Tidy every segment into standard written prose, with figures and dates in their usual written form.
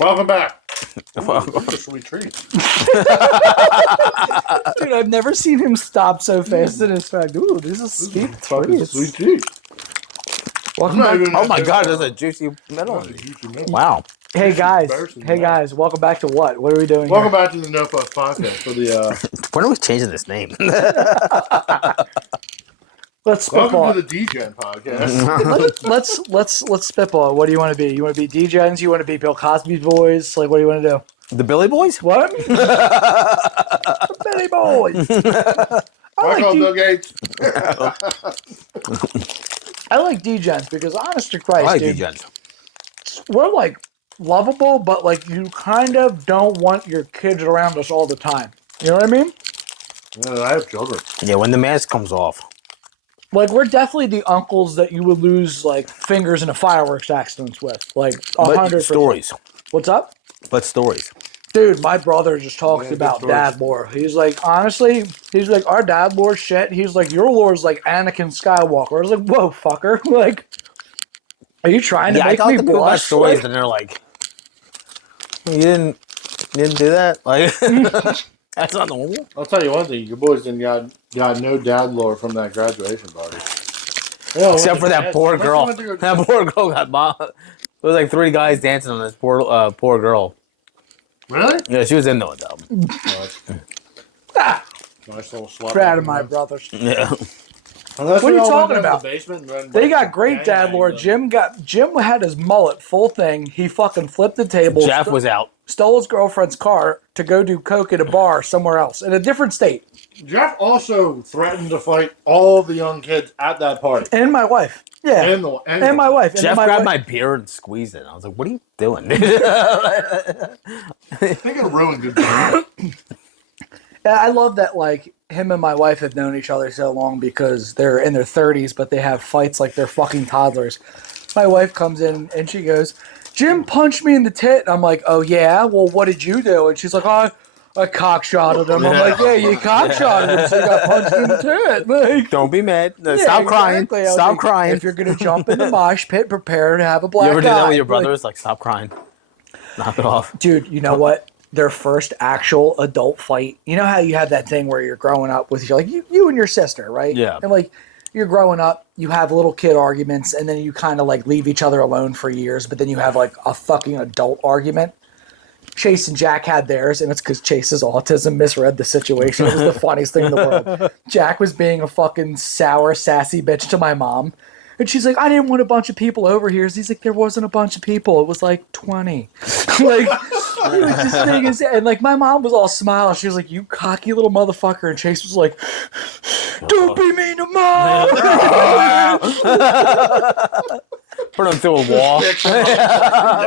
Welcome back. Ooh, sweet treat. Dude, I've never seen him stop so fast in his fact. Ooh, this is sweet treat. Sweet treat. Welcome back. Oh my God, there's a juicy middle. Wow. Hey guys, welcome back to what? What are we doing Welcome here? back to the No Fuss Podcast for the When are we changing this name? Let's spitball. welcome to the DGen Podcast. let's spitball. What do you want to be? You want to be DJs? You want to be Bill Cosby's boys? Like, what do you want to do? The Billy Boys? What? Billy boys. I call Bill Gates. I like DJs because, honest to I Christ, like dude, D-Gens. we're like lovable, but like you kind of don't want your kids around us all the time. You know what I mean? I have children. Yeah, when the mask comes off. Like, we're definitely the uncles that you would lose like fingers in a fireworks accident with. Like, 100%. But stories. What's up? But stories. Dude, my brother just talks Yeah, about good dad lore. He's like, honestly, he's like, our dad lore shit. He's like, your lore's like Anakin Skywalker. I was like, whoa, fucker. Like, are you trying to Yeah, I make thought me the people got blush? stories Like, and they're like, you didn't do that? Like, that's not normal. I'll tell you one thing. Your boys didn't got no dad lore from that graduation party. Except for that poor girl. That poor girl got There was like 3 guys dancing on this poor girl. Really? Yeah, she was into it though. Nice little slap. proud of my brothers. Yeah. What are you talking about? The They got great dad lore. Jim had his mullet, full thing. He fucking flipped the table. Jeff was out. Stole his girlfriend's car to go do coke at a bar somewhere else in a different state. Jeff also threatened to fight all the young kids at that party. And my wife. Yeah. And my wife. And Jeff my grabbed wife. my beer and squeezed it. I was like, what are you doing? I think it ruined good time. Yeah, I love that, like, him and my wife have known each other so long because they're in their 30s, but they have fights like they're fucking toddlers. My wife comes in and she goes, Jim punched me in the tit. And I'm like, oh, yeah? Well, what did you do? And she's like, oh, I cock-shotted him. I'm like, yeah, you cock-shotted him, so you got punched in the tit. Like, Don't be mad. yeah, Stop crying. exactly. I was Stop like, crying. If you're going to jump in the mosh pit, prepare to have a black You ever do that eye. with your Like, brothers? Like, stop crying. Knock it off. dude, you know what? Their first actual adult fight. You know how you have that thing where you're growing up with like you and your sister, right? Yeah. And like you're growing up, you have little kid arguments, and then you kind of like leave each other alone for years, but then you have like a fucking adult argument. Chase and Jack had theirs, and it's because Chase's autism misread the situation. It was the funniest thing in the world. Jack was being a fucking sour, sassy bitch to my mom. And she's like, I didn't want a bunch of people over here. He's like, there wasn't a bunch of people. It was like 20. Like, he was just saying his, and like my mom was all smiling. She was like, you cocky little motherfucker. And Chase was like, don't be mean to mom. Put him through a wall.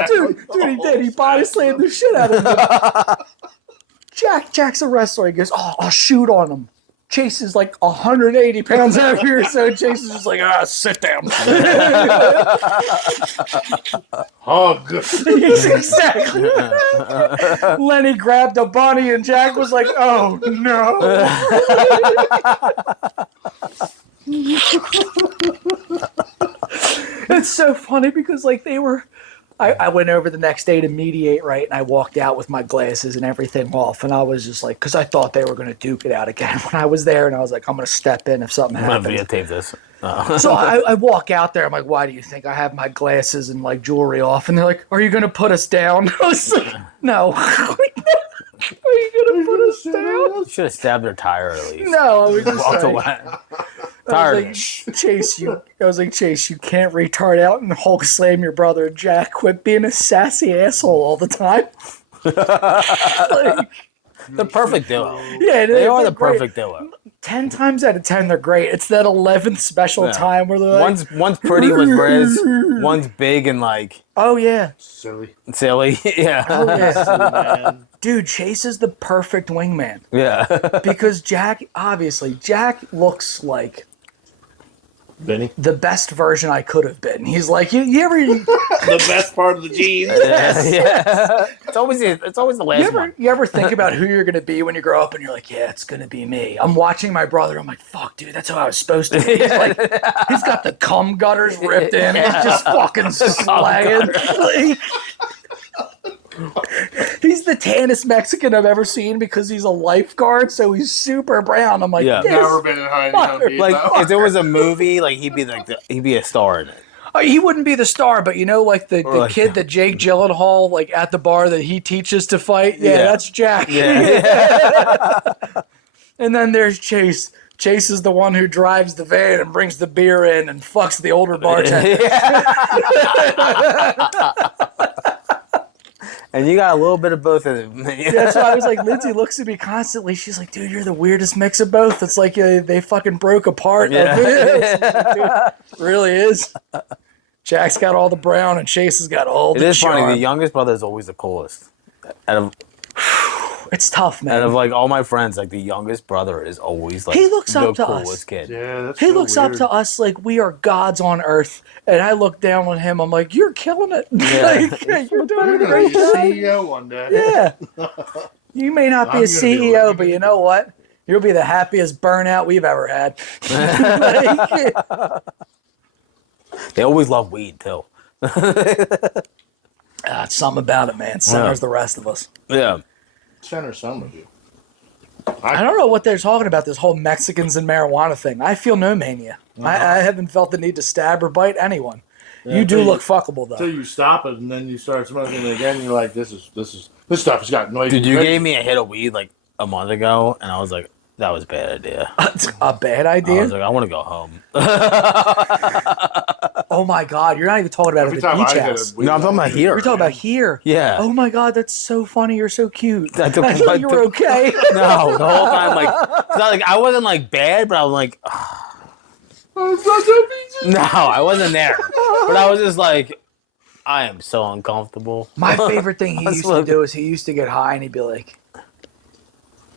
dude, he did. He body slammed the shit out of him. Jack's a wrestler. He goes, oh, I'll shoot on him. Chase is like 180 pounds heavier, so Chase is just like, sit down. Hug. Exactly. Lenny grabbed a bunny, and Jack was like, oh, no. It's so funny because, like, they were... I went over the next day to mediate, right? And I walked out with my glasses and everything off. And I was just like, because I thought they were going to duke it out again when I was there. And I was like, I'm going to step in if something happens. I'm going to videotape this. So I walk out there. I'm like, why do you think I have my glasses and like jewelry off? And they're like, are you going to put us down? I was like, no. Are you going to put us down? You should have stabbed their tire at least. No, I was just Walked like, away. I was like, Chase, you can't retard out and Hulk slam your brother. Jack, quit being a sassy asshole all the time. Like, The perfect duo. yeah, They are they're the great. perfect duo. 10 times out of 10, they're great. It's that 11th special time where they're like, One's pretty with Riz. One's big and like oh, yeah. Silly. silly. Yeah. Oh, yeah. Silly man. Dude, Chase is the perfect wingman. Yeah. Because Jack looks like Benny. the best version I could have been. He's like, you ever... The best part of the jeans. Yeah. It's always the last one. You ever think about who you're going to be when you grow up and you're like, yeah, it's going to be me. I'm watching my brother. I'm like, fuck, dude, that's how I was supposed to be. He's like, he's got the cum gutters ripped in. He's just fucking slanging. Like, the tannest Mexican I've ever seen because he's a lifeguard, so he's super brown. I'm like, Yeah. this Never been in hiding. Like if there was a movie, like he'd be a star in it. He wouldn't be the star, but you know, like the like- kid that Jake Gyllenhaal, like at the bar that he teaches to fight. Yeah, Yeah. that's Jack. Yeah. And then there's Chase. Chase is the one who drives the van and brings the beer in and fucks the older bartender. And you got a little bit of both of them. That's why I was like, Lindsay looks at me constantly. She's like, dude, you're the weirdest mix of both. It's like they fucking broke apart. Yeah. Dude, really is. Jack's got all the brown and Chase has got all the It is funny. charm. The youngest brother is always the coolest. It's tough, man. Out of like all my friends, like the youngest brother is always like He looks the up to coolest us. kid. Yeah, that's He so looks up weird. to us like we are gods on earth. And I look down on him. I'm like, you're killing it. Yeah. Like, you're doing You're a gonna great be a job. CEO one day. Yeah. You may not be I'm a gonna be a CEO, living but you know what? You'll be the happiest burnout we've ever had. Like, They always love weed too. it's something about it, man. Centers the rest of us. Yeah. Center some of you. I don't know what they're talking about, this whole Mexicans and marijuana thing. I feel no mania. I haven't felt the need to stab or bite anyone. Yeah, you do until look fuckable, though. Until you stop it and then you start smoking it again, you're like, this stuff has got noisy. Dude, you crazy. gave me a hit of weed like a month ago, and I was like, that was a bad idea. A bad I idea? was like, I want to go home. Oh my God, you're not even talking about Every it at time the I beach hit house. a weed, No, I'm talking about here. You're talking about here. Yeah. Oh my God, that's so funny. You're so cute. I took- I thought I you were took- okay. No, the whole time, like, it's not like I wasn't like bad, but I was like, no, I wasn't there. But I was just like, I am so uncomfortable. My favorite thing he That's used to what- do is he used to get high and he'd be like,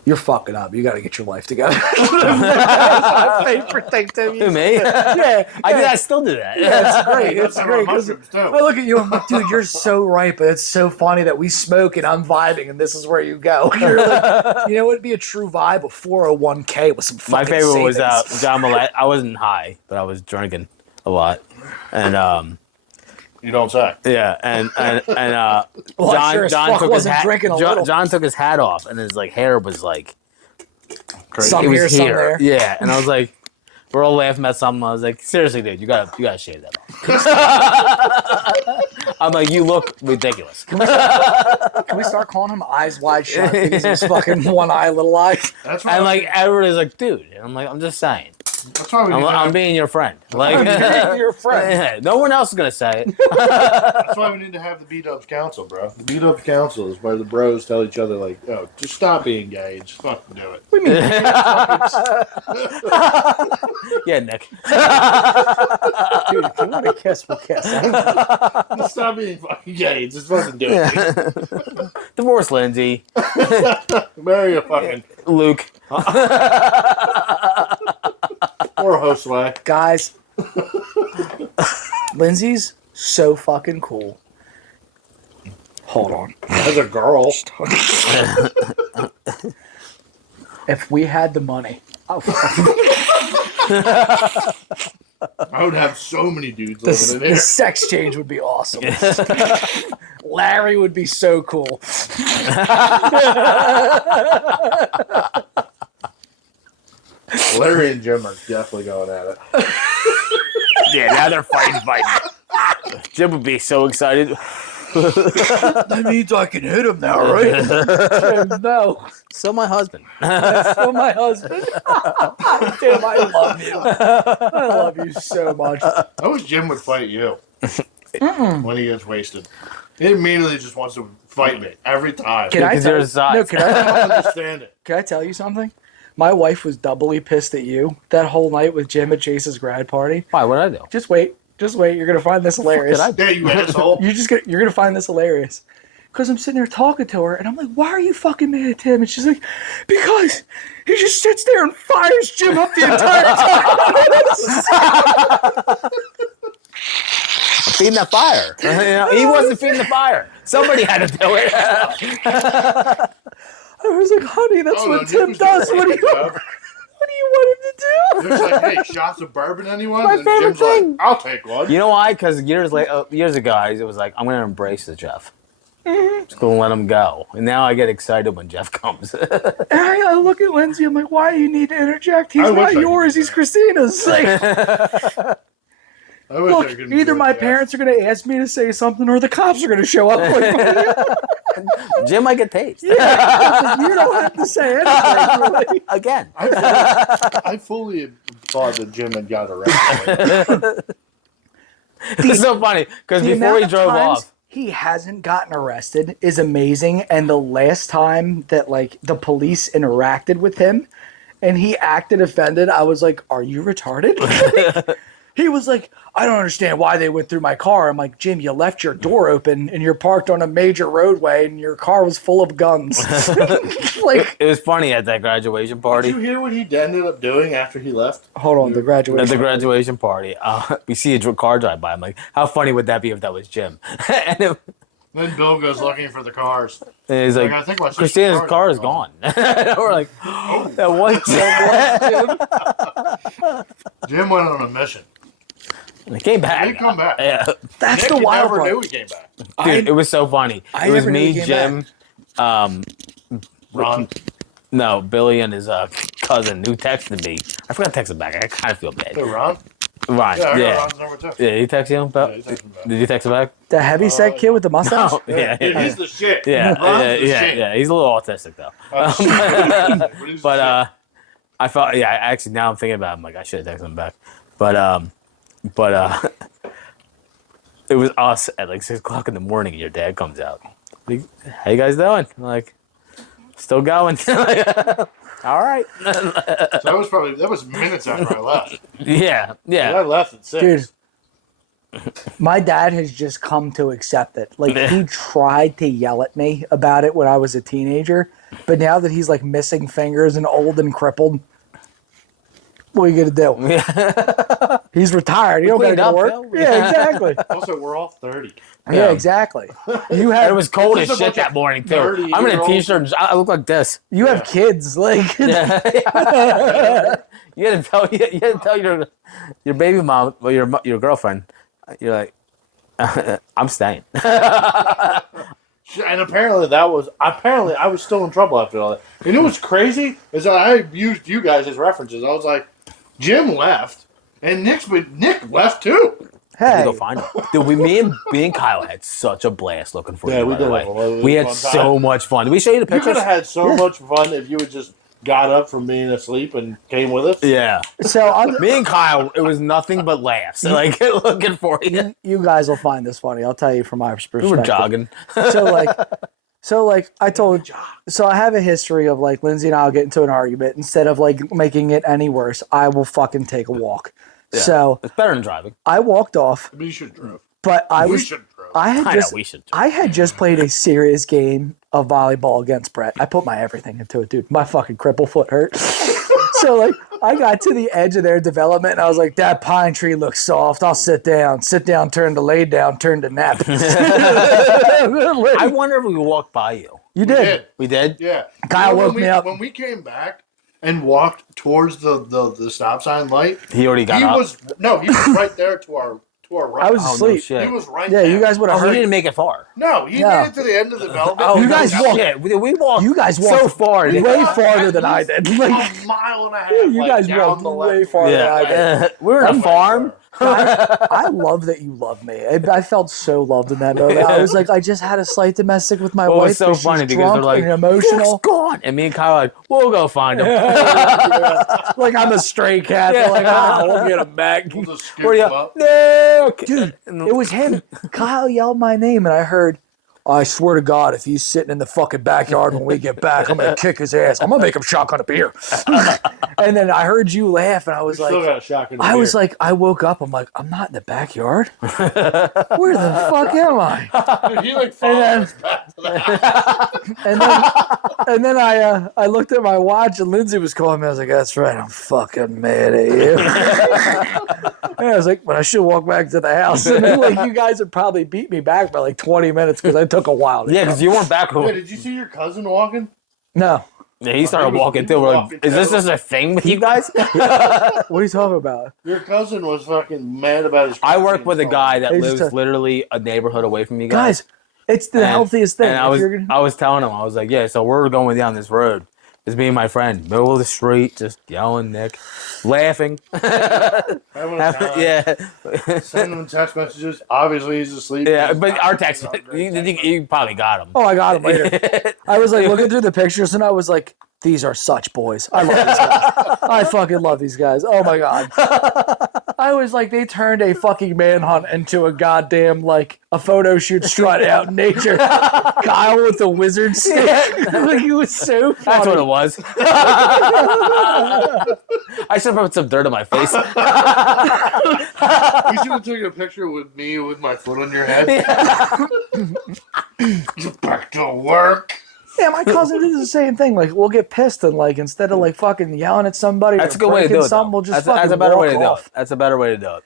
you're fucking up. You got to get your life together. That's my favorite thing to Who, me? Yeah, I still do that. yeah, it's great. That's It's how great. our 'Cause mushrooms, too. I look at you and I'm like, dude, you're so right, but it's so funny that we smoke and I'm vibing and this is where you go. You're like, you know what would be a true vibe? A 401k with some My fucking favorite was savings. John Millette. I wasn't high, but I was drinking a lot. And You don't say. yeah, and Well, I sure as fuck took his wasn't hat. drinking a little. John took his hat off, and his like hair was like Some it was here, some there. Yeah, and I was like, we're all laughing at something. I was like, seriously, dude, you gotta shave that off. I'm like, you look ridiculous. Can we start calling him Eyes Wide Shut because he's fucking one eye, little eyes? That's why. And like everybody's like, dude, and I'm like, I'm just saying, That's why we need to I'm have, being your friend. Like, Your friend. yeah, no one else is gonna say it. That's why we need to have the B-Dubs Council, bro. The B-Dubs Council is where the bros tell each other, like, oh, just stop being gay and just fucking do it. We mean, Yeah, Nick. dude, if you want to kiss, we'll kiss. Just stop being fucking gay and just fucking do it. Divorce Lindsay, Marry a fucking Luke. or Josue. Guys, Lindsay's so fucking cool. Hold on. As a girl. If we had the money, I would have so many dudes the living in here. sex change would be awesome. Larry would be so cool. Larry and Jim are definitely going at it. Yeah, now they're fighting. Jim would be so excited. That means I can hit him now, right? No. So my husband. Still my husband. Damn, I love you. I love you so much. I wish Jim would fight you when he gets wasted. He immediately just wants to fight me every time. Can I Because tell you're you? his size. No, can I I? don't understand it. Can I tell you something? My wife was doubly pissed at you that whole night with Jim at Chase's grad party. Why? What did I do? Just wait. You're gonna find this hilarious. did I Yeah, you asshole. You're gonna find this hilarious. Because I'm sitting there talking to her, and I'm like, "Why are you fucking mad at Tim?" And she's like, "Because he just sits there and fires Jim up the entire time." Feeding that fire. You know, he wasn't feeding the fire. Somebody had to do it. I was like, "Honey, that's Oh, what no, Tim Jim's does. the What do right you guy. want him to do?" It's like, hey, shots of bourbon, anyone? My and favorite Jim's thing. like, I'll take one. You know why? Because years ago, it was like, I'm going to embrace the Jeff. Just gonna let him go. And now I get excited when Jeff comes. And I look at Lindsay. I'm like, why do you need to interject? He's not yours. He's Christina's. Like, look, either my parents are going to ask me to say something or the cops are going to show up. Jim might get tased. Yeah, you don't have to say anything. Really. Again. I fully thought that Jim had got arrested. It's so funny because before he drove off, he hasn't gotten arrested is amazing. And the last time that like the police interacted with him and he acted offended, I was like, "Are you retarded?" He was like, I don't understand why they went through my car. I'm like, Jim, you left your door open and you're parked on a major roadway and your car was full of guns. Like, it was funny at that graduation party. Did you hear what he ended up doing after he left? Hold on, the graduation. At the graduation party, we see a car drive by. I'm like, how funny would that be if that was Jim? Then Bill goes looking for the cars. And he's like, I think Christina's car is gone. We're like, oh, that was Jim. Jim went on a mission. He came back. He did come back. Yeah. That's Nick the wild never part. knew he came back. Dude, it was so funny. It was me, Jim, Ron. no, Billy and his cousin who texted me. I forgot to text him back. I kind of feel bad. Hey, Ron? Right, Yeah, I got yeah. Ron's number too. Yeah, he texted you about? Yeah, he texted me back. Did you text him back? The heavyset kid with the mustache? No. Yeah, Dude, he's the shit. Yeah, Ron's yeah, the yeah, shit. yeah. He's a little autistic though. But I felt actually now I'm thinking about it, I'm like I should have texted him back. But it was us at like 6 o'clock in the morning and your dad comes out. Like, how you guys doing? I'm like, still going. All right. So that was minutes after I left. Yeah. I left at 6. Dude, my dad has just come to accept it. Like, he tried to yell at me about it when I was a teenager, but now that he's like missing fingers and old and crippled, what are you gonna do? Yeah. He's retired. He don't gotta go to work. Bill. Yeah, exactly. Also, we're all 30. Yeah, exactly. You And it have was cold It's as just a shit bunch that of morning too. 30 I'm in a year olds. t-shirt. I look like this. you have kids. Like, Yeah. You had to tell your baby mom, well, your girlfriend. You're like, I'm staying. And apparently I was still in trouble after all that. And you know what's crazy is that I used you guys as references. I was like, Jim left, and Nick left too. hey, Go find him. Dude, me and Kyle had such a blast looking for Yeah, you. we By the did way, have a really we had fun so time. much fun. Did we show you the You could pictures? have had so much fun if you had just got up from being asleep and came with us. Yeah. so Me and Kyle, it was nothing but laughs. Like looking for you. you guys will find this funny. I'll tell you from my perspective. We were jogging. So like I told, so I have a history of like Lindsay and I'll get into an argument. Instead of like making it any worse, I will fucking take a walk. Yeah. So It's better than driving. I walked off, We should have drove. but We should have drove. We should. I had just played a serious game of volleyball against Brett. I put my everything into it, dude. My fucking cripple foot hurt. So like I got to the edge of their development and I was like, that pine tree looks soft. I'll sit down. Sit down, turn to lay down, turn to nap. I wonder if we walked by you. You did. We did? Yeah. Kyle You know, woke me up. When we came back and walked towards the stop sign light, He already got he up. was right there to our right. I was Oh, no asleep. shit. He was right Yeah, there. you guys would have Oh, he heard. didn't make it far. No, he No. made it to the end of the development. Oh, You guys no walked- shit. We walked. You guys so walked far. way walked farther at than I least did. Like, a mile and a half. you like, guys down walked the way left. farther than I Yeah. did. We were in a farm. I love that you love me. I felt so loved in that moment. I was like, I just had a slight domestic with my Well, wife. it's so but she's funny because they're drunk like, and emotional. "Nick's gone," and me and Kyle are like, we'll go find him. Like I'm a stray cat. They're like, we'll get him back. We'll just scoop Where are you? him up. Nick, Dude, it was him. Kyle yelled my name, and I heard, I swear to God, if he's sitting in the fucking backyard when we get back, I'm going to kick his ass. I'm going to make him shotgun a beer. And then I heard you laugh, and I was Still like, got a shotgun. I was like, I woke up. I'm like, I'm not in the backyard. Where the fuck am I? Dude, he like followed us back to the house. And then I looked at my watch, and Lindsay was calling me. I was like, that's right. I'm fucking mad at you. And I was like, but I should walk back to the house. And then, like, you guys would probably beat me back by like 20 minutes because I took a while. to yeah, come. because you weren't back. Wait, did you see your cousin walking? No. Yeah, he started walking too. We're like, is this just a thing with you guys? What are you talking about? Your cousin was fucking mad about his. I work with a guy that They lives just- literally a neighborhood away from you guys. Guys, It's the healthiest thing. And I was telling him, I was like, yeah, so we're going down this road. It's me and my friend, middle of the street, just yelling, Nick, laughing. Having a time. Yeah. Sending him text messages. Obviously, he's asleep. Yeah, He's but not- our text, you probably got him. Oh, I got him later. I was like looking through the pictures and I was like, these are such boys. I love these guys. I fucking love these guys. Oh my God. I was like, they turned a fucking manhunt into a goddamn, like, a photo shoot strut out in nature. Kyle with the wizard stick. Like, it was so funny. That's what it was. I should have put some dirt on my face. You should have taken a picture with me with my foot on your head. Get back to work. Yeah, my cousin did the same thing. Like, we'll get pissed and, like, instead of, like, fucking yelling at somebody That's or a good way to do it. something, we'll just That's fucking a better way to walk do off. it. That's a better way to do it.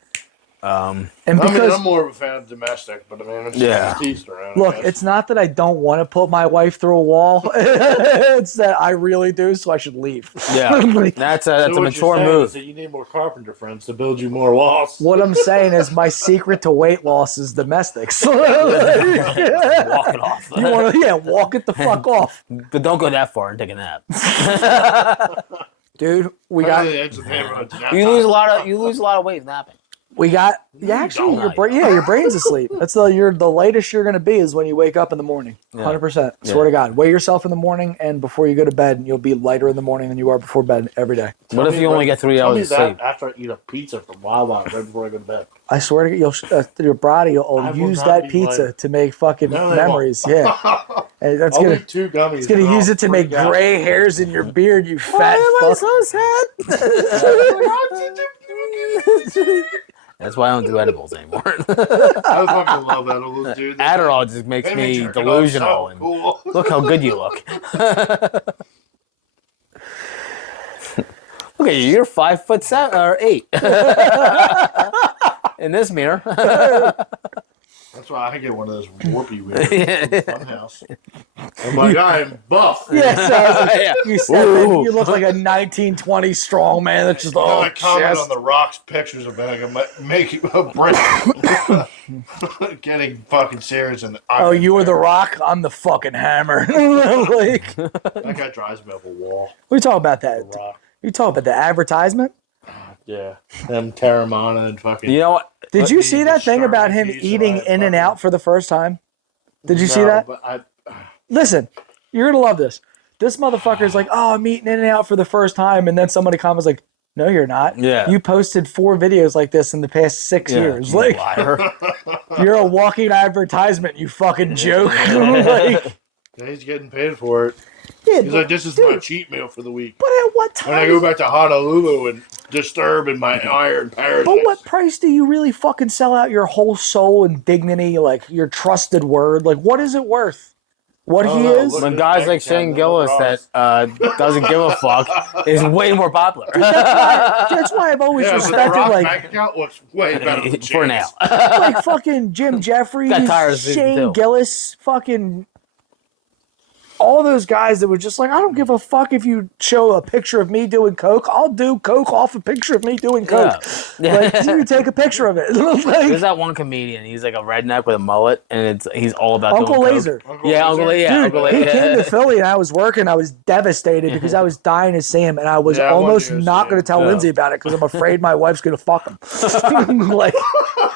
And I mean, because I'm more of a fan of domestic, but I mean, it's Yeah. just teased around. look, it's not that I don't want to put my wife through a wall. It's that I really do, so I should leave. Yeah, Like, that's a So what mature you're saying move. is that you need more carpenter friends to build you more walls. what I'm saying is my secret to weight loss is domestics. Walk it off. You want to, walk it the fuck off. But don't go that far and take a nap. Dude, we Right on got the edge of the neighborhood. You lose a lot of weight napping. actually don't. your brain's asleep. That's the latest you're gonna be is when you wake up in the morning. 100%. Swear to God. Weigh yourself in the morning and before you go to bed and you'll be lighter in the morning than you are before bed every day. What if you only get 3 Tell me hours of that sleep? after I eat a pizza from Wawa right before I go to bed. I swear to God, your body will I will use not that be pizza lighter. to make fucking No, they memories. won't. Yeah. And that's I'll gonna eat 2 gummies. it's gonna use it to make gray hairs in your beard, you fat fuck. That's why I don't do edibles anymore. I fucking love edibles, dude. Adderall just makes They me make jerking off delusional. so And cool. look how good you look. Look at you. You're 5'7" or 8 in this mirror. That's why I get one of those warpy wheels from Funhouse. I'm like, I'm buff. Yeah, so Yeah. you said that Ooh. you look like a 1920 strong man that's just I comment chest. on the Rock's pictures of making a break, getting fucking serious. And Oh, you were the Rock. I'm the fucking Hammer. Like, That guy drives me up a wall. we talk about that. The Rock. You talk about the advertisement. Yeah, them Terramana and fucking. You know what? Did you But see the that thing about him starving piece eating of In and fucking- Out for the first time? Did you see No, that? But I, Listen, you're gonna love this. This motherfucker's like, oh, I'm eating In and Out for the first time, and then somebody comments like, no, you're not. Yeah. You posted 4 videos like this in the past 6 years. Like, liar. you're a walking advertisement. You fucking joke. Like, yeah, he's getting paid for it. yeah, He's like, this is my cheat meal for the week. but at what time? When I go back to Honolulu and disturb in my iron paradise. But what price do you really fucking sell out your whole soul and dignity, like your trusted word? Like, what is it worth? What Oh, he no, is? look- When guys like Shane Gillis that doesn't give a fuck is way more popular. That's why I've always Yeah, but the respected, Rock like, bank account looks way better than For now. Shane's. like fucking Jim Jeffries, Got tired of season Shane 2. Gillis, fucking all those guys that were just like, I don't give a fuck if you show a picture of me doing coke. I'll do coke off a picture of me doing coke. Yeah. Like, you take a picture of it. There's Like, that one comedian. He's like a redneck with a mullet, and he's all about Uncle doing coke. Laser. Yeah, Uncle Laser. Yeah, Dude, Uncle he Laser. came to Philly and I was working. I was devastated because I was dying to see him, and I was Yeah, I wanted almost to go not see going him. to tell Yeah. Lindsay about it because I'm afraid my wife's going to fuck him. Like,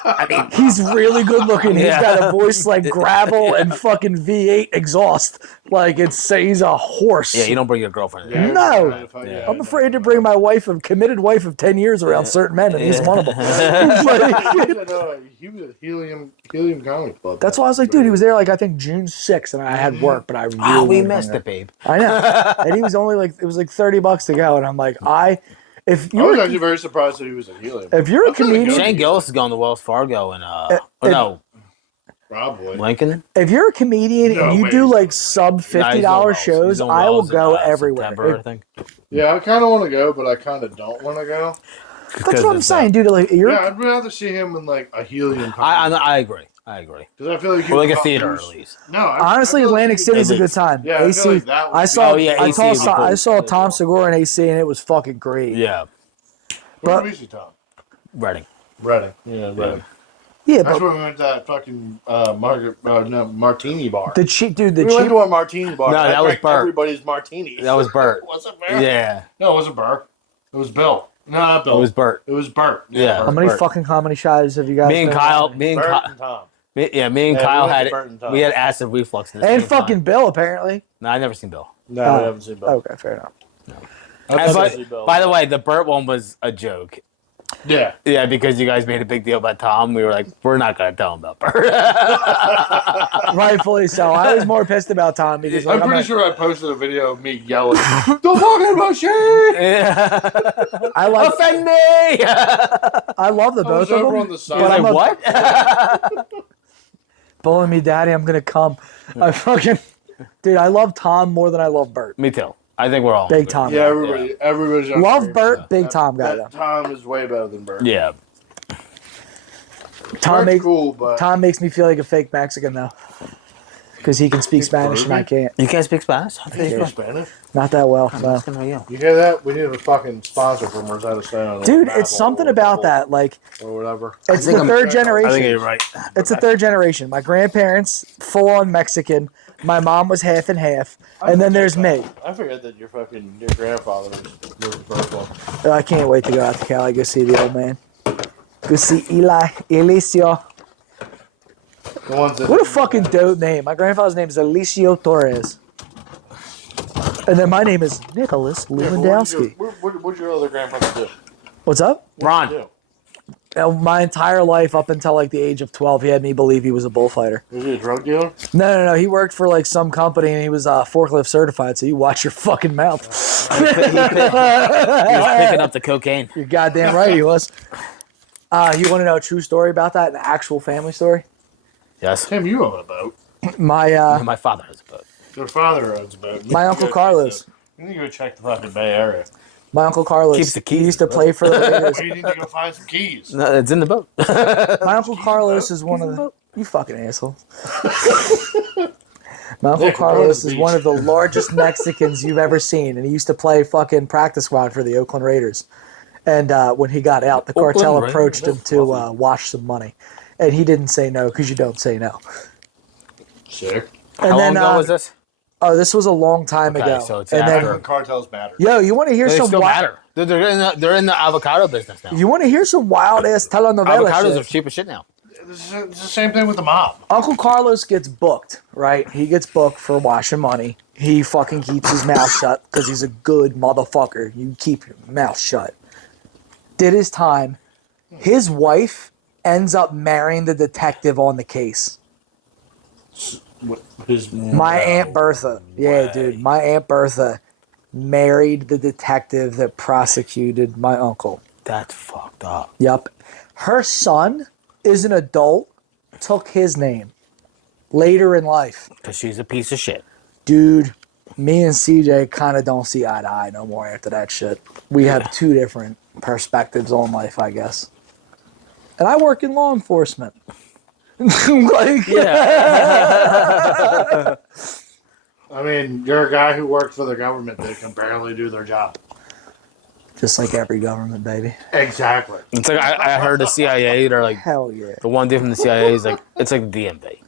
I mean, he's really good looking. He's Yeah. got a voice like gravel and fucking V8 exhaust. Like he's a horse. Yeah, you don't bring your girlfriend. Yeah, No. yeah, I'm afraid to bring my wife, a committed wife of 10 years around certain men, and he's one of them. Like, He was at Helium Comic Club. that's why I was like, dude, he was there like I think June 6th, and I had work, but I really Oh, we wanted to missed bring it, babe. I know. And he was only like, it was like $30 to go. And I'm like, if I was you're, actually very surprised that he was at Helium. if you're a I feel like comedian, Shane Gillis is going to Wells Fargo and no, Probably. Lincoln. if you're a comedian No and you way do he's like on sub Nah, he's on $50 Wells. shows, He's on I will Wells in, go everywhere. September, I think. Yeah, I kind of want to go, but I kind of don't want to go. That's what I'm saying, dude. Like, you're, Yeah, I'd rather see him in like a Helium. I agree. I agree. Because I feel like he Or like would a theater, use- at least. No, I honestly, feel like Atlantic he could- City's a good time. Yeah, I feel AC. like that would I be- saw. Oh, yeah, I AC saw. would be cool. I saw Tom Yeah. Segura in AC, and it was fucking great. Yeah, Where but- did we see Tom? Reading. Reading. Yeah, Reading. Yeah, That's but when we went to that fucking martini bar. the cheap dude, the We went cheap. to a martini bar. No, I that was drank Bert. everybody's martinis. That was Bert. Was it Bert? Yeah. No, it wasn't Bert. It was Bill. No, not Bill. It was Bert. It was Bert. Yeah. Bert. How many Bert. fucking comedy shows have you guys? Me and been Kyle, on? me and Bert Kyle, and Tom. me and we Kyle went to had Bert and Tom. we had acid reflux. At the And same fucking time. Bill, apparently. No, I never seen Bill. No, Oh. we haven't seen Bill. Okay, fair enough. By the way, the Bert one was a joke. Yeah. Yeah, because you guys made a big deal about Tom. We were like, we're not gonna tell him about Bert. Rightfully so. I was more pissed about Tom because I'm like, pretty sure I posted a video of me yelling, "Don't talk about shit!" Yeah. I like. Offend me. I love the I was both of over them. on the side. but I'm Like a- what? Bullying me, daddy. I'm gonna come. I fucking, dude. I love Tom more than I love Bert. Me too. I think we're all Big Tom. Yeah, everybody's on Love screen. Bert, big Tom guy That though. Tom is way better than Bert. Yeah. Tom Bert's makes cool, but Tom makes me feel like a fake Mexican though, because he can speak He's Spanish and I Peruvian? can't. You can't speak Spanish? he speaks Spanish. Not that well. I'm No. asking about you. You hear that? We need a fucking sponsor from Rosetta Stone. or Dude, Babel it's something or about Bubble that. Like, or whatever. it's think the I'm- third I generation. think you're right. It's the third generation. My grandparents, full on Mexican. My mom was half and half, and then there's me. I forget that your grandfather was Virgo. I can't wait to go out to Cali, go see the old man. Go see Elicio. The ones that What a fucking dope name. My grandfather's name is Elicio Torres. And then my name is Nicholas Yeah, but Lewandowski. what'd your other grandfather do? What's up? Ron. Do? My entire life, up until like the age of 12, he had me believe he was a bullfighter. Was he a drug dealer? No. He worked for like some company and he was forklift certified, so you watch your fucking mouth. He was picking up the cocaine. You're goddamn right he was. You want to know a true story about that? An actual family story? Yes. Tim, you own a boat. My My father has a boat. Your father owns a boat. My Uncle Carlos. You need to go check the fucking Bay Area. My Uncle Carlos, Keeps the keys he used to in the play for the Raiders. Well, you need to go find some keys. No, it's in the boat. My Uncle Carlos is one of the... You fucking asshole. My Uncle Nick, Carlos go to the is one beach. of the largest Mexicans you've ever seen, and he used to play fucking practice squad for the Oakland Raiders. And when he got out, the cartel Oakland approached him Raiders? to wash some money. And he didn't say no, because you don't say no. Sick. And How then, long ago was this? Oh, this was a long time Okay, ago. so it's and Back after- then, when cartels mattered. yo, you want to hear They some still wild... matter. They're in the avocado business now. You want to hear some wild-ass telenovela Avocados shit? are cheap as shit now. It's the same thing with the mob. Uncle Carlos gets booked, right? He gets booked for washing money. He fucking keeps his mouth shut because he's a good motherfucker. You keep your mouth shut. Did his time. His wife ends up marrying the detective on the case. My Aunt Bertha. Yeah, dude. My Aunt Bertha married the detective that prosecuted my uncle. That's fucked up. Yep. Her son is an adult, took his name later in life. Because she's a piece of shit. Dude, me and CJ kind of don't see eye to eye no more after that shit. We have two different perspectives on life, I guess. And I work in law enforcement. Like, Yeah. I mean, you're a guy who works for the government that can barely do their job. just like every government, baby. Exactly. It's like I heard the CIA, they're like, Hell yeah. the one dude from the CIA is like, it's like DMV.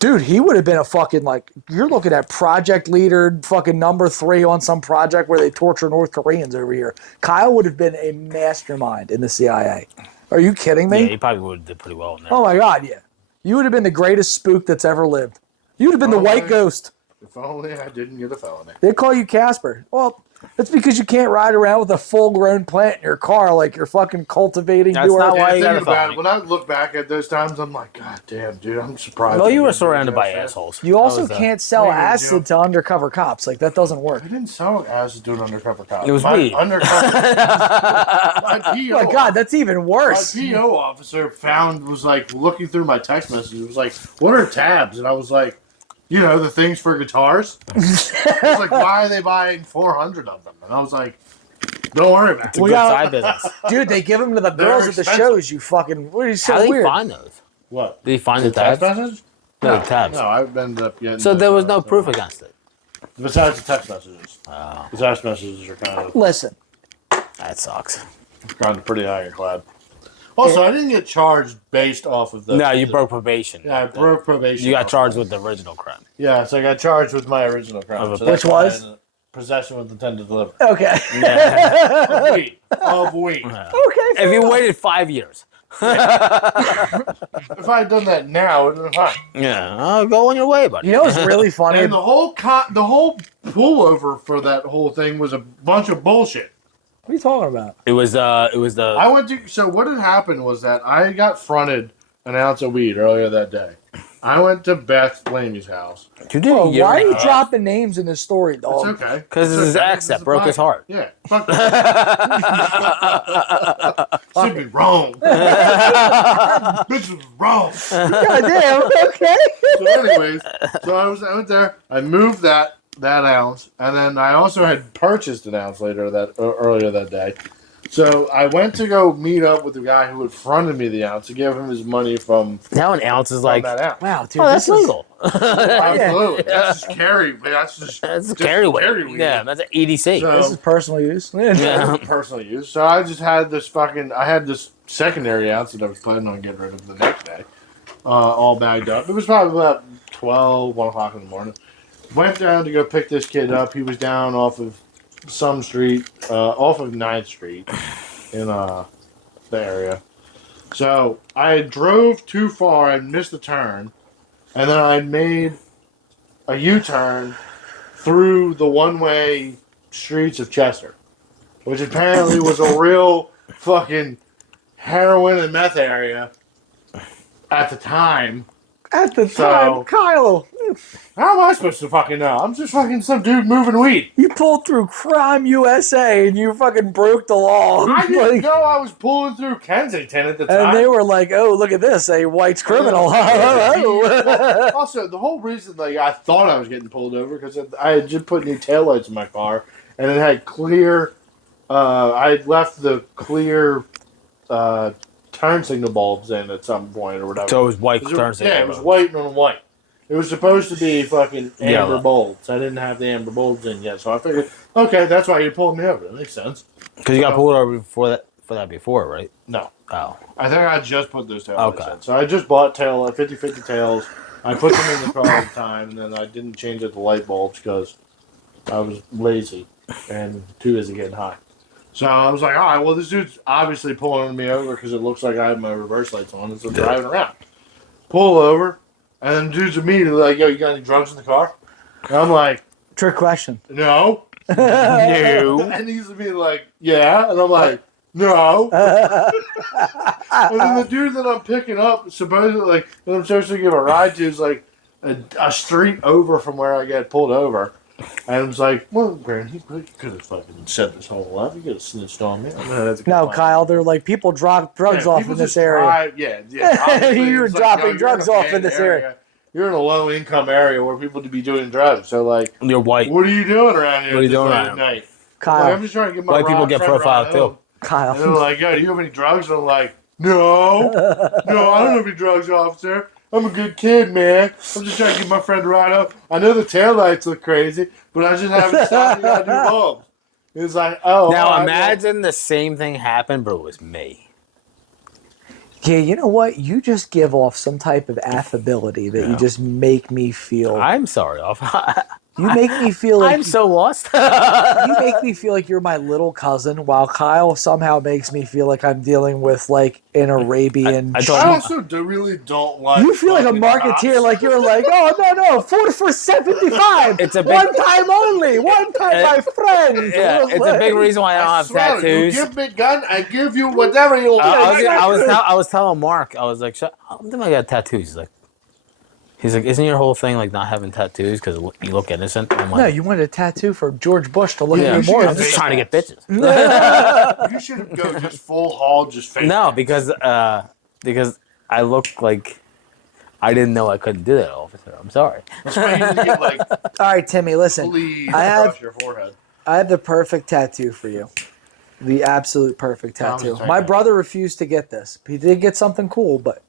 Dude, he would have been a fucking, like, you're looking at project leader, fucking number 3 on some project where they torture North Koreans over here. Kyle would have been a mastermind in the CIA. Are you kidding me? Yeah, he probably would have did pretty well in there. Oh my God, yeah. You would have been the greatest spook that's ever lived. You would have been the white ghost. If only I didn't get a felony. They'd call you Casper. Well, that's because you can't ride around with a full-grown plant in your car like you're fucking cultivating. That's not why you got a Thinking about felony. it, when I look back at those times, I'm like, God damn, dude, I'm surprised. Well, I you were didn't do surrounded that by shit. assholes. You That also was, can't sell Maybe you acid do. to undercover cops. Like, that doesn't work. I didn't sell acid to an undercover cop. It was my weed. Undercover. my PO, Oh my God, that's even my worse. PO officer was like looking through my text messages. It was like, "What are tabs?" And I was like, "You know, the things for guitars." I was like, "Why are they buying 400 of them?" And I was like, "Don't worry about It's it." a We good got- side business. Dude, they give them to the girls at the expensive. shows, you fucking... What are you so How did weird? he find those? What? Did he find the text tabs? message? No, the tabs. No, I've ended up getting. So there was no those, proof against it. Besides the text messages. Oh, The text messages are kind Listen, that sucks. of pretty ironclad. Also, I didn't get charged based off of the. No, you broke probation. Yeah, I broke probation. You got off charged of with the original crime. Yeah, so I got charged with my original crime. Of a- So that's Which why I was? had possession with intent to deliver. Okay. Yeah. Of weed. Of weed. Okay. If you waited 5 years. If I had done that now, it would have been fine. Yeah, go on your way, buddy. You know what's really funny? And the whole pullover for that whole thing was a bunch of bullshit. What are you talking about? It was the I went to. So what had happened was that I got fronted an ounce of weed earlier that day. I went to Beth Laney's house. you did Oh, a year why are and a you half. dropping names in this story, dog? It's okay. Because It's it's his okay. ex that It's broke his fine. heart. Yeah. Fuck that. Should be wrong. This is wrong. Goddamn. Okay. So anyways, I went there. I moved that ounce, and then I also had purchased an ounce earlier that day. So I went to go meet up with the guy who had fronted me the ounce to give him his money from Now an ounce is like, that ounce. Wow, dude. oh, that's this is- legal. Absolutely. That's just carry. That's just Carry weight. weed. Yeah, that's an EDC. So- This is personal use. Yeah. Personal use. So I just had this secondary ounce that I was planning on getting rid of the next day, all bagged up. It was probably about 1 o'clock in the morning. Went down to go pick this kid up. He was down off of some street, off of 9th Street in the area. So I drove too far. I missed the turn, and then I made a U-turn through the one-way streets of Chester, which apparently was a real fucking heroin and meth area at the time. At the So- time, Kyle, How am I supposed to fucking know? I'm just fucking some dude moving weed. you pulled through Crime USA and you fucking broke the law. I didn't Like, know I was pulling through Kensington at the time. and they were like, "Oh, look at this, a white criminal." Well, also, the whole reason I thought I was getting pulled over because I had just put new taillights in my car, and it had clear. I had left the clear turn signal bulbs in at some point or whatever. So it was white It was- turns. yeah, it was white on white. It was supposed to be fucking amber Yellow. bulbs. I didn't have the amber bulbs in yet, so I figured, okay, that's why you pulled me over. That makes sense. Because you got pulled over for that before, right? No. Oh. I think I just put those taillights Okay. in. So I just bought 50/50 tails. I put them in the car at the time, and then I didn't change out the light bulbs because I was lazy and too busy getting high. So I was like, all right, well, this dude's obviously pulling me over because it looks like I have my reverse lights on, and so I'm driving around. Pull over, and then the dude's immediately like, yo, you got any drugs in the car? And I'm like, Trick question. no. No. And he's immediately like, yeah. And I'm like, no. And then the dude that I'm picking up, supposedly, that I'm supposed to give a ride to, is like a street over from where I got pulled over. And I was like, well, Grant, you could have fucking set this whole up. You could have snitched on me. No, Kyle, they're like people drop drugs off in this area. Yeah. You were It's like, dropping yo, you're drugs in a off in bad this area. You're in a low income area where people to be doing drugs. So, like, You're white. what are you doing around here? What are you this doing late around at night? Like, Kyle, I'm just trying to get my White people ride- get friend ride profiled too. home. And they're Kyle. like, yo, do you have any drugs? And I'm like, no. No, I don't have any drugs, officer. I'm a good kid, man. I'm just trying to get my friend a ride up. I know the taillights look crazy, but I just haven't stopped me out to do bulbs. It's like, oh. Now all right, imagine the same thing happened, but it was me. Yeah, you know what? You just give off some type of affability that you Yeah. just make me feel. I'm sorry. You make me feel like I'm so lost. you make me feel like you're my little cousin, while Kyle somehow makes me feel like I'm dealing with like an Arabian. I I told also really don't like. you feel like a fucking marketeer, cops. like you're like, oh no, 4 for 75. It's a big- one time only, one time, my friend. Yeah, it's a big reason why I don't I have swear, tattoos. you give me a gun, I give you whatever you want. I was telling Mark, I was like, how come I got tattoos? He's like, isn't your whole thing like not having tattoos because you look innocent? I'm like, No, you wanted a tattoo for George Bush to look yeah, at you more. I'm just trying to get bitches. You should go just full haul, just face. No, because I look like I didn't know I couldn't do that, officer. I'm sorry. That's why you need to get like All right, Timmy, listen. bleed I have- across your forehead. I have the perfect tattoo for you. The absolute perfect Tell me, tattoo. tell My me. brother refused to get this. He did get something cool, but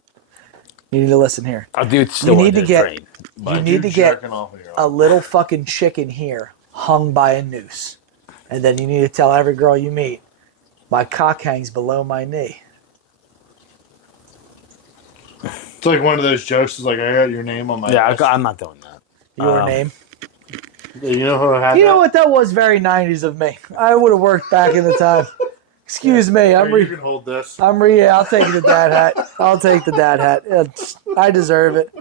you need to listen here. I'll do it still. need to get- Train, You but need to get jerking off of your a little fucking chicken here hung by a noose. And then you need to tell every girl you meet, my cock hangs below my knee. It's like one of those jokes. Is like I got your name on my. Yeah, list. I'm not doing that. Your name. You know who had You that? know what? That was very 90s of me. I would have worked back in the time. Excuse me. You can hold this. Yeah, I'll take the dad hat. I'll take the dad hat. I deserve it.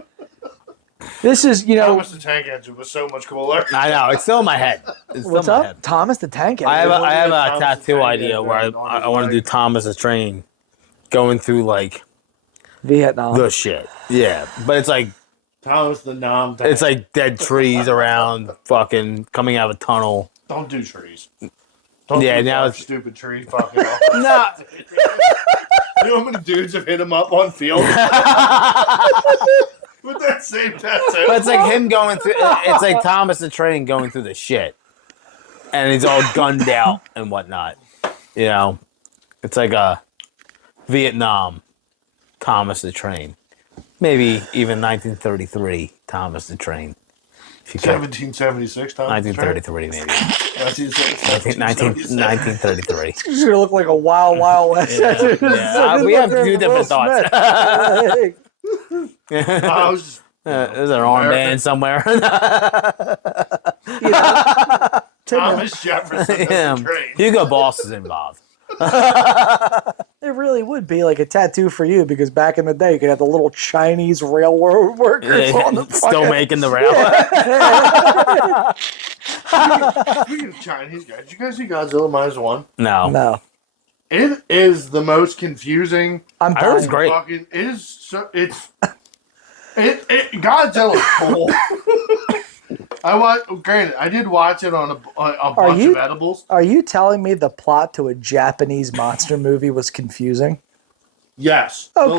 This is, Thomas the Tank Engine was so much cooler. I know. It's still in my head. It's what's still in up? my head. Thomas the Tank I Engine. have a Thomas the tattoo Tank idea Engine where on his I want to do leg. Thomas the Train going through like Vietnam. the shit. Yeah, but it's like Thomas the Nom. it's like dead trees around, fucking coming out of a tunnel. Don't do trees. Don't Yeah, do now that it's- stupid tree fucking. No, You know how many dudes have hit him up on field with that same tattoo? but it's like him going through. It's like Thomas the Train going through the shit, and he's all gunned out and whatnot. You know, it's like a Vietnam Thomas the Train, maybe even 1933 Thomas the Train. If you could, 1776 Thomas. 1933 maybe. 1933. 1933. He's going to look like a wild, wild west. Yeah, we have two different thoughts. I was just, There's an armband somewhere. Thomas Jefferson as Yeah. the train. Hugo Boss is involved. It really would be like a tattoo for you because back in the day, you could have the little Chinese railroad workers on the Still fucking- making the rail. Speaking of Chinese guys, did you guys see Godzilla -1? No. No. It is the most confusing. I'm I heard it's dying. great. Fucking, it is so. Godzilla's cool. Granted, I did watch it on a bunch you- of edibles. Are you telling me the plot to a Japanese monster movie was confusing? Yes. Okay.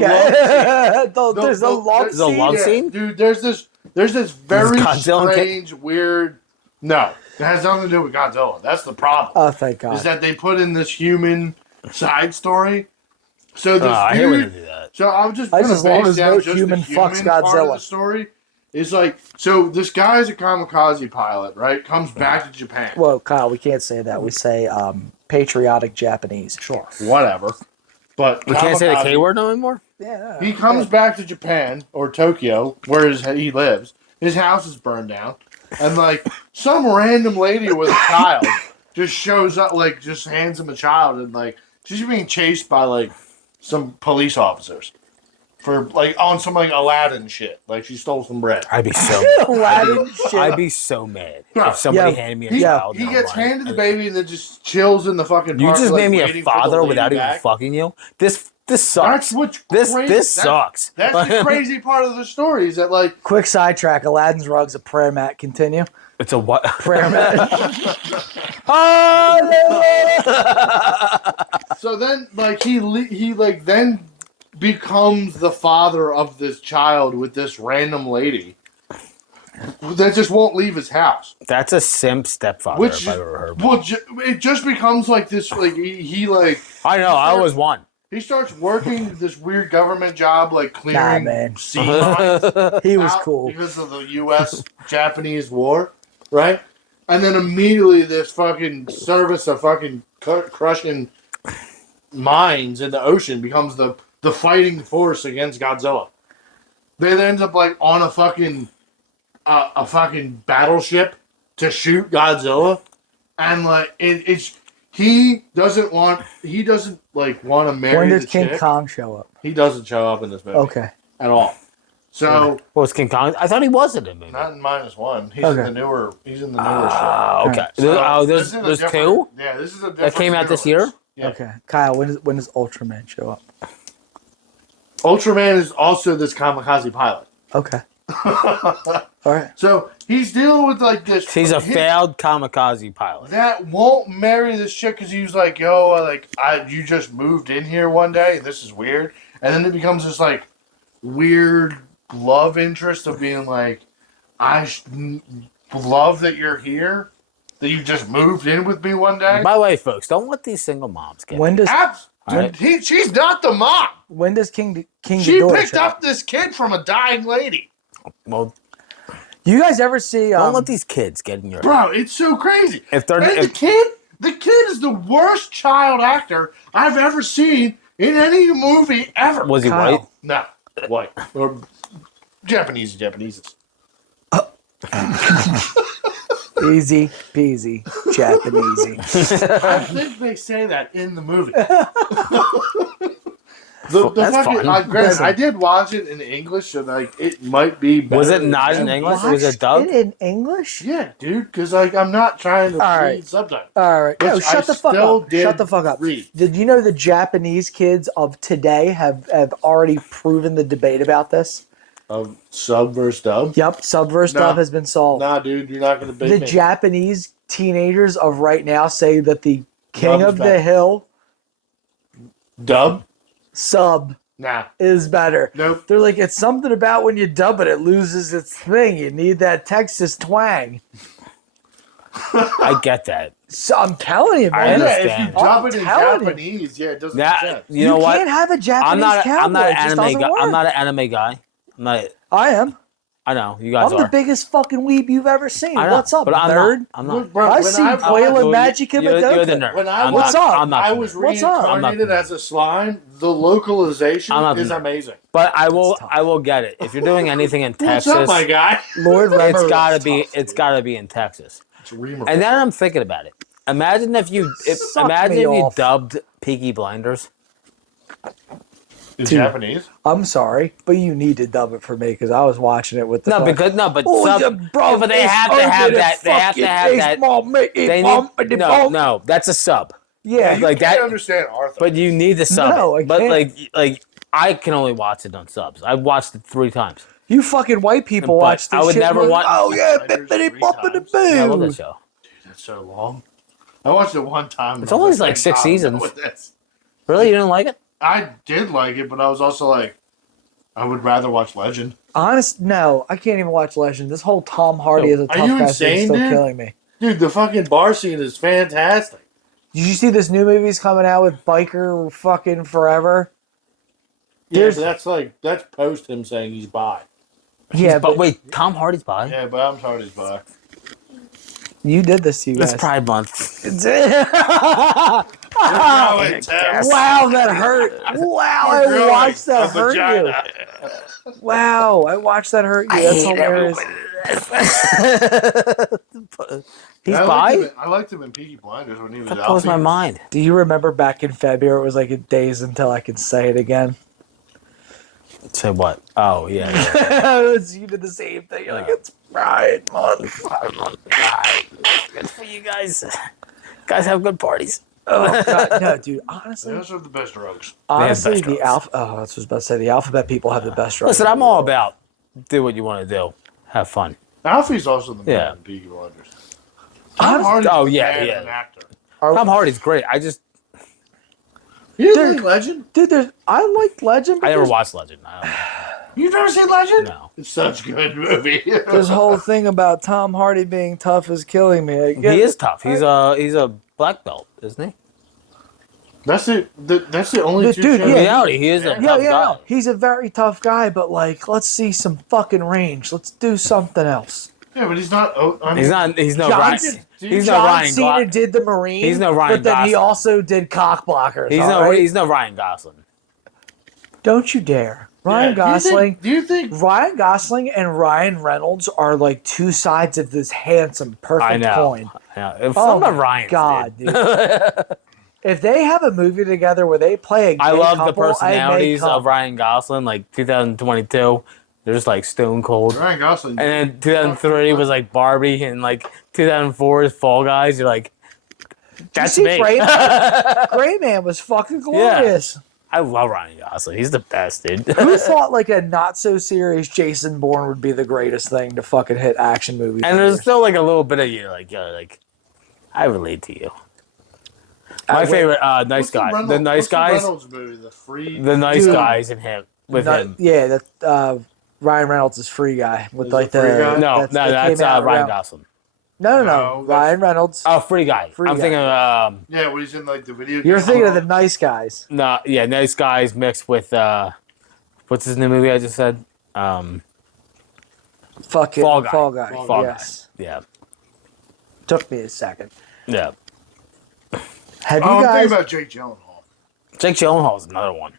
There's a love There's a love scene? Dude, there's this very Godzilla strange, weird. No, it has nothing to do with Godzilla. That's the problem. Oh, thank God. Is that they put in this human side story? So this I hate when they dude. do that. So I'm just That's gonna as long base as down no just human the fucks human part of Godzilla. the story. Is like, so this guy's a kamikaze pilot, right? Comes back to Japan. Well, Kyle, we can't say that. We say patriotic Japanese. Sure. Whatever. But We can't say the kamikaze- K word no anymore? Yeah. He comes back to Japan or Tokyo, where he lives. His house is burned down, and like some random lady with a child just shows up, like just hands him a child, and like she's being chased by like some police officers for like on some like Aladdin shit. Like she stole some bread. I'd be so mad. Aladdin shit. I'd be so mad Yeah. if somebody Yeah. handed me a He, child. he and I'm gets like- handed the baby and then just chills in the fucking. You park, just like, made me a waiting for the father lady without even back. fucking you? This sucks. That's what's This crazy. sucks. That's the crazy part of the story is that like Quick sidetrack. Aladdin's rug's a prayer mat. Continue. It's a what? Prayer mat. so then like he like then becomes the father of this child with this random lady that just won't leave his house. That's a simp stepfather Which if I've ever heard. well, it just becomes like this. Like he like I know. I was one. he starts working this weird government job, like clearing man. sea mines. He was out cool. because of the U.S. Japanese war, right? And then immediately this fucking service of fucking crushing mines in the ocean becomes the fighting force against Godzilla. They end up like on a fucking battleship to shoot Godzilla, and like he doesn't like want to marry When the does King chick. Kong show up? He doesn't show up in this movie Okay. at all. So What was King Kong? I thought he was in the movie. not in -1. He's Okay. in the newer. He's in the newer Oh, okay. shit. So There's this is a there's different- two Yeah, this is a different that came out this year. universe. Yeah. Okay. Kyle, when does Ultraman show up? Ultraman is also this kamikaze pilot. Okay. All right. So he's dealing with like this. He's a his- failed kamikaze pilot. that won't marry this chick because he was like, "Yo, you just moved in here one day, and this is weird." And then it becomes this like weird love interest of being like, love that you're here, that you just moved in with me one day." By the way, folks, don't let these single moms get. When does She's not the mom. King She Ghidorah picked show up this kid from a dying lady. Well, You guys ever see? don't let these kids get in your. Bro, it's so crazy. If they're And the kid is the worst child actor I've ever seen in any movie ever. was he Kyle. white? No. White. Or Japanese. Easy peasy, Japanesey. I think they say that in the movie. The That's fucking, fun. granted, I did watch it in English, and like it might be better. Was it not in than English? Japanese. Was it dubbed? It in English? Yeah, dude, because like I'm not trying to All right. read subtitles. All right. No, Which shut I the fuck still up. did Shut the fuck up. read. Did you know the Japanese kids of today have already proven the debate about this? Of sub versus dub. Yep, sub versus No. dub has been solved. Nah, dude, you're not gonna beat The me. Japanese teenagers of right now say that the King Dub is of the better. Hill Dub? sub Nah. is better. Nope. They're like, it's something about when you dub it, it loses its thing. You need that Texas twang. I get that. So I'm telling you, I man. Yeah, if understand. you dub I'm it in telling you. Japanese, yeah, it doesn't make That sense. you know you what? can't have a Japanese I'm not. cowboy. I'm not It an just anime doesn't guy. work. I'm not an anime guy. I'm not. I am. I know you guys I'm are. the biggest fucking weeb you've ever seen. I know, What's up, but I'm nerd? not. I'm not. Look, bro, I when see I Pueblo watched- Magic in You're the Madoka. nerd. When I I'm What's not, up? I'm not I the was nerd. What's up? I'm not reincarnated the as a slime. The localization I'm not the is nerd. amazing. But I will. tough. I will get it. If you're doing anything in What's Texas, up, my guy? Lord Remmer it's gotta is be. tough, It's dude. gotta be in Texas. It's Reamer. And then I'm thinking about it. Imagine if you. Suck Imagine me if you off. dubbed Peaky Blinders. in Japanese. I'm sorry, but you need to dub it for me because I was watching it with the. But Oh, sub, yeah, bro, but they it's have to have under the that. They have to fucking have face, that. mom, make it They bump need, and the no, bump. no, that's a sub. Yeah, You like can't that- understand Arthur. But you need to sub No, it. I But can't. like I can only watch it on subs. I've watched it 3 times. you fucking white people But watch this I would shit. never and want- Oh yeah, Blinders bippity 3 boppity times. Yeah, I love boo. that show. That's so long. I watched it one time. It's and I only was like 6 "God, I'm seasons." done with this." Really, you didn't like it? I did like it, but I was also like, I would rather watch Legend. Honest, no, I can't even watch Legend. This whole Tom Hardy No. as a Are tough you guy thing is insane, still dude? killing me. Dude, the fucking bar scene is fantastic. Did you see this new movie's coming out with Biker fucking Forever? Yeah, There's- but that's post him saying he's bi. Yeah, But wait, Tom Hardy's bi? Yeah, but I'm sorry he's bi. you did this to you It's guys. Pride Month. Wow, intense. Wow, that hurt. Wow, I Growing watched that a hurt vagina. you. Wow, I watched that hurt you. That's hilarious. He's I bi? liked him in Peaky Blinders when he was That out. blows my mind. Do you remember back in February? It was like days until I could say it again. Say what? Oh, yeah. You did the same thing. You're like, it's Pride Month. Good for you guys. Guys have good parties. Oh God, no, dude. Honestly, Those are the best drugs. honestly, best the drugs. alpha. Oh, that's what I was about to say. The alphabet people have the best drugs. Listen, in I'm the all world. about do what you want to do. Have fun. Alfie's also the man Yeah. in Peaky Blinders. Tom Honest- Hardy's Oh, the yeah, man yeah. of an actor. Tom Hardy's great. I just You Dude. didn't like Legend? Dude, I like Legend. But I never there's watched Legend. I don't know. You've never seen Legend? No. It's such a good movie. this whole thing about Tom Hardy being tough is killing me. I get He is it. tough. He's a black belt, isn't he? That's it. That's the only two Dude, shows. In yeah. reality, he is a Yeah, tough Yeah, guy. no, he's a very tough guy, but like, let's see some fucking range. Let's do something else. Yeah, but he's not. Oh, I mean, He's not. He's no John Ryan. C- He's no John Ryan. Cena Go- did the Marine. He's no Ryan but then he Gosling. also did cock blockers. He's all no. right? He's no Ryan Gosling. Don't you dare, Ryan yeah, Gosling. Do you think? Ryan Gosling and Ryan Reynolds are like two sides of this handsome, perfect I know. coin. I know. If Oh some of my Ryan's God, did. dude. If they have a movie together where they play a gay I love couple, the personalities I may of Ryan Gosling. Like 2022, they're just like stone cold. Ryan Gosling. And then 2003 was like Barbie, and like 2004 is Fall Guys. You're like, that's see me. Gray Gray Man was fucking glorious. I love Ryan Gosling. He's the best, dude. Who thought like a not so serious Jason Bourne would be the greatest thing to fucking hit action movies? And there's still like a little bit of you, like, I relate to you. My favorite, Nice What's Guy. Reynolds- The Nice what's the Guys. Reynolds movie, the free. The Nice Dude. Guys and him with him. Yeah, that Ryan Reynolds is Free Guy with Is like it Free the Guy? No, that that's came out Ryan around- Gosling. No, No, that's- Ryan Reynolds. Oh, Free Guy. Free I'm Guy. thinking of Yeah, when he's in like the video. You're game. thinking of the Nice Guys. no, yeah, Nice Guys mixed with what's his new movie I just said? Fucking Fall Guy. Fall Guy. Fall Yes. Guy. Yeah, Took me a second. yeah. Have Oh, you I'm guys? thinking about Jake Gyllenhaal. Jake Gyllenhaal is another one.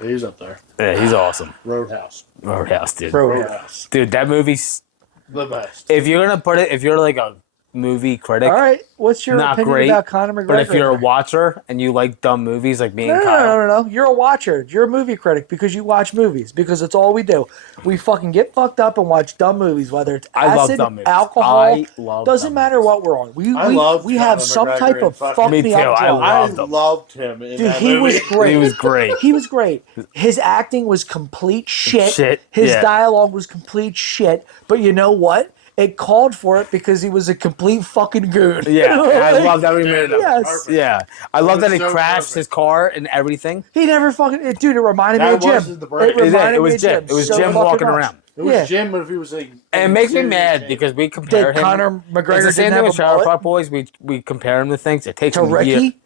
He's up there. Yeah, he's awesome. Roadhouse. Roadhouse, dude. Roadhouse. Dude, that movie's The best. if you're gonna put it, if you're like a movie critic, All right, what's your not opinion great, about Conor McGregor? but if you're a there? watcher and you like dumb movies like me and No, Kyle, no. You're a watcher. You're a movie critic because you watch movies. Because it's all we do. We fucking get fucked up and watch dumb movies, whether it's I love acid, dumb movies. alcohol. I love doesn't dumb matter movies. what we're on. We have Conor some McGregor type and of fucking- fuck Me me too, up I drama. I loved him. loved him in Dude, that he was movie. great. he was great. He was great. His acting was complete shit. His yeah. dialogue was complete shit. But you know what? It called for it because he was a complete fucking goon. Yeah, and I Like, love that we made it up. Yes. Yeah, I love that he so crashed perfect. his car and everything. He never fucking... Dude, it reminded me That of Jim. wasn't the break. It reminded was me of Jim. It was so Jim fucking walking much. around. It was Yeah. Jim, but if he was like... And it makes me serious mad shape. because we compare Did him. Conor McGregor It's the same didn't thing have with a Trailer bullet? Park Boys. We compare him to things. It takes To him Ricky?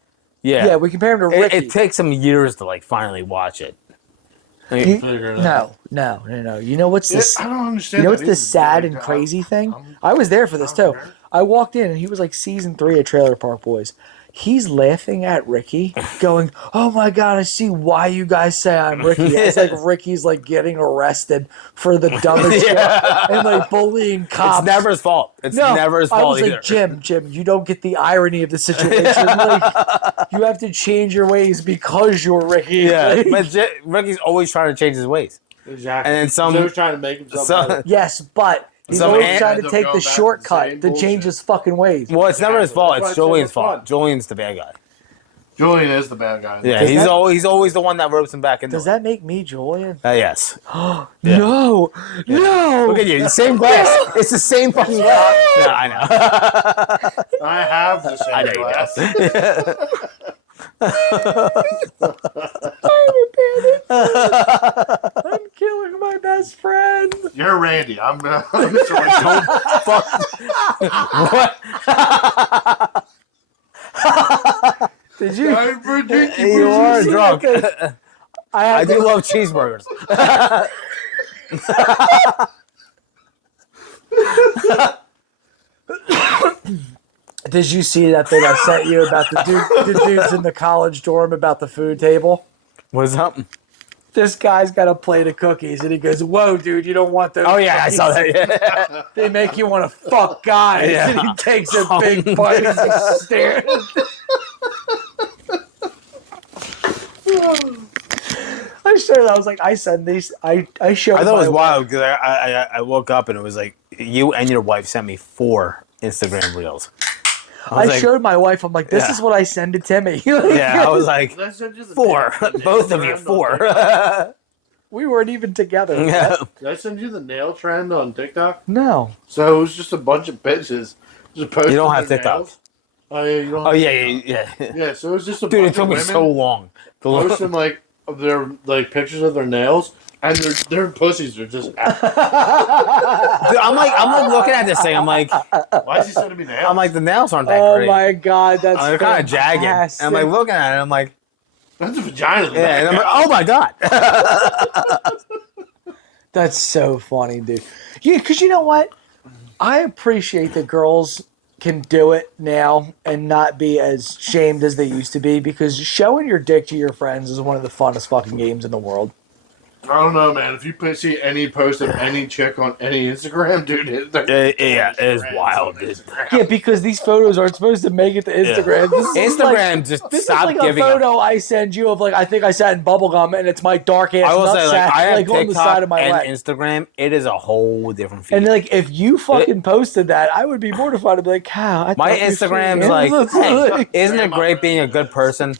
Yeah, Yeah, we compare him to Ricky. It takes some years to like finally watch it. Like, You- Figure it out. no. You know what's this? I don't understand. You know what's that. the He's sad really and good. crazy thing? I'm- I was there for this too. Okay. I walked in and he was like season 3 of Trailer Park Boys. He's laughing at Ricky, going, "Oh my god, I see why you guys say I'm Ricky." It's like Ricky's like getting arrested for the dumbest shit and like bullying cops. it's never his fault. It's never his I fault was either. like, Jim, you don't get the irony of the situation. Like, you have to change your ways because you're Ricky. Yeah, Like, but Ricky's always trying to change his ways. Exactly. And then some- He's always trying to make himself better. yes, but he's Some always ant- trying End to up take going the back to the shortcut same to change bullshit. his fucking ways. Well, it's never his Exactly. fault. That's why It's it's so Julian's much fault. fun. Julian's the bad guy. Julian is the bad guy. Yeah, Does he's always the one that ropes him back into Does it. that make me Julian? Yes. No, Yeah. no. Look at you. The same glass. It's the same fucking glass. Yeah, I know. I have the same I know glass. I'm killing my best friend. You're Randy. I'm sorry. What? Did you? I'm for drinking. You are see drunk. that? I do love cheeseburgers. Did you see that thing I sent you about the dudes in the college dorm about the food table? What's up? This guy's got a plate of cookies, and he goes, "Whoa, dude, you don't want those." Oh yeah, I cookies. saw that. Yeah. They make you want to fuck guys. Yeah. And he takes a big bite and just stares. I showed. I was like, I sent these. I showed. I thought it was my wild because I woke up and it was like you and your wife sent me 4 Instagram reels. I was like- showed my wife. I'm like, this Yeah. is what I send to Timmy. Yeah, I was like Did I send you the 4, nail- both of nail you trend 4. on TikTok? We weren't even together. Yeah. Did I send you the nail trend on TikTok? No. So it was just a bunch of bitches just posting You don't have their TikTok. nails. Oh yeah, you don't. Oh have yeah, TikTok. yeah. Yeah, so it was just a Dude, bunch it took of me women so long. to look. posting like their like pictures of their nails, and their pussies are just. Dude, I'm like looking at this thing. I'm like Why is he sending me nails? the nails aren't that Oh great. my god, that's They're kind of jagged. And fantastic. I'm like looking at it. I'm like, That's a vagina. yeah. And I'm like, oh my god. That's so funny, dude. Yeah, because you know what? I appreciate that girls can do it now and not be as shamed as they used to be, because showing your dick to your friends is one of the funnest fucking games in the world. I don't know, man. If you see any post of any chick on any Instagram, dude, Yeah, it is wild, dude. Yeah, because these photos aren't supposed to make it to Instagram. This is Instagram like, just this stopped is like a giving photo up. I send you of like, I think I sat in bubblegum and it's my dark ass I will say, like, nutsack I have like on the side TikTok of my and leg. Instagram. It is a whole different feed. And like, if you fucking posted that, I would be mortified to be like, "How?" I My thought you Instagram's said-" like, hey, Like, isn't it great being a good person?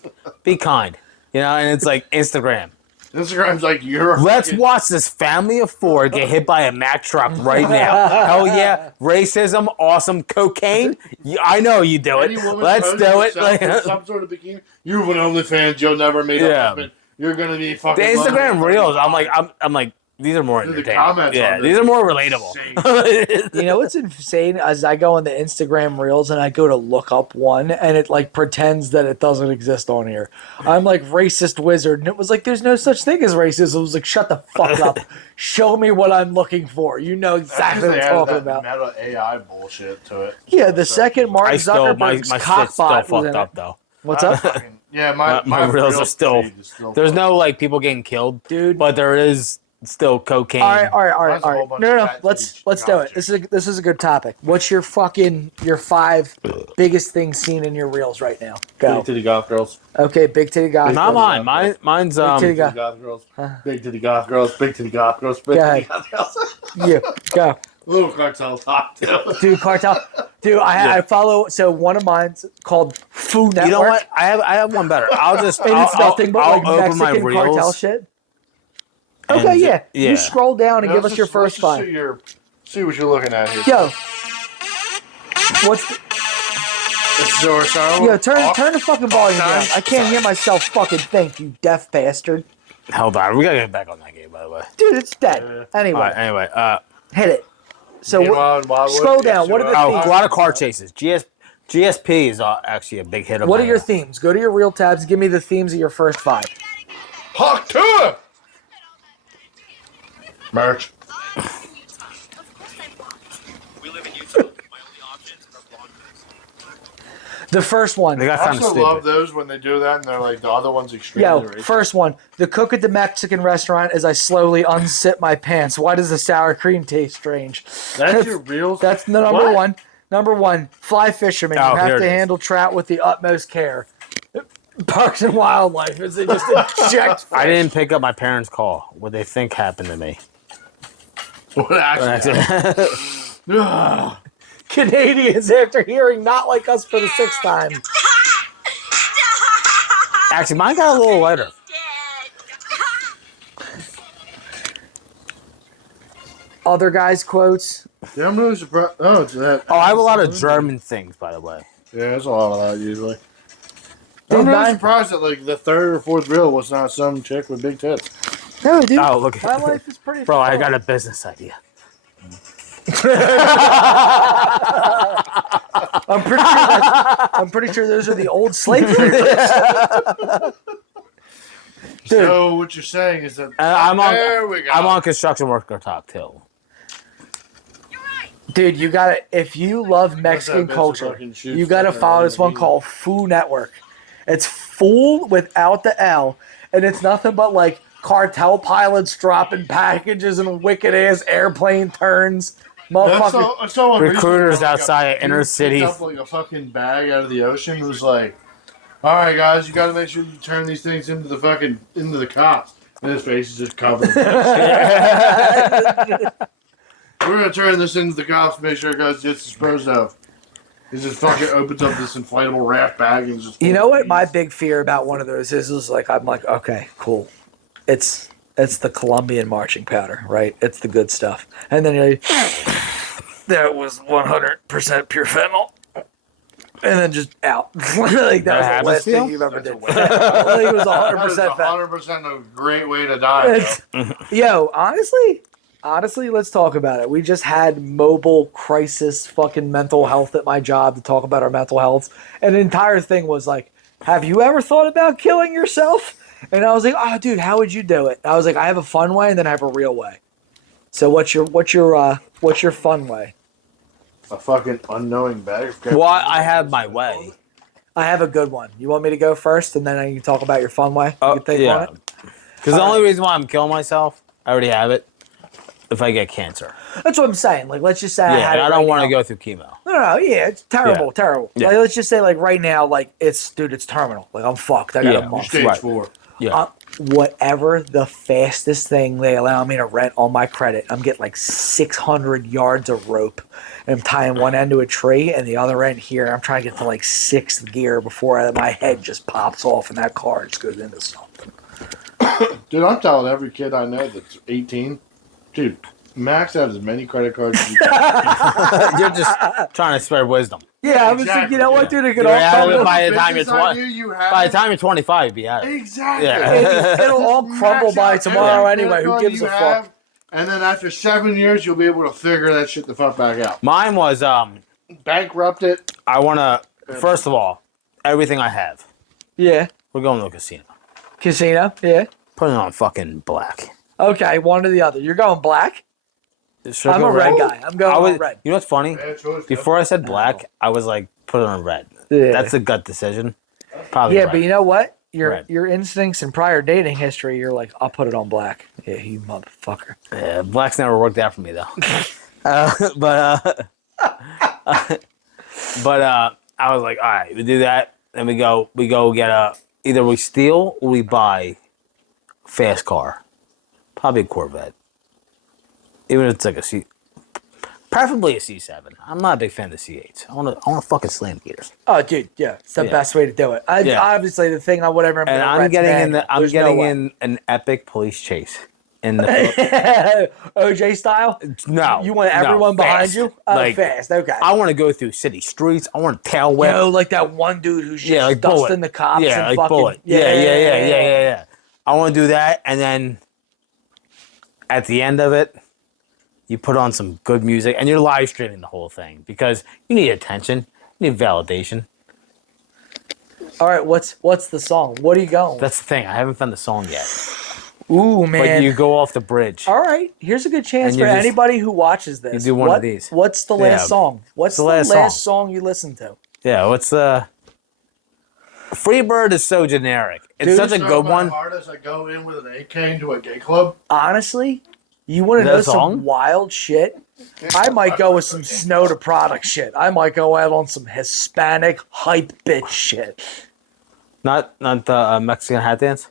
Be kind. You know, and it's like Instagram. Instagram's like you're. Let's watch this family of 4 get hit by a Mack truck right now. Hell yeah. Racism, awesome. Cocaine. I know you do it. Any woman Let's posting do it. herself in Like, some sort of bikini. You have an OnlyFans. You'll never meet a Yeah. husband. You're gonna be the fucking. Instagram reels, I'm like, these are more Dude, the entertaining. comments Yeah, on these this are more is relatable. you know what's insane? As I go on the Instagram reels and I go to look up one, and it like pretends that it doesn't exist on here. I'm like racist wizard, and it was like, there's no such thing as racism. I was like, shut the fuck up. Show me what I'm looking for. You know exactly what I'm talking about. Meta AI bullshit to it. Yeah, the second Mark my Zuckerberg's shit's still cockbot was fucked in up it. though. What's up? Fucking Yeah, My reels are still. speed is still There's no like people getting killed, Dude. but there is still cocaine. All right. Mine's a whole bunch No. of fat Let's titties do it. garbage. This is a good topic. What's your 5 biggest things seen in your reels right now? Go. Big titty goth girls. Okay, big titty guy. Not mine. Mine's titty Big guy. titty goth girls. Big titty goth girls. Big titty goth girls. Big Go titty ahead. goth girls. You go. Little cartel talk too. Dude, cartel. Dude, I follow. So one of mine's called Foo Network. You know what? I have one better. I'll just. And it's nothing but I'll like open my Mexican cartel reels. shit. and Okay, yeah. yeah. You scroll down and give us your first See, 5. see what you're looking at here. Yo, what's the, yo? Turn the fucking volume down. I can't hear myself fucking think. You deaf bastard. Hold on, we gotta get back on that game, by the way. Dude, it's dead. Yeah. Anyway, All right, anyway, hit it. So Meanwhile, in Wildwood, scroll down. What are the a themes? lot of car chases. GSP is actually a big hit of What are mine. your themes? Go to your reel tabs. Give me the themes of your first 5. Hawk to it! Merch. We live in Utah. My only options are blonde girls. The first one. They got I kind of also stupid. love those when they do that and they're like the other one's extremely Yo, racist. first one. The cook at the Mexican restaurant as I slowly unzip my pants. Why does the sour cream taste strange? That's your reels? That's the number What? one. Number 1, fly fishermen. Oh, You here have it to is. handle trout with the utmost care. Parks and Wildlife is they just inject I fish. didn't pick up my parents' call. What they think happened to me. What actually happened? Canadians after hearing "Not Like Us" for the 6th time. Actually, mine got a little lighter. Other guys' quotes. Yeah, I'm really surprised. Oh, it's that. Oh, I have a lot of German things, by the way. Yeah, there's a lot of that usually. Dude, I'm really mine- surprised that like the 3rd or 4th reel was not some chick with big tits. No, dude. Oh, look My at life is pretty. Bro, I full. got a business idea. I'm pretty sure those are the old slave papers. Dude. So what you're saying is that I'm we go. on construction worker talk too. Dude, you gotta, if you love Mexican bitch that culture, fucking shoots you gotta fucking follow this one Lamborghini. called Foo Network. It's Fool without the L, and it's nothing but like cartel pilots dropping packages and wicked ass airplane turns. Motherfucker. I saw one Recruiters recently, like, outside a of inner dude city. picked up like a fucking bag out of the ocean. It was like, all right, guys, you got to make sure you turn these things into the cops. And his face is just covered. We're gonna turn this into the cops. Make sure it gets disposed of. He just fucking opens up this inflatable raft bag and just. You know what my big fear about one of those is like, I'm like, okay, cool. It's the Colombian marching powder, right? It's the good stuff. And then you're like, that was 100% pure fentanyl. And then just out. Like that was happens the last to you? thing you've ever That's did. a waste. I think it was 100% That is fentanyl. 100% a great way to die. It's- Yo, honestly, let's talk about it. We just had mobile crisis fucking mental health at my job to talk about our mental health. And the entire thing was like, have you ever thought about killing yourself? And I was like, oh, dude, how would you do it? I was like, I have a fun way and then I have a real way. So what's your fun way? A fucking unknowing bag. Well, I have my way. I have a good one. You want me to go first and then I can talk about your fun way? You can think on it? Because the only reason why I'm killing myself, I already have it. If I get cancer, That's what I'm saying. Like, let's just say I had it I don't right want to now. go through chemo. No, yeah, it's terrible, Yeah. terrible. Yeah. Like, let's just say, like, right now, like, it's terminal. Like, I'm fucked. I got Yeah. a month. Stage Right. 4. Yeah, Whatever the fastest thing they allow me to rent on my credit, I'm getting like 600 yards of rope. And I'm tying one end to a tree and the other end here. I'm trying to get to like 6th gear before my head just pops off and that car just goes into something. Dude, I'm telling every kid I know that's 18, dude, max out as many credit cards as you can. you're just trying to spread wisdom. Yeah, I was Exactly, like, you know what, yeah. dude? It could You're all out crumble. of it by the time you're Business 20. idea you have, By the time you're 25, you'd be out. exactly. Yeah. It'll all crumble Max by out tomorrow every anyway. credit Who card gives you a fuck? have, and then after 7 years, you'll be able to figure that shit the fuck back out. Mine was Bankrupt it. I want to. First of all, everything I have, Yeah. we're going to a casino. Casino? Yeah. Putting on fucking black. Okay, one or the other. You're going black? Should I I'm go a red guy. I'm going I was, red. You know what's funny? Bad choice. Before I said black, I was like, put it on red. Yeah. That's a gut decision. Probably Yeah, right. but you know what? Red. Your instincts and prior dating history, you're like, I'll put it on black. Yeah, you motherfucker. Yeah, black's never worked out for me though. But I was like, all right, we do that, then we go get either we steal or we buy a fast car, probably a Corvette, even if it's like a C, preferably a C7. I'm not a big fan of the C8s. I want fucking slam gears. Oh, dude, yeah, it's the Yeah. best way to do it. Yeah. Obviously, the thing I would ever. And I'm getting in an epic police chase in the OJ style. no. You want everyone behind fast. you? Oh, Like, fast. Okay. I want to go through city streets. I want to tail whip. Yo, like that one dude who's just Like dusting Bullet. the cops Yeah, and like fucking. Bullet. Yeah. I want to do that, and then at the end of it, you put on some good music, and you're live streaming the whole thing because you need attention, you need validation. All right, what's the song? What are you going? That's the thing. I haven't found the song yet, Ooh, man. but you go off the bridge. All right, here's a good chance And for you just- anybody who watches this. you do one of these. What's the last Yeah. song? What's the last song you listened to? Yeah, what's the Freebird is so generic. It's Dude, such a good one. Hard as I go in with an AK into a gay club. Honestly, you want to That know some song? wild shit? I might go with some Snow to Product shit. I might go out on some Hispanic hype bitch shit. Not the Mexican hat dance.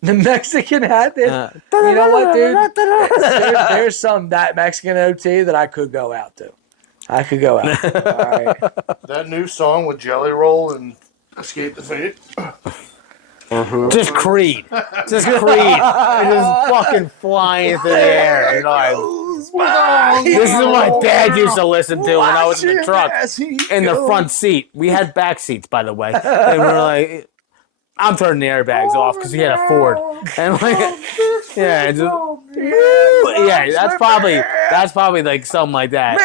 The Mexican hat dance. You know what, dude? There's some that Mexican OT that I could go out to. I could go out. All right. That new song with Jelly Roll and Escape the Fate. Just Creed. Just Creed. Just fucking flying through the air. You know, this is what Dad used to listen to when I was in the truck. In the front seat. We had back seats, by the way. And we were like, I'm turning the airbags off because he had a Ford. And like, yeah, just, yeah, that's probably like something like that.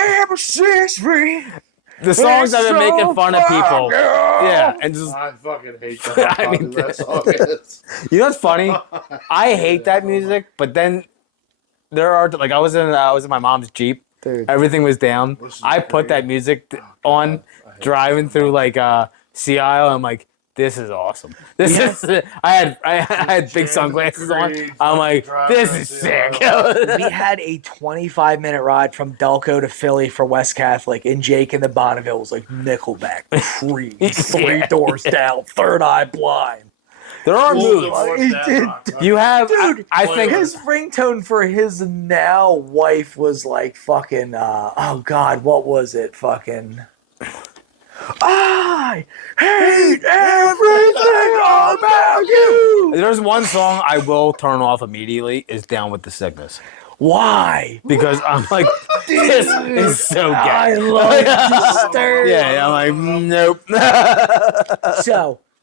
The songs I've been making fun of people. Yeah, and just, I fucking hate that. I mean, that song is. you know what's funny? I hate that music, but then there are like I was in my mom's Jeep. Dude. Everything was down. I put that music on, driving through like Sea Isle. I'm like, this is awesome. This is. I had big sunglasses on. I'm like, this is sick. We had a 25-minute ride from Delco to Philly for West Catholic, and Jake in the Bonneville was like Nickelback, Creed, Three Doors Down, Third Eye Blind. There are moves. You have, Dude, I think his ringtone for his now wife was like fucking, oh God, what was it? Fucking, I hate everything about you. there's one song I will turn off immediately is Down with the Sickness. Why? Because I'm like, this is so I gay. love Disturbed. Yeah, I'm like, nope.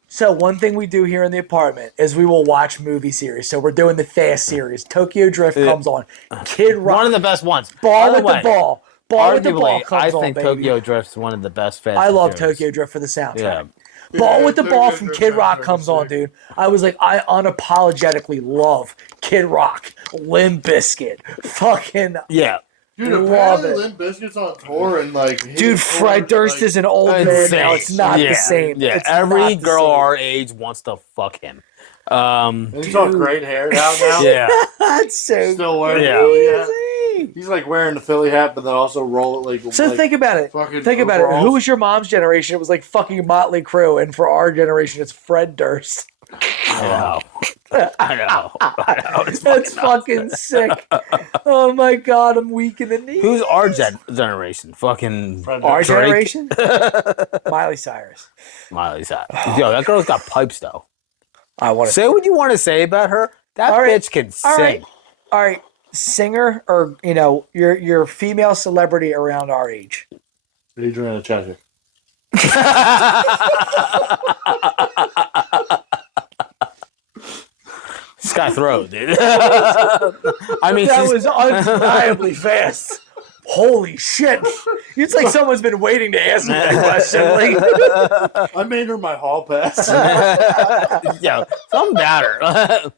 So one thing we do here in the apartment is we will watch movie series. So we're doing the Fast series. Tokyo Drift comes on. Kid Rock. One of the best ones. Ball By with way, the ball. Ball with the ball arguably, comes I on, think baby. Tokyo Drift's one of the best Fast I and love Furious. Tokyo Drift for the soundtrack. Yeah. Ball with the Tokyo ball Drift from Kid Rock soundtrack comes is on, sick. dude. I was like, I unapologetically love Kid Rock, Limp Bizkit, fucking Yeah. Dude, Love apparently it. Limp Bizkit's on tour and like. his dude. tour Fred Durst is an old man Insane. now. It's not Yeah. the same. Yeah, It's every not the girl same. our age wants to fuck him. And he's all great hair down now. Yeah. That's so Still wearing Yeah. the Philly hat. crazy. He's like wearing the Philly hat, but then also roll it like. So like, think about it. fucking Think about it. overalls. Who was your mom's generation? It was like fucking Motley Crue, and for our generation, it's Fred Durst. I know. I know. That's fucking sick. Oh my god, I'm weak in the knees. Who's our generation? Fucking Fred Our Durst. Drake? generation? Miley Cyrus. Miley Cyrus. Yo, that girl's got pipes though. I want to Say what you want to say about her. That All right. bitch can All sing. right. All right. Singer or your female celebrity around our age. Adriana Cheshire. She's got throat, dude. I mean, That she's, was undeniably fast. Holy shit. It's like someone's been waiting to ask me that question. Like, I made her my hall pass. yo, something about her.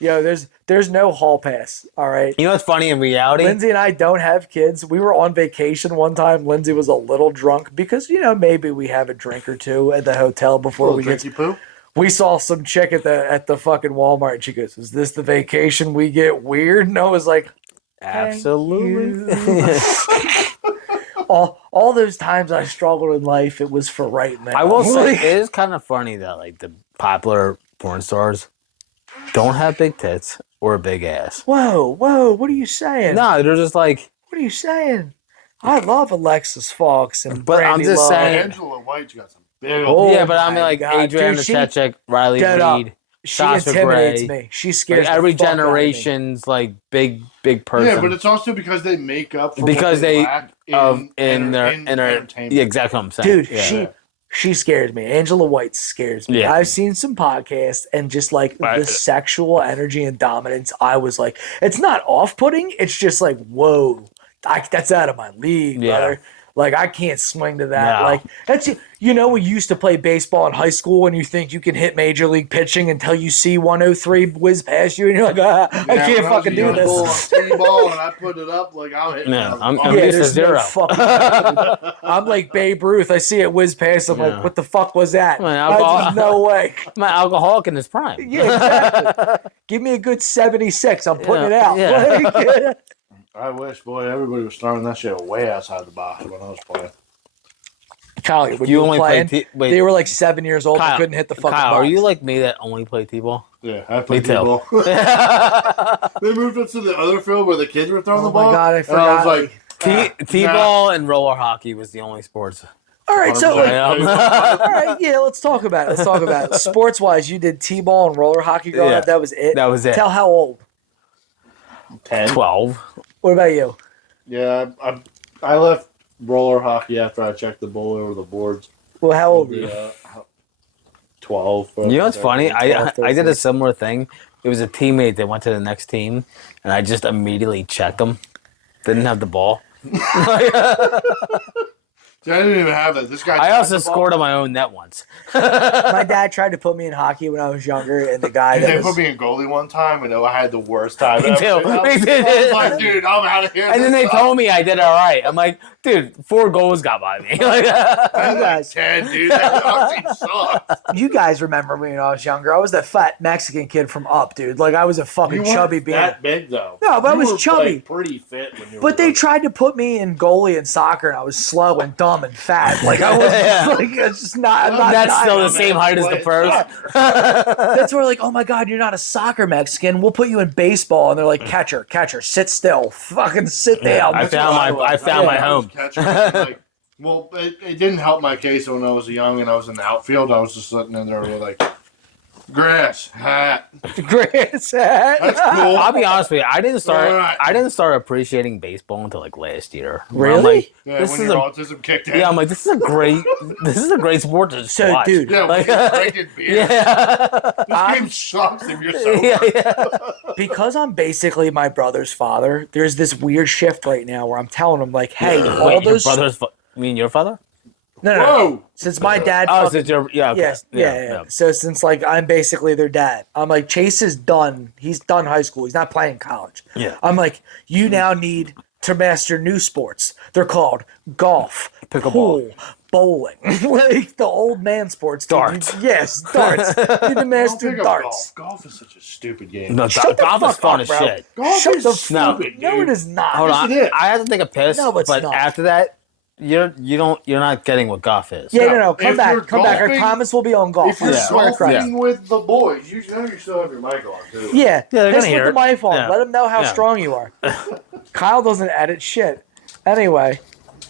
yo, there's no hall pass. All right. You know what's funny in reality? Lindsay and I don't have kids. We were on vacation one time. Lindsay was a little drunk because, maybe we have a drink or two at the hotel before we get. Drinky poo. we saw some chick at the fucking Walmart, and she goes, "Is this the vacation we get weird?" And I was like, Absolutely. all those times I struggled in life, it was for right now. I will say it is kind of funny that like the popular porn stars don't have big tits or a big ass. Whoa, what are you saying? No, they're just like. What are you saying? I love Alexis Fox and But I'm Brandy just Love. saying- Angela White's got some big Oh, old. Yeah, but I mean my like God. Adriana Dude, she- Chechik, Riley Dead up. Reid, She Sasha intimidates Grey. me. She scares Like every the fuck out of me. generation's like big person. Yeah, but it's also because they make up for Because what they they- lack in their entertainment. yeah, exactly what I'm saying. Dude, yeah. she scares me. Angela White scares me. Yeah. I've seen some podcasts and just like the sexual energy and dominance, I was like, it's not off-putting. It's just like, whoa, that's out of my league, Yeah. brother. Like I can't swing to that. No. Like that's we used to play baseball in high school, and you think you can hit major league pitching until you see 103 whiz past you, and you're like, I can't fucking do this. T-ball and I put it up like I'll hit. No, I'm Yeah, used to there's no zero. fucking. I'm like Babe Ruth. I see it whiz past. I'm Yeah. like, what the fuck was that? Man, There's no way. I'm an alcoholic in his prime. Yeah, exactly. Give me a good 76. I'm putting it out. Yeah. Like, I wish, boy, everybody was throwing that shit way outside the box when I was playing. Kyle, when You you were only playing, played wait, they were like 7 years old Kyle, and couldn't hit the fucking Kyle, box. are you like me that only play T-ball? Yeah, I played Me too. T-ball. They moved us to the other field where the kids were throwing Oh the my ball. God, I And I was forgot. like, T-ball and roller hockey was the only sports. All right, so like, all Yeah. right, yeah, let's talk about it. Sports wise, you did T-ball and roller hockey growing Yeah, up. That was it. that was it. Tell how old. 10. 12. What about you? Yeah, I left roller hockey after I checked the ball over the boards. Well, how old were you? 12. You know what's funny? 12, I did 13. a similar thing. It was a teammate that went to the next team, and I just immediately checked him. Didn't have the ball. See, I didn't even have that. This guy. I tried also the ball. scored on my own net once. My dad tried to put me in hockey when I was younger, and the guy They that put was, me in goalie one time, and I had the worst time Me ever. too. I was, Me too. I was like, dude, I'm out of here. And then they told me I did all right. I'm like, dude, 4 goals got by me. Like, I You was guys- like 10, dude. That hockey sucks. you guys remember me when I was younger. I was that fat Mexican kid from Up, dude. Like I was a fucking You chubby weren't bean. that big though. No, but I You was were, chubby. like, pretty fit when you were. But they younger. tried to put me in goalie in soccer, and I was slow and dumb and fat. Like I was Yeah. like, it's just not. I'm not That's still the dying. same height as the first. That's where like, oh my god, you're not a soccer Mexican. We'll put you in baseball, and they're like, catcher, sit still, fucking sit down. I found my home. Well, it didn't help my case when I was young and I was in the outfield. I was just sitting in there with like grass, hat. Grass hat. That's cool. I'll be honest with you. I didn't Alright. start appreciating baseball until like last year. Where I'm Really? like, Yeah, this when is your a autism kicked in. yeah. I'm like, this is a great sport to just So, watch. dude, Yeah, Like, when you're drinking beer. yeah. This game sucks if you're sober. yeah. because I'm basically my brother's father, there's this weird shift right now where I'm telling him like, hey, all Wait, your those brother's. You mean your father? no, no, Whoa! since my dad Oh, fucking, so your yeah. Okay. yes, yeah. So since like I'm basically their dad, I'm like Chase is done. He's done high school. He's not playing college. Yeah. I'm like, you now need to master new sports. They're called golf, Pickleball. pool, bowling, like the old man sports. dude. Darts. Yes, darts. You need to Don't master pick up darts. golf. Golf is such a stupid game. No, Shut the golf is fuck fun up, as bro. shit. Golf Shut is the stupid, No, dude. it is not. Hold on, it is. I have to take a piss. No, it's but not. after that, you're not getting what golf is. Yeah, No, no. Come if back. you're Come back. I golfing- promise we'll be on golf. If you're I swear to Christ. golfing with the boys, you know you still have your mic on too. Yeah, they're piss gonna hear with the it. mic on. Yeah. Let them know how Yeah. strong you are. Kyle doesn't edit shit. Anyway,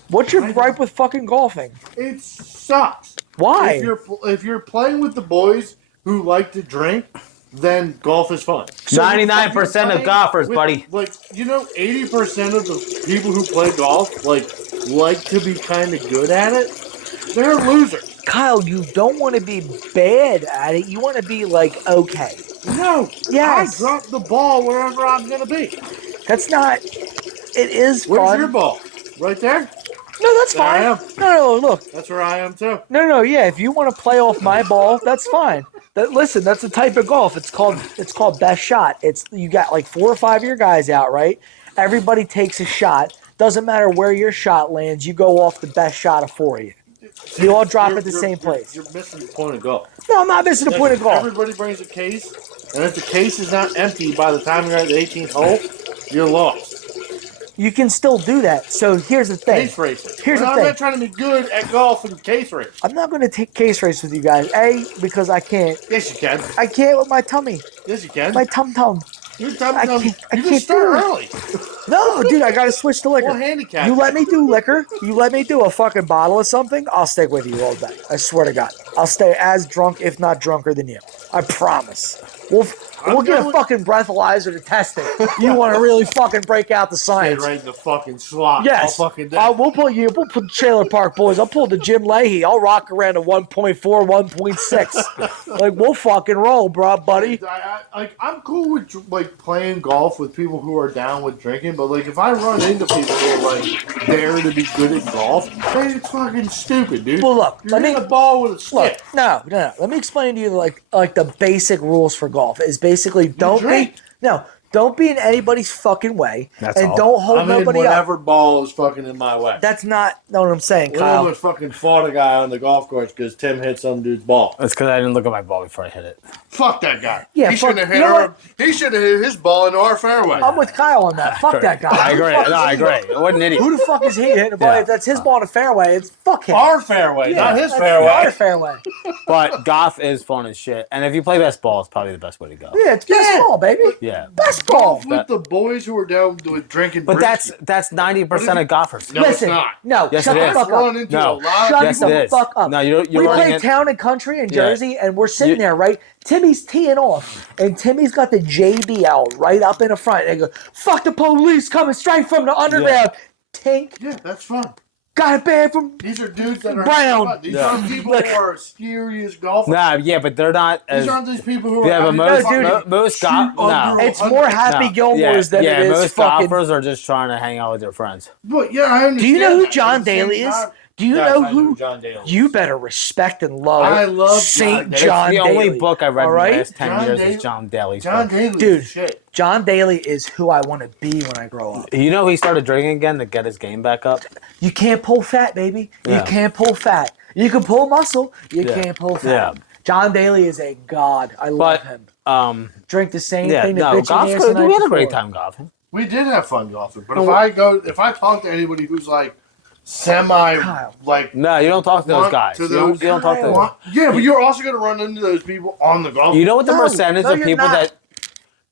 what's your gripe with fucking golfing? It sucks. Why? If you're playing with the boys who like to drink, then golf is fun. 99% of golfers, With, buddy. like 80% of the people who play golf like to be kind of good at it. They're losers. Kyle, you don't want to be bad at it. You want to be like okay. No, Yes. I drop the ball wherever I'm gonna be. That's not. It is Where's fun. your ball? Right there. No, that's There I fine. am. No, look. That's where I am too. No, yeah. If you want to play off my ball, that's fine. Listen, that's a type of golf. It's called best shot. It's you got like 4 or 5 of your guys out, right? Everybody takes a shot. Doesn't matter where your shot lands. You go off the best shot of 4 of you. You all drop at the You're- same you're- place. You're missing the point of golf. No, I'm not missing the point of golf. Everybody brings a case, and if the case is not empty by the time you're at the 18th hole, you're lost. You can still do that. So here's the thing. Case racing. Here's the I'm thing. not trying to be good at golf and case racing. I'm not going to take case race with you guys. A, because I can't. Yes, you can. I can't with my tummy. Yes, you can. My tum-tum. You're I telling them can't- I you can't can start do it. early. No, dude, I got to switch to liquor. Well, handicap. You let me do liquor. You let me do a fucking bottle of something. I'll stick with you all day. I swear to God. I'll stay as drunk, if not drunker than you. I promise. We'll get a going- fucking breathalyzer to test it. You want to really fucking break out the Stay science. right in the fucking slot. Yes. All fucking day. We'll put Trailer Park Boys. I'll pull the Jim Leahy. I'll rock around a 1.4, 1.6. Like, we'll fucking roll, bro, buddy. I'm cool with like playing golf with people who are down with drinking, but like if I run into people who are like dare to be good at golf, man, it's fucking stupid, dude. Well, look, You're let me hitting a ball with a stick. look. No. Let me explain to you like the basic rules for golf is basically don't be in anybody's fucking way, That's and all. don't hold I'm in nobody up. whatever ball is fucking in my way. That's not what I'm saying, We Kyle. almost fucking fought a guy on the golf course because Tim hit some dude's ball. That's because I didn't look at my ball before I hit it. Fuck that guy. Yeah, he fuck- shouldn't have you hit know our, He should have hit his ball into our fairway. I'm with Kyle on that. Fuck that guy. I agree. No, I agree. What an idiot. Who the fuck is he hitting the ball? Yeah. If that's his ball in a fairway, it's fuck him. Our fairway, Yeah, not his that's fairway. Our fairway. But golf is fun as shit. And if you play best ball, it's probably the best way to go. Yeah, it's best ball, baby. Yeah. Best ball. Golf with the boys who are down with drinking. But brewskis. that's 90% of golfers. No, Listen, it's not. no, Yes, shut it the is. fuck Run up. into No. a lot Shut of Yes, the it is. fuck up. No, you're we running play in- Town and Country in Yeah. Jersey, and we're sitting there, right? Timmy's teeing off, and Timmy's got the JBL right up in the front. And they go, fuck the police coming straight from the underground. Tink, Yeah, that's fun. got it bad from... These are dudes that are Brown. These Yeah. aren't people who are serious golfers. Nah, yeah, but they're not as. These aren't these people who Yeah, are. but out most, here dude, fucking most shoot golf. No. under It's more 100. Happy No. Gilmore's than it is most fucking... golfers are just trying to hang out with their friends. But yeah, I understand. Do you know who that. John At the same Daly is? time- Do you Yes, know I who... John Daly is. You better respect and love I love St. John John the Daly. only book I read all in the right? last 10 John years Daly- is John Daly's John book. Daly Dude. is shit. John Daly is who I want to be when I grow up. You know he started drinking again to get his game back up? You can't pull fat, baby. You Yeah. can't pull fat. You can pull muscle. You Yeah. can't pull fat. Yeah. John Daly is a god. I love But, him. Drink the same yeah, thing that no, bitch golf's in the good. ass the We night had a great before. time golfing. We did have fun golfing, but Well, if I talk to anybody who's like semi, Kyle. like No, you don't talk to those want guys. to You don't those- talk to want- yeah, but you're also going to run into those people on the golf. You know what the No, percentage no, of you're people not. that.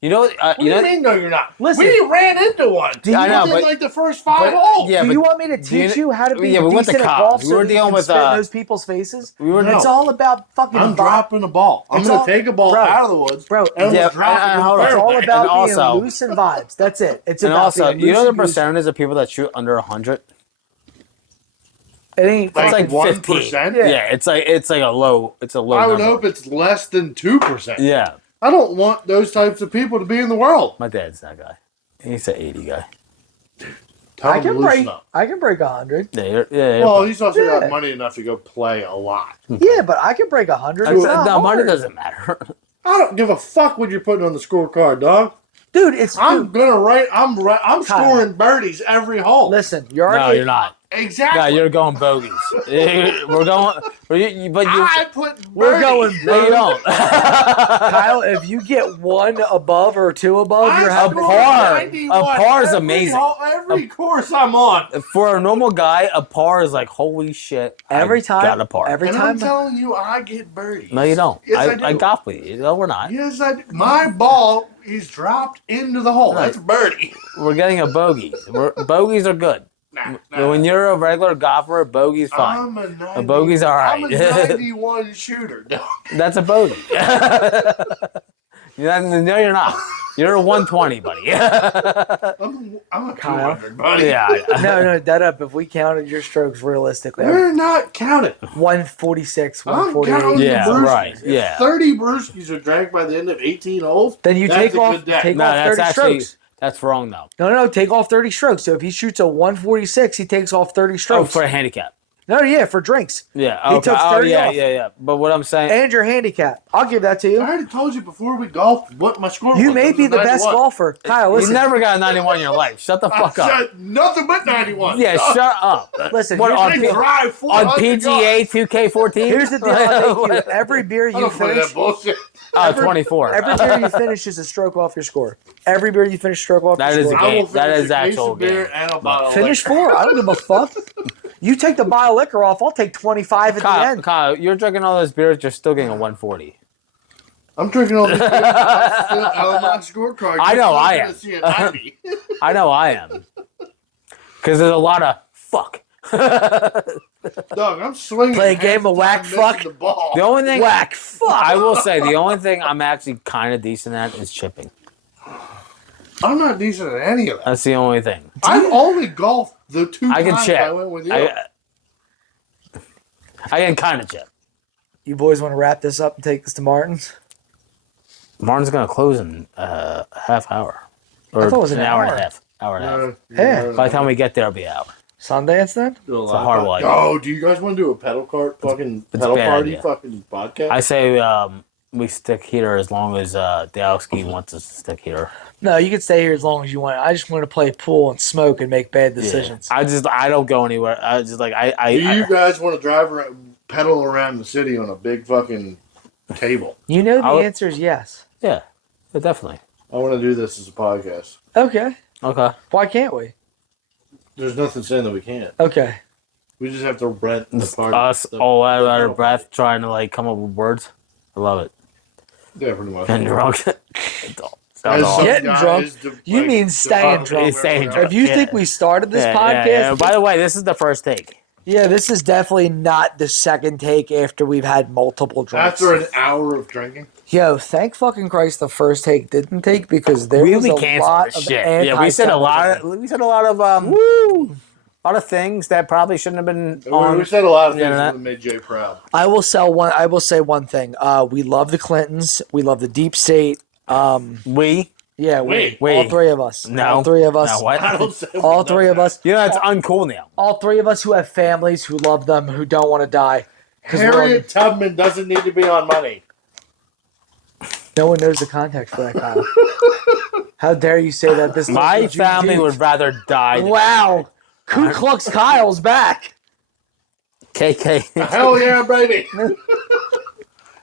You know, What do you you know. mean? No, you're not. Listen. We ran into one. I know, within but- like the first 5 but- holes. yeah, Do but you want me to do you teach kn- you how to be yeah, we went to decent at college. golf We so were that you dealing can with, spit in those people's faces? We were No. It's all about fucking I'm vibe. dropping a ball. I'm It's going all- to take a ball bro, out of the woods. bro, and yeah, we'll drop it in the hold on. It's all fairway. about And also- being loose and vibes. That's it. It's And about also, being you know the loosey-goosey. percentage of people that shoot under 100? It ain't Like It's like 1%? 15. Yeah, it's like a low. It's a low. I would number. hope it's less than 2%. Yeah, I don't want those types of people to be in the world. my dad's that guy. He's an 80 guy. Tell I them to can loosen break. up. I can break 100. Yeah, yeah. Well, he's also Yeah. got money enough to go play a lot. Yeah, but I can break 100. no, It's not money hard. doesn't matter. I don't give a fuck what you're putting on the scorecard, dog. Dude, it's I'm dude, gonna write. I'm Kyle. scoring birdies every hole. listen, you're No, already you're not. Exactly. No, you're going bogeys. We're going. But you. I put. We're birdies. going No, you don't. Kyle, if you get one above or two above, I you're a score having par. 91 A par is every amazing. Every course I'm on. For a normal guy, a par is like holy shit. every I time. got a par. Every And time. I'm telling you, I get birdies. No, you don't. Yes, I do. I golf with you. No, we're not. Yes, I do. My ball is dropped into the hole. Right. That's birdie. We're getting a bogey. Bogeys are good. Nah. When you're a regular golfer, bogey's fine. I'm a 90, bogey's all right. I'm a 91 shooter, dog. That's a bogey. No, you're not. You're a 120, buddy. I'm a Kyle. 200, buddy. Yeah. No, that up. If we counted your strokes realistically, We're not counting. 146, I'm 148. counting Yeah, the brewskis. right, If yeah. 30 brewskis are drank by the end of 18 holes. Then you that's take a off, good day. take No, off that's 30 actually strokes. that's wrong though. No, take off 30 strokes. So if he shoots a 146, he takes off 30 Oh, strokes. for a handicap. No, yeah, for drinks. Yeah. He Okay. took 30 off. Yeah. But what I'm saying, And your handicap. I'll give that to I you. already told you before we golfed what my score was. You may It was be a the best 91. golfer. Kyle, you listen. never got a 91 in your life. Shut the I fuck up. said nothing but 91. Yeah, dog. shut up. Listen, What, here's on, the I deal. drive on 400 PGA yards. 2K14? Here's the deal I'll make you. Every beer I you don't play finish, that bullshit. 24. every beer you finish is a stroke off your score. Every beer you finish, stroke off That your is score. a I will game. finish That is a case actual of beer game. and a bottle of Finish liquor. 4. I don't give a fuck. You take the bottle of liquor off, I'll take 25 at the end. Kyle, you're drinking all those beers, you're still getting a 140. I'm drinking all these beers. I'm still out of my scorecard. I know I You're am. still gonna see a 90. I know I am. Because there's a lot of fuck. Dog, I'm swinging. Play a half game the of time whack missing fuck. The ball. The only thing Whack, fuck. I will say, the only thing I'm actually kind of decent at is chipping. I'm not decent at any of that. That's the only thing. I've only golfed the 2 I can times chip. I went with you. I can kind of chip. You boys want to wrap this up and take this to Martin's? Martin's going to close in a half hour. Or I thought it was an hour and hour. a half. Hour and a half. Yeah. By the time we get there, it'll be an hour. Sundance then? It's a horrible idea. Oh, do you guys want to do a pedal cart fucking it's a pedal bad party idea. fucking podcast? I say we stick heater as long as Dalski wants us to stick heater. No, you can stay here as long as you want. I just want to play pool and smoke and make bad decisions. I don't go anywhere. I just like do you guys want to drive around, pedal around the city on a big fucking table? You know the I would- answer is yes. yeah, definitely. I want to do this as a podcast. Okay. Okay. Why can't we? There's nothing saying that we can't. Okay. We just have to rent the party. Us the- all out of the our pedal breath trying to like come up with words. I love it. party. Yeah, pretty much. And drunk. As some Getting guys drunk? to, You mean to staying fuck drunk. over Staying everyone drunk. else. If you Yeah. think we started this Yeah, podcast, yeah. By the way, this is the first take. yeah, this is definitely not the second take after we've had multiple drinks. After an hour of drinking, Yo, thank fucking Christ the first take didn't take because there We was a canceled lot this of shit. Yeah, we said a lot. We said a lot of lot of things that probably shouldn't have been on. we said a lot of the things internet. that made Jay proud. I will say one thing. We love the Clintons. We love the deep state. We. Yeah, We. all three of us. No. All three of us. No, what? I don't say All three of us. You know, it's uncool now. All three of us who have families who love them, who don't want to die. 'Cause we're Harriet Tubman doesn't need to be on money. no one knows the context for that, Kyle. How dare you say that? This My local family GD. would rather die. Than Wow. Ku Klux Kyle's back. KK. Hell yeah, baby.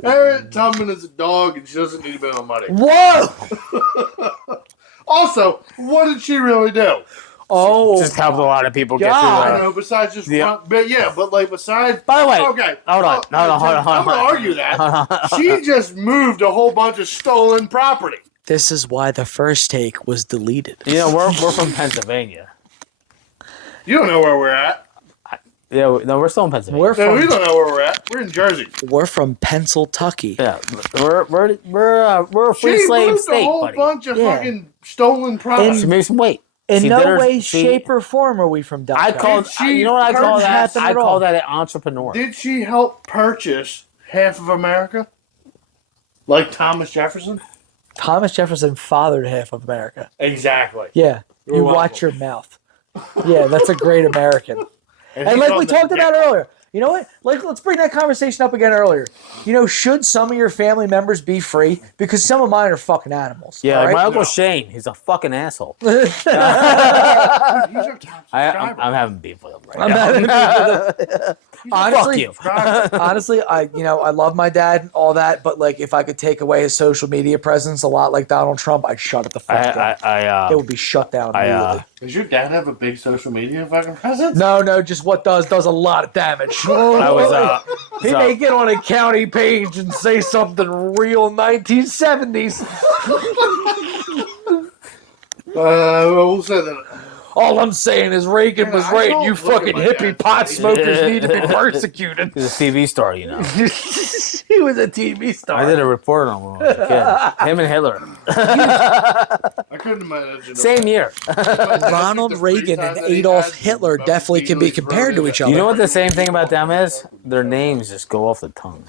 Harriet Tubman is a dog and she doesn't need to be on money. Whoa. Also, what did she really do? Oh. Just helped a lot of people get God. I through. know, besides just Yeah. run, but yeah, but like besides. By the way, Okay, hold on. No, hold on. I'm gonna argue that she just moved a whole bunch of stolen property. This is why the first take was deleted. You know, we're from Pennsylvania. You don't know where we're at. Yeah, no, we're still in Pennsylvania. We're No, we from don't know where we're at. We're in Jersey. Pennsyltucky. Yeah, we're a free She slave moved a state, whole buddy. bunch of Yeah. fucking stolen property. She made some weight. In She no did her- way, she- shape, or form are we from Delco. I called. Did she You know what I call that? happen I at all? call that an entrepreneur. Did she help purchase half of America? Like Thomas Jefferson? Thomas Jefferson fathered half of America. Exactly. Yeah. You're You welcome. watch your mouth. Yeah, that's a great American. And he's like on we the talked dick. about earlier, you know what? Like, let's bring that conversation up again earlier. You know, should some of your family members be free? Because some of mine are fucking animals. Yeah, all like my right? uncle Shane. He's a fucking asshole. He's our top subscriber. I'm having beef with him right now. honestly, Fuck you. honestly, I love my dad and all that, but like, if I could take away his social media presence a lot like Donald Trump, I'd shut it the fuck down. It would be shut down immediately. Does your dad have a big social media fucking presence? No, just what does a lot of damage. I was He may get on a county page and say something real 1970s. We'll say that. All I'm saying is Reagan was I right. don't You look at fucking my hippie dad's pot face. smokers need to be persecuted. He's a TV star, you know. He was a TV star. I did a report on him when I was a kid. Him and Hitler. I couldn't imagine. Same year. Ronald Reagan and Adolf Hitler definitely can be compared to each other. You know what the same thing about them is? Their names just go off the tongue.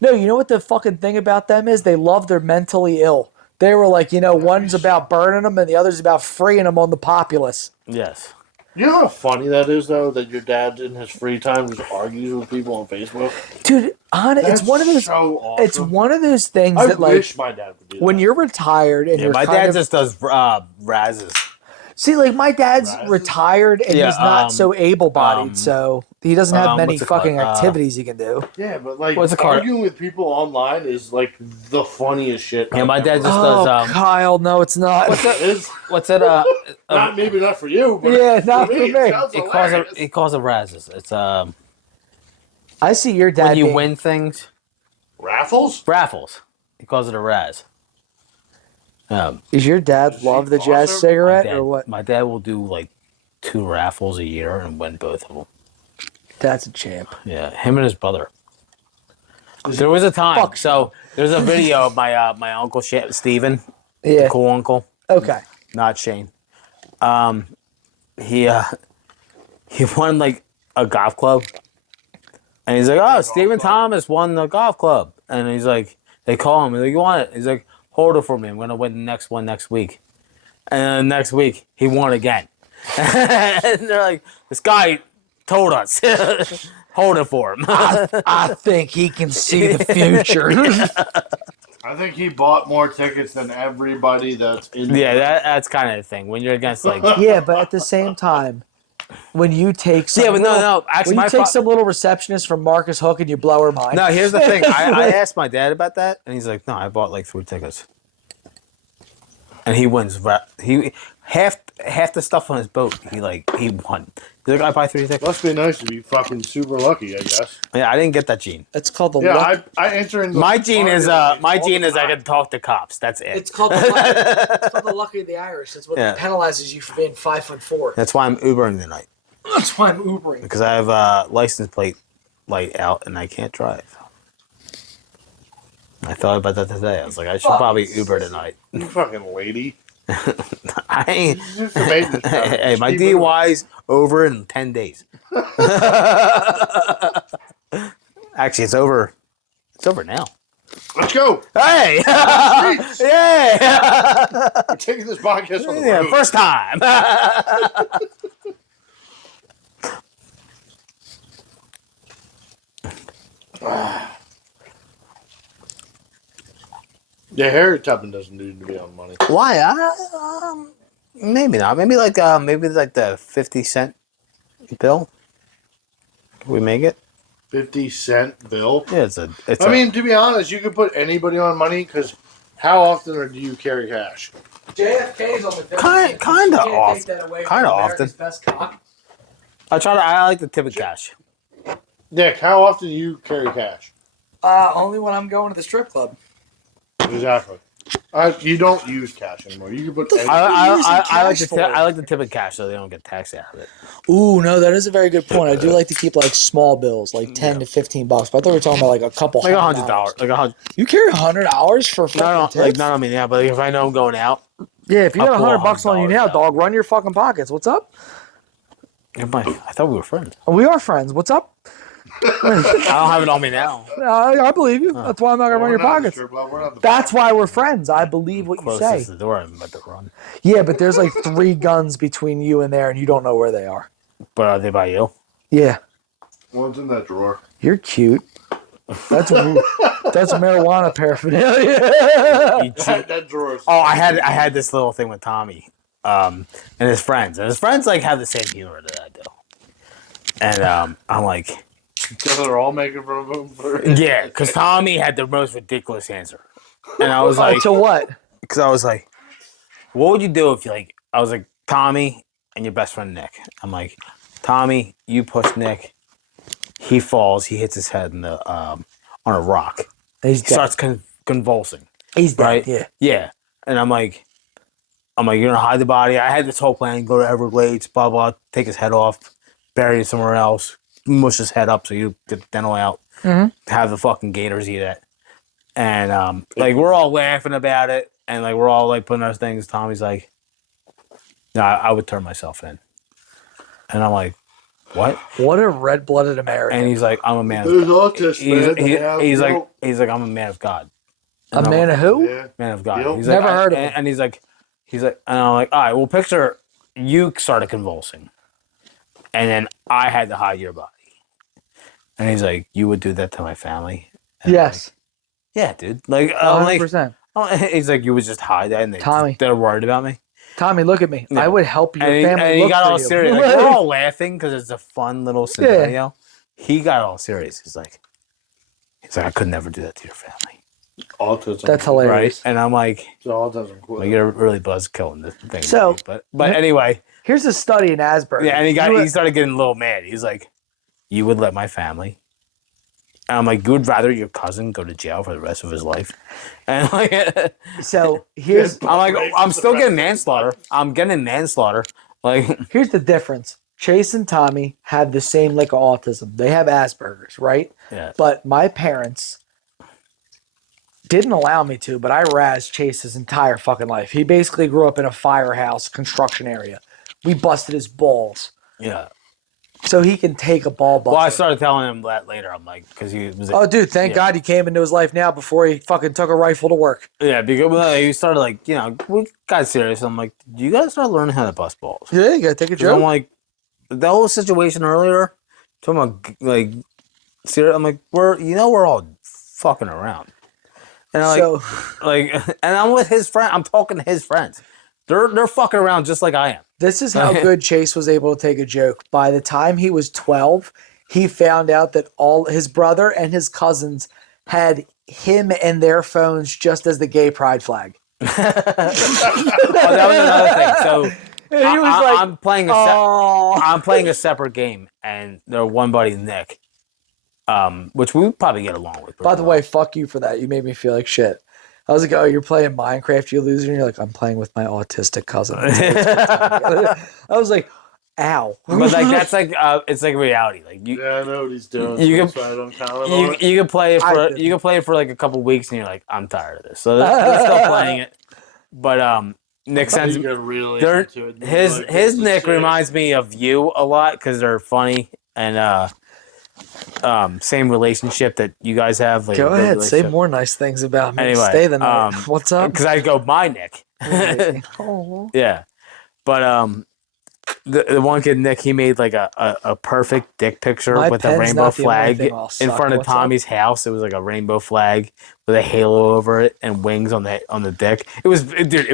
No, you know what the fucking thing about them is? They love their mentally ill. They were like, one's about burning them and the other's about freeing them on the populace. Yes. You know how funny that is, though, that your dad in his free time just argues with people on Facebook? Dude, it's one of those. So awesome. It's one of those things I that wish like my dad would do that. when you're retired and Yeah, you're my kind dad of, just does razzes. see, like my dad's Razzes? retired and Yeah, he's not so able-bodied, um, so he doesn't have many what's it called? fucking activities he can do. Yeah, but like What's it called? arguing with people online is like the funniest shit. Yeah, my I've dad ever just heard. does. Kyle, no, it's not. What's It is What's it? not maybe not for you, but Yeah, not for it me. sounds He calls hilarious. it. He calls it razzes. It's I see your dad when you being- win things, Raffles. raffles. He calls it a razz. Is your dad Does he love the also- jazz cigarette my dad, or what? My dad will do like 2 raffles a year and win both of them. Dad's a champ. Yeah, him and his brother. There was a time. Fuck So there's a video of my uncle Steven, Yeah. the cool uncle, Okay. not Shane. He won like a golf club, and he's like, "Oh, Stephen Thomas won the golf club," and he's like, they call him, and like, "You want it?" He's like, "Hold it for me. I'm gonna win the next one next week." And then next week he won again, and they're like, "This guy told us." Hold it for him. I think he can see the future. I think he bought more tickets than everybody that's in. Yeah, that's kind of the thing. When you're against like, Yeah, but at the same time, when you take some yeah, but no. Actually, when you my take some little receptionist from Marcus Hook and you blow her mind. no. Here's the thing. I asked my dad about that, and he's like, "No, I bought like 3 tickets." And he wins. He half the stuff on his boat. He won. He's like, "I buy 3 tickets." Must be nice to be fucking super lucky, I guess. Yeah, I didn't get that gene. It's called the Yeah, luck. I enter in. My gene is all my the gene is I time. can talk to cops. That's it. It's called the luck. It's called the lucky of the Irish. It's what Yeah. penalizes you for being 5'4". That's why I'm Ubering tonight, That's why I'm Ubering. because I have a license plate light out and I can't drive. I thought about that today. I was like, I should probably Uber tonight. You fucking lady. I ain't. It's just a maintenance job. Hey, my Just keep moving. DUI's over in 10 days. Actually, it's over. It's over now. Let's go. Hey! Yeah! We're taking this podcast on the Yeah, road. first time. Yeah, Harry Tubman doesn't need to be on money. Why? Maybe not. Maybe like the 50-cent bill. Can we make it? 50-cent bill. Yeah, it's. I mean, to be honest, you could put anybody on money because how often do you carry cash? JFK's on the Kinda You can't off- take that away from kinda America's often. Best cock. I like the tip of cash. Nick, how often do you carry cash? Only when I'm going to the strip club. Exactly. You don't use cash anymore. You can put. The fuck? I using like cash the for? I like the tip of cash so they don't get taxed out of it. Ooh, no, that is a very good point. I do like to keep like small bills, like 10 to 15 bucks. But I thought we were talking about like a couple Like $100. $100. Like $100. You carry $100 for fucking No, tips? like not I mean yeah, but if I know I'm going out, Yeah, if you I'll got pull $100 on you $100 now, out. dog, run your fucking pockets. What's up? I thought we were friends. We are friends. What's up? I don't have it on me now. I believe you. That's why I'm not gonna run your pockets. That's why we're friends. I believe what you Close say. to the door. I'm about to run. Yeah, but there's like 3 guns between you and there, and you don't know where they are. But are they by you? Yeah, One's in that drawer. you're cute. That's marijuana paraphernalia. That drawer. Is Oh, I had this little thing with Tommy, and his friends, like have the same humor that I do, and I'm like, So they're all making room for. yeah, because Tommy had the most ridiculous answer, and I was like, To what? because I was like, what would you do if you like? I was like, Tommy and your best friend Nick. I'm like, Tommy, you push Nick. He falls. He hits his head in the on a rock. He's He dead. starts convulsing. He's dead. Right? Yeah. Yeah. And I'm like, you're gonna hide the body. I had this whole plan: go to Everglades, blah blah, take his head off, bury it somewhere else, mush his head up so you get the dental out, have the fucking gators eat it, and like we're all laughing about it, and like we're all like putting our things. Tommy's like, no, I would turn myself in, and I'm like, what? What a red-blooded American. And he's like, I'm a man. There's autists, man. He's like, I'm a man of God. A man of who? Yeah. Man of God. Yep. He's Never like, heard of him. And he's like, and I'm like, all right, well, picture you started convulsing. and then I had to hide your body. And he's like, you would do that to my family? And I'm Yes. like, yeah, dude. Like, I'm like, 100%. he's like, you would just hide that, and Tommy. they're worried about me. Tommy, look at me. Yeah. I would help your And family he look got for all you. serious. Like, we're all laughing because it's a fun little scenario. He got all serious. He's like, I could never do that to your family. Autism. That's hilarious. Right? And I'm like, So autism. Cool. like, you're really buzzkilling this thing. So- but anyway, Here's a study in Asperger's. yeah, and he started getting a little mad. He's like, you would let my family. And I'm like, you would rather your cousin go to jail for the rest of his life? And like, So here's I'm like, I'm still getting manslaughter. I'm getting manslaughter. Like, here's the difference. Chase and Tommy have the same like autism. They have Asperger's, right? yeah. But my parents didn't allow me to, but I razzed Chase his entire fucking life. He basically grew up in a firehouse construction area. We busted his balls. Yeah. So he can take a ball buster. Well, I started telling him that later. I'm like, because he was. Oh, dude, thank God he came into his life now before he fucking took a rifle to work. Yeah, because he started like, we got serious. I'm like, you guys start learning how to bust balls. Yeah, you gotta take a 'Cause I'm joke. like, the whole situation earlier, talking about like, serious. I'm like, we're all fucking around, and I'm like, and I'm with his friend. I'm talking to his friends. They're fucking around just like I am. This is how good Chase was able to take a joke. By the time he was 12, he found out that all his brother and his cousins had him and their phones just as the gay pride flag. Oh, that was another thing. So And he was like, I'm playing I'm playing a separate game, and their one buddy Nick, which we probably get along with. by the way, fuck you for that. You made me feel like shit. I was like, oh, you're playing Minecraft, you loser. And you're like, I'm playing with my autistic cousin. I was like, ow. but like that's like it's like reality. Like Yeah, I know what he's doing. You That's can- why I don't comment on it. you can play it for didn't. you can play it for like a couple weeks, and you're like, I'm tired of this. So they're still playing it. But Nick sends You get really they're- into it. and you're his like, this is Nick sick. reminds me of you a lot because they're funny and same relationship that you guys have. Like, Go a good ahead, say relationship. more nice things about me. Anyway, Stay the night. What's up? Because I go my Nick. Oh. Yeah, but the one kid Nick, he made like a perfect dick picture My with a pen's rainbow not the only flag thing I'll in suck. front of What's up? Tommy's house. It was like a rainbow flag with a halo over it and wings on the dick. It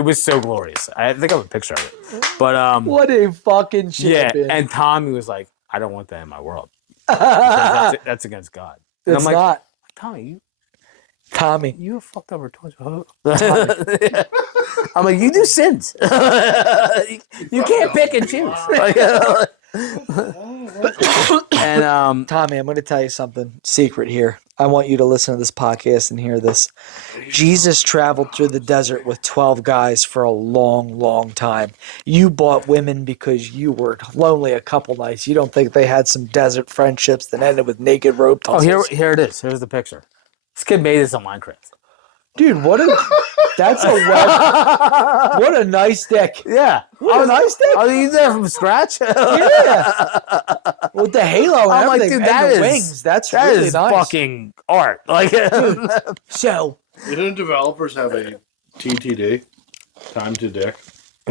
was so glorious. I think I have a picture of it. But What a fucking yeah, champion. and Tommy was like, I don't want that in my world. Because that's against God. And It's I'm like, not. Tommy, Tommy. you a fucked up retarded hoe. I'm like, you do sins. you can't pick and choose. And Tommy, I'm going to tell you something. Secret here. I want you to listen to this podcast and hear this. Jesus traveled through the desert with 12 guys for a long, long time. You bought women because you were lonely a couple nights. You don't think they had some desert friendships that ended with naked rope oh, tussles? here it is. Here's the picture. This kid made this on Minecraft. Dude, what a nice dick. Yeah. What a nice dick. Oh, you did that from scratch? Yeah. With the halo and I'm like, everything, dude, and that the is wings. That's that really is nice. fucking art. Like, So, Didn't developers have a TTD? Time to dick.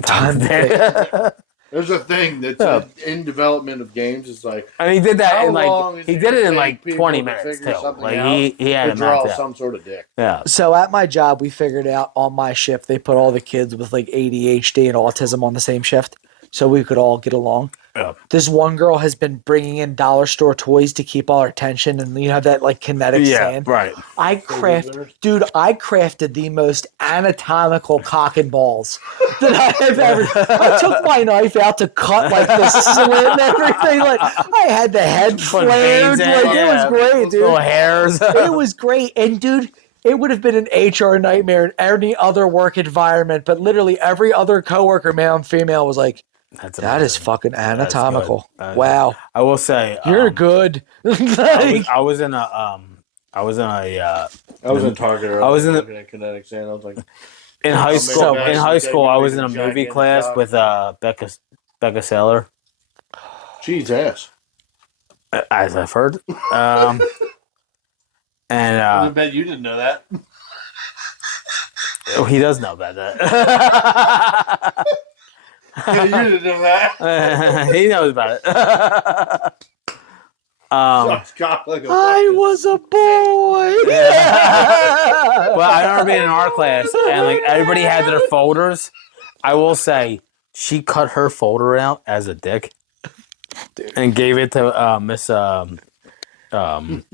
time to There's a thing that's Yeah. in development of games. It's like and he did that how in long like is he it did it in gonna like take 20 people to minutes figure too. something Like out he had to it draw mapped out. some sort of dick. Yeah. So at my job, we figured out on my shift, they put all the kids with like ADHD and autism on the same shift so we could all get along. Yeah. This one girl has been bringing in dollar store toys to keep all our attention, and you have that like kinetic sand. Right. I crafted the most anatomical cock and balls that I have ever. I took my knife out to cut like the slit and everything. Like I had the head Put flared. veins in, Like it was great, dude. Little hairs. It was great. And dude, it would have been an HR nightmare in any other work environment, but literally every other coworker, male and female, was like, That's that is amazing. fucking anatomical. That is- Wow. I will say You're good. I was in a I was in Target. I was in the- looking at kinetic sand. I was like, in high I'll school. make In a high mess school, and I take was a in a movie gigantic class cock. with Becca Saylor, "Geez, ass." as I've heard. And I bet you didn't know that. he does know about that. Yeah, you didn't know that. He knows about it. Sucks cock like a I fucking- was a boy. Well, I remember being in our class and like everybody had their folders. I will say she cut her folder out as a dick and gave it to Miss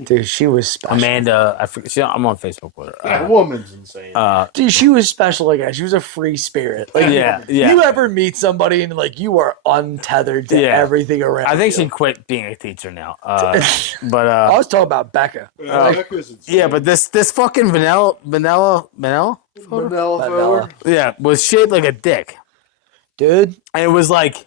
Dude, she was special. Amanda. I forget, I'm on Facebook with her. That woman's insane. Dude, she was special like that. She was a free spirit. Like, Yeah, yeah. You ever meet somebody and like you are untethered to Yeah. everything around I think you. she quit being a teacher now. I But was talking about Becca. Becca's insane. yeah, but this fucking vanilla Manila Vanilla. yeah was shaped like a dick, Dude, and it was like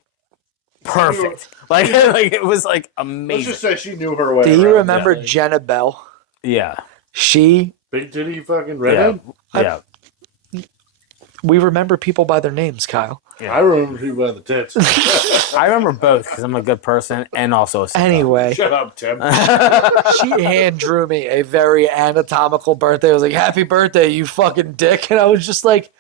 perfect. Like it was like Let's amazing. just say she knew her way. do you around. remember yeah. Jenna Bell? Yeah, She, Big titty fucking yeah, redhead? yeah. we remember people by their names, Kyle. I remember people by the tits. I remember both because I'm a good person and also a sicko. Anyway, Shut up, Tim. she hand drew me a very anatomical birthday. I was like, happy birthday, you fucking dick. And I was just like,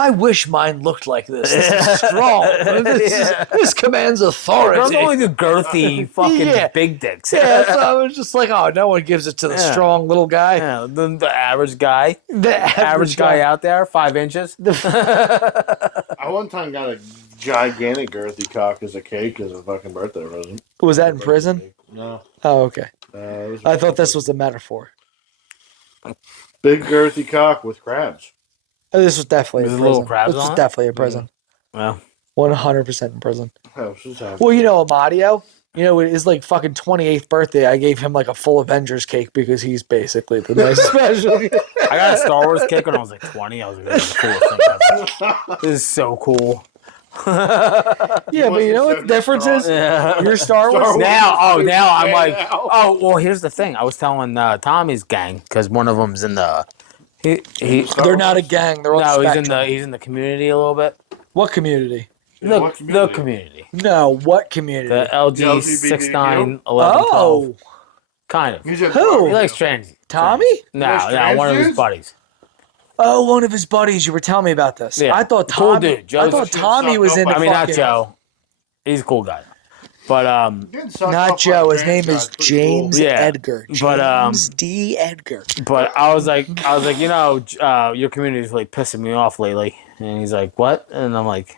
I wish mine looked like this. This is strong. This commands Girls authority. only do girthy fucking Yeah. big dicks. Yeah, so I was just like, oh, no one gives it to the Yeah. strong little guy. Yeah, the average guy, The average guy out there, 5 inches. I one time got a gigantic girthy cock as a cake as a fucking birthday present. Was that in prison? No. Oh, okay. It was I thought this was a metaphor. big girthy cock with crabs. Oh, this was definitely With a little prison. crabs This was on it? definitely a prison. Well, 100% in prison. Oh, she's happy. Well, you know, Amadio, you know, his like fucking 28th birthday, I gave him like a full Avengers cake because he's basically the most special. I got a Star Wars kick when I was like 20. I was like, this is the coolest thing ever. This is so cool. Yeah, but you know what the difference is? Yeah. You're Star Wars. Star Wars. Now I'm like, Now. oh, well, here's the thing. I was telling Tommy's gang because one of them's in the. He They're not a gang. They're on no, the he's spectrum. he's in the community a little bit. What community? Yeah, what The community. No, what community? The LG LGBTQ? 6911 Oh, 12. Kind of. He's a Who? He likes trans. Tommy? No, likes no, one of his trans dudes? buddies. Oh, one of his buddies. You were telling me about this. Yeah. I thought Cool Tommy. dude. Joe's I thought shit Tommy sucked was up in. by- I mean, not fucking, Joe. He's a cool guy. But Getting sucked Not up Joe. by His name trans is guys, pretty cool. James Yeah. Edgar. James But, D. Edgar. But I was like, you know, your community's like pissing me off lately. And he's like, what? And I'm like,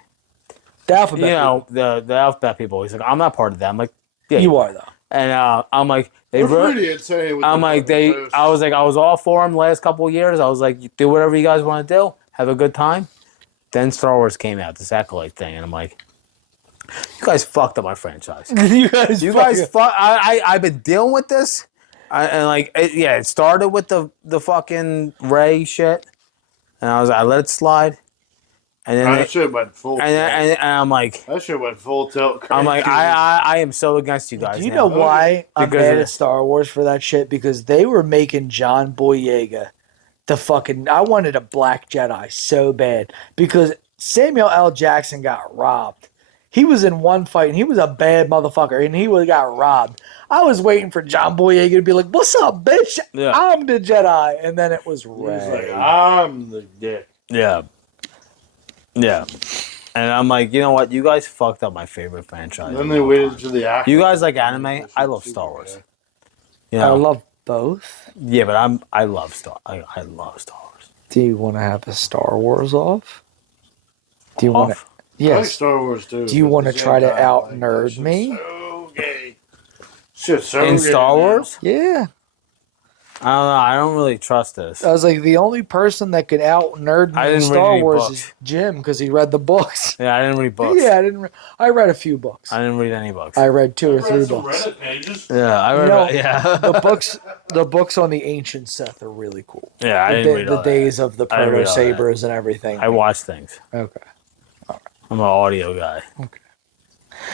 The alphabet. you know, the alphabet people. He's like, I'm not part of that. I'm like, yeah, people. You are though. And I'm like, they We're wrote. pretty insane with I'm the like, fucking posts. I was like, I was all for them the last couple of years. I was like, do whatever you guys want to do. Have a good time. Then Star Wars came out, this Acolyte thing, and I'm like, you guys fucked up my franchise. you guys. I've been dealing with this, and like, it started with the fucking Ray shit, and I let it slide, and then That shit went full and I'm like, that shit went full tilt. I'm like, I am so against you guys. Do you now. know why I'm Because mad of- at Star Wars for that shit? Because they were making John Boyega the fucking. I wanted a black Jedi so bad because Samuel L. Jackson got robbed. He was in one fight and he was a bad motherfucker and he would got robbed. I was waiting for John Boyega to be like, "What's up, bitch? Yeah. I'm the Jedi," and then it was He was like, Ray. I'm the dick. Yeah. Yeah. And I'm like, you know what? You guys fucked up my favorite franchise. Then they waited to the act. You guys like anime? I love Star Wars. You I know? love both. Yeah, but I love Star Wars. Do you want to have a Star Wars off? Do you want to? Off? I like Yes. Star Wars too. Do you but wanna at the same try to time, out that nerd shit's me? So gay. Shit's so In gay, Star man. Wars? Yeah. I don't know. I don't really trust this. I was like, the only person that could out nerd I me in didn't read Star any Wars books. is Jim because he read the books. Yeah, I didn't read books. Yeah, I didn't. I read a few books. I didn't read any books. I read 2 or I 3 read some books. Reddit pages. yeah, I read. know, yeah. The books on the ancient Sith are really cool. yeah, I didn't read The all days of the I didn't read proto all sabers and everything. that. I watch things. Okay. I'm an audio guy.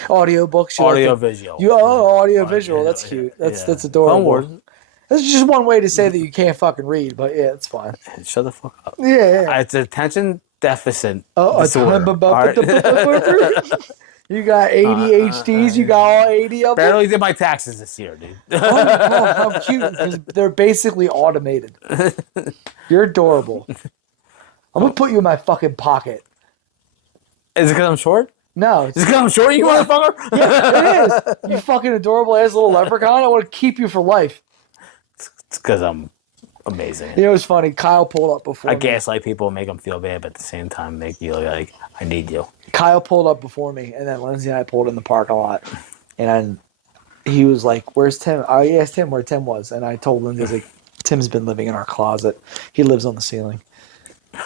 Audio books. Audio visual. Audio visual. That's Yeah, cute. yeah. That's adorable. Clone Wars. That's just one way to say that you can't fucking read, but yeah, it's fine. Shut the fuck up. Yeah. It's attention deficit Oh, disorder. All right? You got ADHDs. You got all 80 of them. Barely did my taxes this year, dude. Oh, how cute! 'Cause they're basically automated. You're adorable. I'm gonna put you in my fucking pocket. Is it because I'm short? No, Is it because I'm short, you motherfucker? it is. You fucking adorable ass little leprechaun. I want to keep you for life. It's because I'm amazing. You know, it's funny. Kyle pulled up before I me. gaslight people, make them feel bad, but at the same time make you look like I need you. Kyle pulled up before me, and then Lindsay and I pulled in the parking lot. And he was like, "Where's Tim?" I asked him where Tim was, and I told Lindsay, I was like, "Tim's been living in our closet. He lives on the ceiling."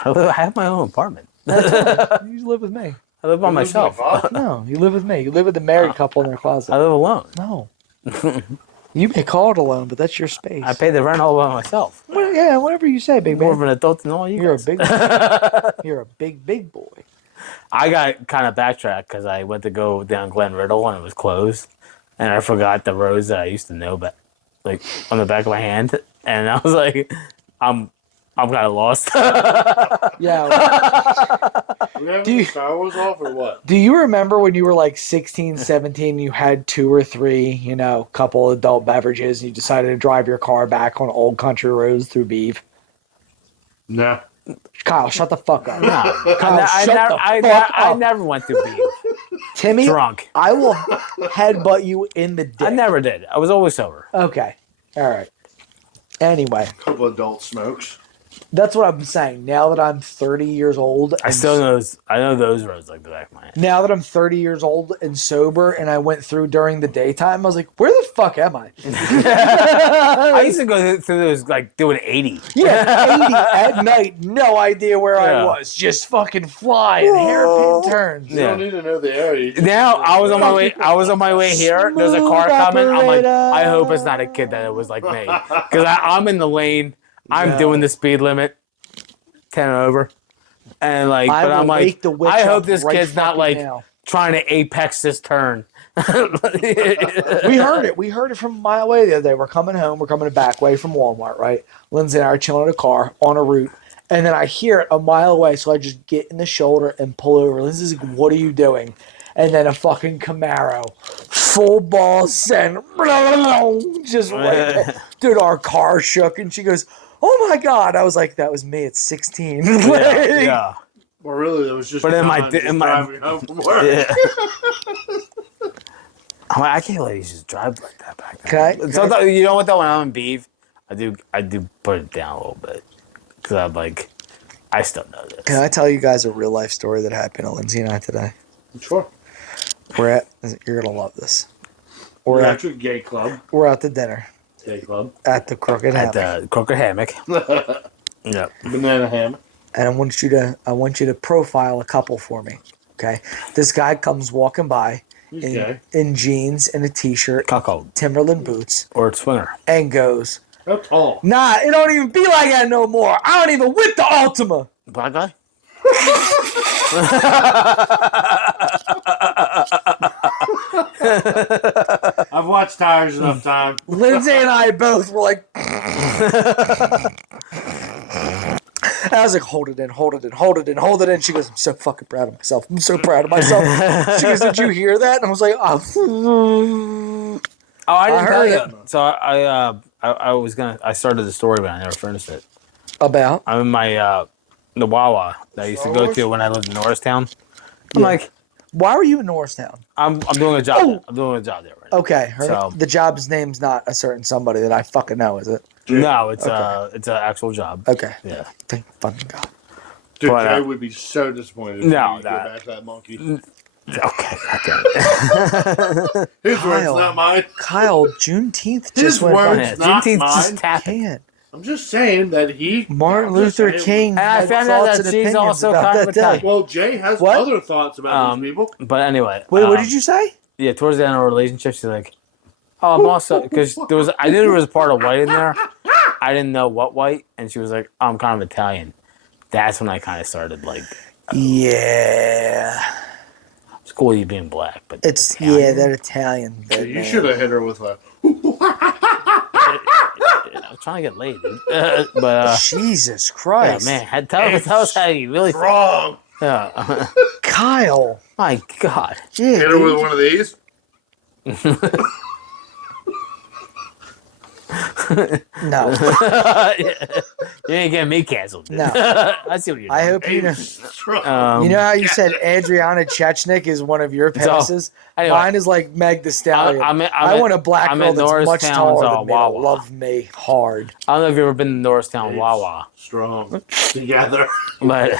I have my own apartment. You live with me. I live by myself. No, you live with me. You live with the married couple in their I closet. live alone. No. You may call it alone, but that's your space. I pay the rent all by myself. Well, yeah, whatever you say, big More man. of an adult than all you You're a guys. big You're a big boy. I got kind of backtracked because I went to go down Glen Riddle and it was closed, and I forgot the roads that I used to know, but like on the back of my hand, and I was like, I'm kind of lost. Yeah. We having Do you- the Star Wars off or what? Do you remember when you were like 16, 17, you had 2 or 3, couple adult beverages, and you decided to drive your car back on old country roads through Beeve? Nah. Kyle, shut the fuck up. No. Kyle, shut the fuck I up. never went to beef. Timmy, Drunk. I will headbutt you in the dick. I never did. I was always sober. Okay. All right. Anyway, Couple adult smokes. that's what I'm saying. Now that I'm 30 years old, I still know. I know those roads like the back of my hand. now that I'm 30 years old and sober, and I went through during the daytime, I was like, "Where the fuck am I?" I used to go through those like doing 80. Yeah, 80 at night, no idea where I Yeah. was, just fucking flying, hairpin turns. You Yeah. don't need to know the area. You just Now need to I was know on my the way. area. I was on my way here. There's a car Smooth coming. I'm like, operator. I hope it's not a kid that it was like me, because I'm in the lane. I'm No. doing the speed limit, 10 over, and like, I but will I'm like, wake the witch I up hope this right kid's not fucking like now. trying to apex this turn. We heard it. We heard it from a mile away the other day. We're coming home. We're coming back way from Walmart, right? Lindsay and I are chilling in a car on a route. And then I hear it a mile away. So I just get in the shoulder and pull over. Lindsay's like, "What are you doing?" And then a fucking Camaro, full ball send, just right there. Dude, our car shook. And she goes, "Oh my God." I was like, "That was me at 16. yeah. Well, really, it was just. But in my- John just in my- driving home from work. Yeah. I'm like, I can't let you just drive like that back then. Okay. So you know what though? When I'm in beef, I do put it down a little bit because I'm like, I still know this. Can I tell you guys a real life story that happened to Lindsay and I today? Sure. You're going to love this. We're We're at your gay club. We're out to dinner Gay club. at the Crooked At Hammock. the Crooked Hammock. Yeah. Banana ham. And I want you to profile a couple for me. Okay. This guy comes walking by He's gay. in jeans and a t-shirt, Cuckold. Timberland boots, Or swinger. and goes, How tall? "Nah, it don't even be like that no more. I don't even with the Ultima." Black guy? I've watched Tires enough time. Lindsay and I both were like, and I was like, "Hold it in, hold it in, hold it in, hold it in." She goes, "I'm so fucking proud of myself. I'm so proud of myself." She goes, "Did you hear that?" And I was like, "Oh." Oh, I didn't I tell heard you. So I started the story, but I never finished it. About? I'm in my the Wawa that I used to Star go Wars? to when I lived in Norristown. I'm Yeah. like, Why were you in Norristown? I'm doing a job. Oh. There. I'm doing a job there right now. Okay, So- the job's name's not a certain somebody that I fucking know, is it? No, it's Okay. it's an actual job. Okay. Yeah. Thank fucking God. Dude, But, Jay would be so disappointed if No, you go that- back to that monkey. Okay. Okay. His words, Kyle. not mine. Kyle, Juneteenth His just went by. words, not Juneteenth mine. just happened. Can't. I'm just saying that he. Martin I'm just Luther saying- King And I had found out thoughts that and she's opinions also about kind of that day. Italian. Well, Jay has What? other thoughts about those people. But anyway. Wait, what did you say? Yeah, towards the end of our relationship, she's like, "Oh, I'm also," because I knew there was a part of white in there. I didn't know what white, and she was like, "Oh, I'm kind of Italian." That's when I kind of started like, Yeah. it's cool you being black, but It's Italian? that Italian bit, You man. should have hit her with a. I'm trying to get laid, dude. But Jesus yeah, Christ. man, tell us how you really feel. Wrong. Yeah. Kyle. My God. Yeah, Hit her with dude. one of these. No. You ain't getting me canceled. Dude. No. I see what you're doing. I hope you know. Strong. You know how you said Adriana Chechnik is one of your passes? anyway. Mine is like Meg Thee Stallion. I want a black I'm girl at that's much Norristown's, taller than me to Wawa. love me hard. I don't know if you've ever been to Norristown Wawa. Strong. Together. But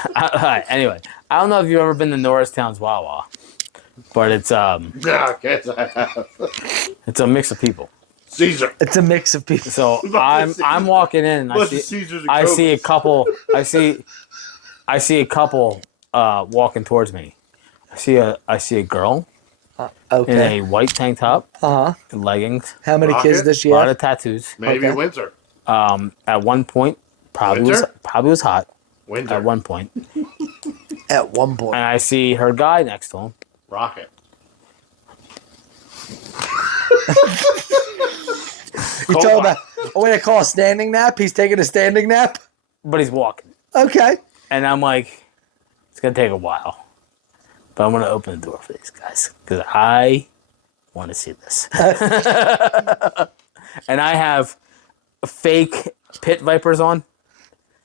anyway, I don't know if you've ever been to Norristown's Wawa. But it's Yeah, I guess I have. it's a mix of people. Caesar. It's a mix of people. So I'm walking in and I see a couple walking towards me. I see a girl in Okay. a white tank top Uh-huh. and leggings, How many Rocket? kids does she a lot have? of tattoos. Maybe Okay. winter. At one point, probably Winter? was hot Winter. at one point, At one point. and I see her guy next to him. Rocket. You talking about what they call a standing nap? He's taking a standing nap? But he's walking. Okay. And I'm like, it's going to take a while. But I'm going to open the door for these guys. Because I want to see this. And I have fake pit vipers on.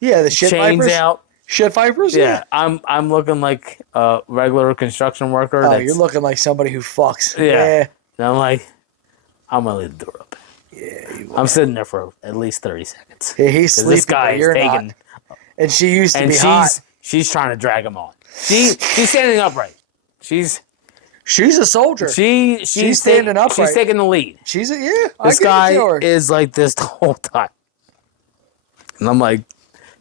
Yeah, the shit Chains vipers. out. Shit vipers? Yeah. I'm looking like a regular construction worker. Oh, you're looking like somebody who fucks. Yeah. And I'm like, I'm going to leave the door open. Yeah, you I'm sitting there for at least 30 seconds. Yeah, he's 'Cause sleeping, this guy but is you're taking... not. And she used to And be hot. she's trying to drag him on. She's standing upright. She's She's a soldier. she's standing upright. She's taking the lead. She's a, yeah. This guy is like this the whole time, and I'm like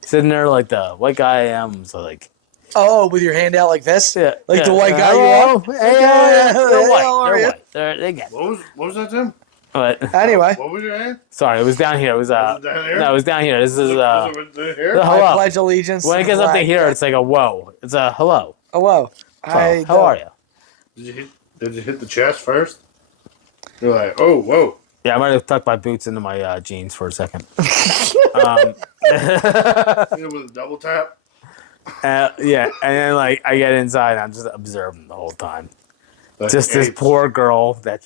sitting there like the white guy I am. So like, Oh, with your hand out like this? yeah, Like yeah, the white guy you hello? are? Hey, Yeah, they're white. how are They're you? white. They get it. What was that, Tim? But Anyway. What was your hand? sorry, it was down here. It was Was it down here? no, it was down here. This is Was it here? the I hello. pledge allegiance When to it the gets up to flag. here, it's like a whoa. It's a hello. Hello. So, how are you? Did you hit the chest first? You're like, oh, whoa. Yeah, I might have tucked my boots into my jeans for a second. Hit it with a double tap. Yeah, and then like I get inside, and I'm just observing the whole time. Like, Just this hey, poor girl that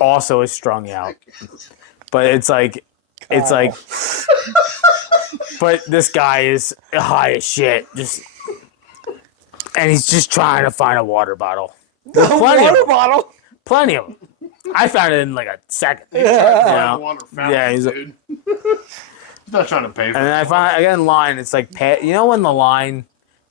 also is strung out, but it's like, but this guy is high as shit, and he's just trying to find a water bottle. There's plenty of Water them. bottle. Plenty of them. I found it in like a second. Find Yeah. water fountain, Yeah, he's a- dude. He's not trying to pay for And then it. I get in line. It's like, you know, when the line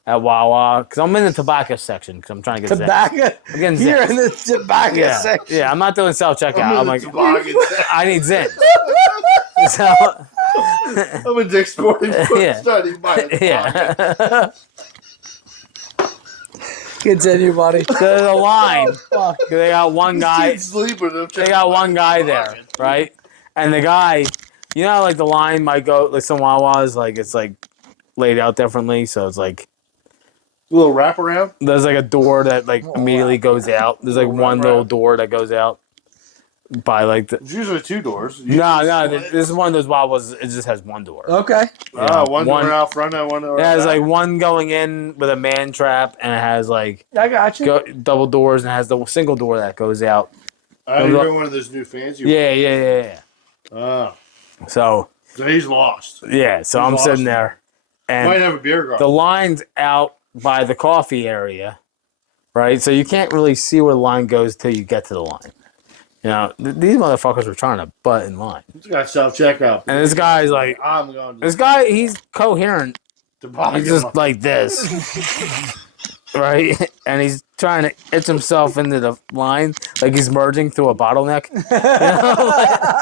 at Wawa, because I'm in the tobacco section because I'm trying to get Zen. Tobacco. I'm getting You're Zen. in the tobacco Yeah, section. yeah. I'm not doing self checkout. I'm like, Toboggan. I need Zen. So, I'm a Dick's Sporting Goods Yeah. study by a yeah. Continue, buddy. There's a line. They got one guy. Sleeping. They got one guy there, right? And the guy, you know, how, like the line might go like some Wawas, like it's like laid out differently. So it's like A little wraparound. there's like a door that like immediately goes out. There's like one little door that goes out by like the. It's usually two doors. No. This is one of those Wawas. It just has one door. Okay. One door out front and one door It has out like back. one going in with a man trap, and it has like I got you. double doors, and it has the single door that goes out. You're in one of those new fancy Yeah. ones. So So he's lost. yeah, so He's I'm lost. sitting there, Might and have a beer garden. the line's out by the coffee area, right? So you can't really see where the line goes till you get to the line. You know, these motherfuckers were trying to butt in line, He's got self checkout. and this guy's like, I'm going to this guy, he's coherent. toboggan. He's just like this, right? And he's trying to itch himself into the line, like he's merging through a bottleneck.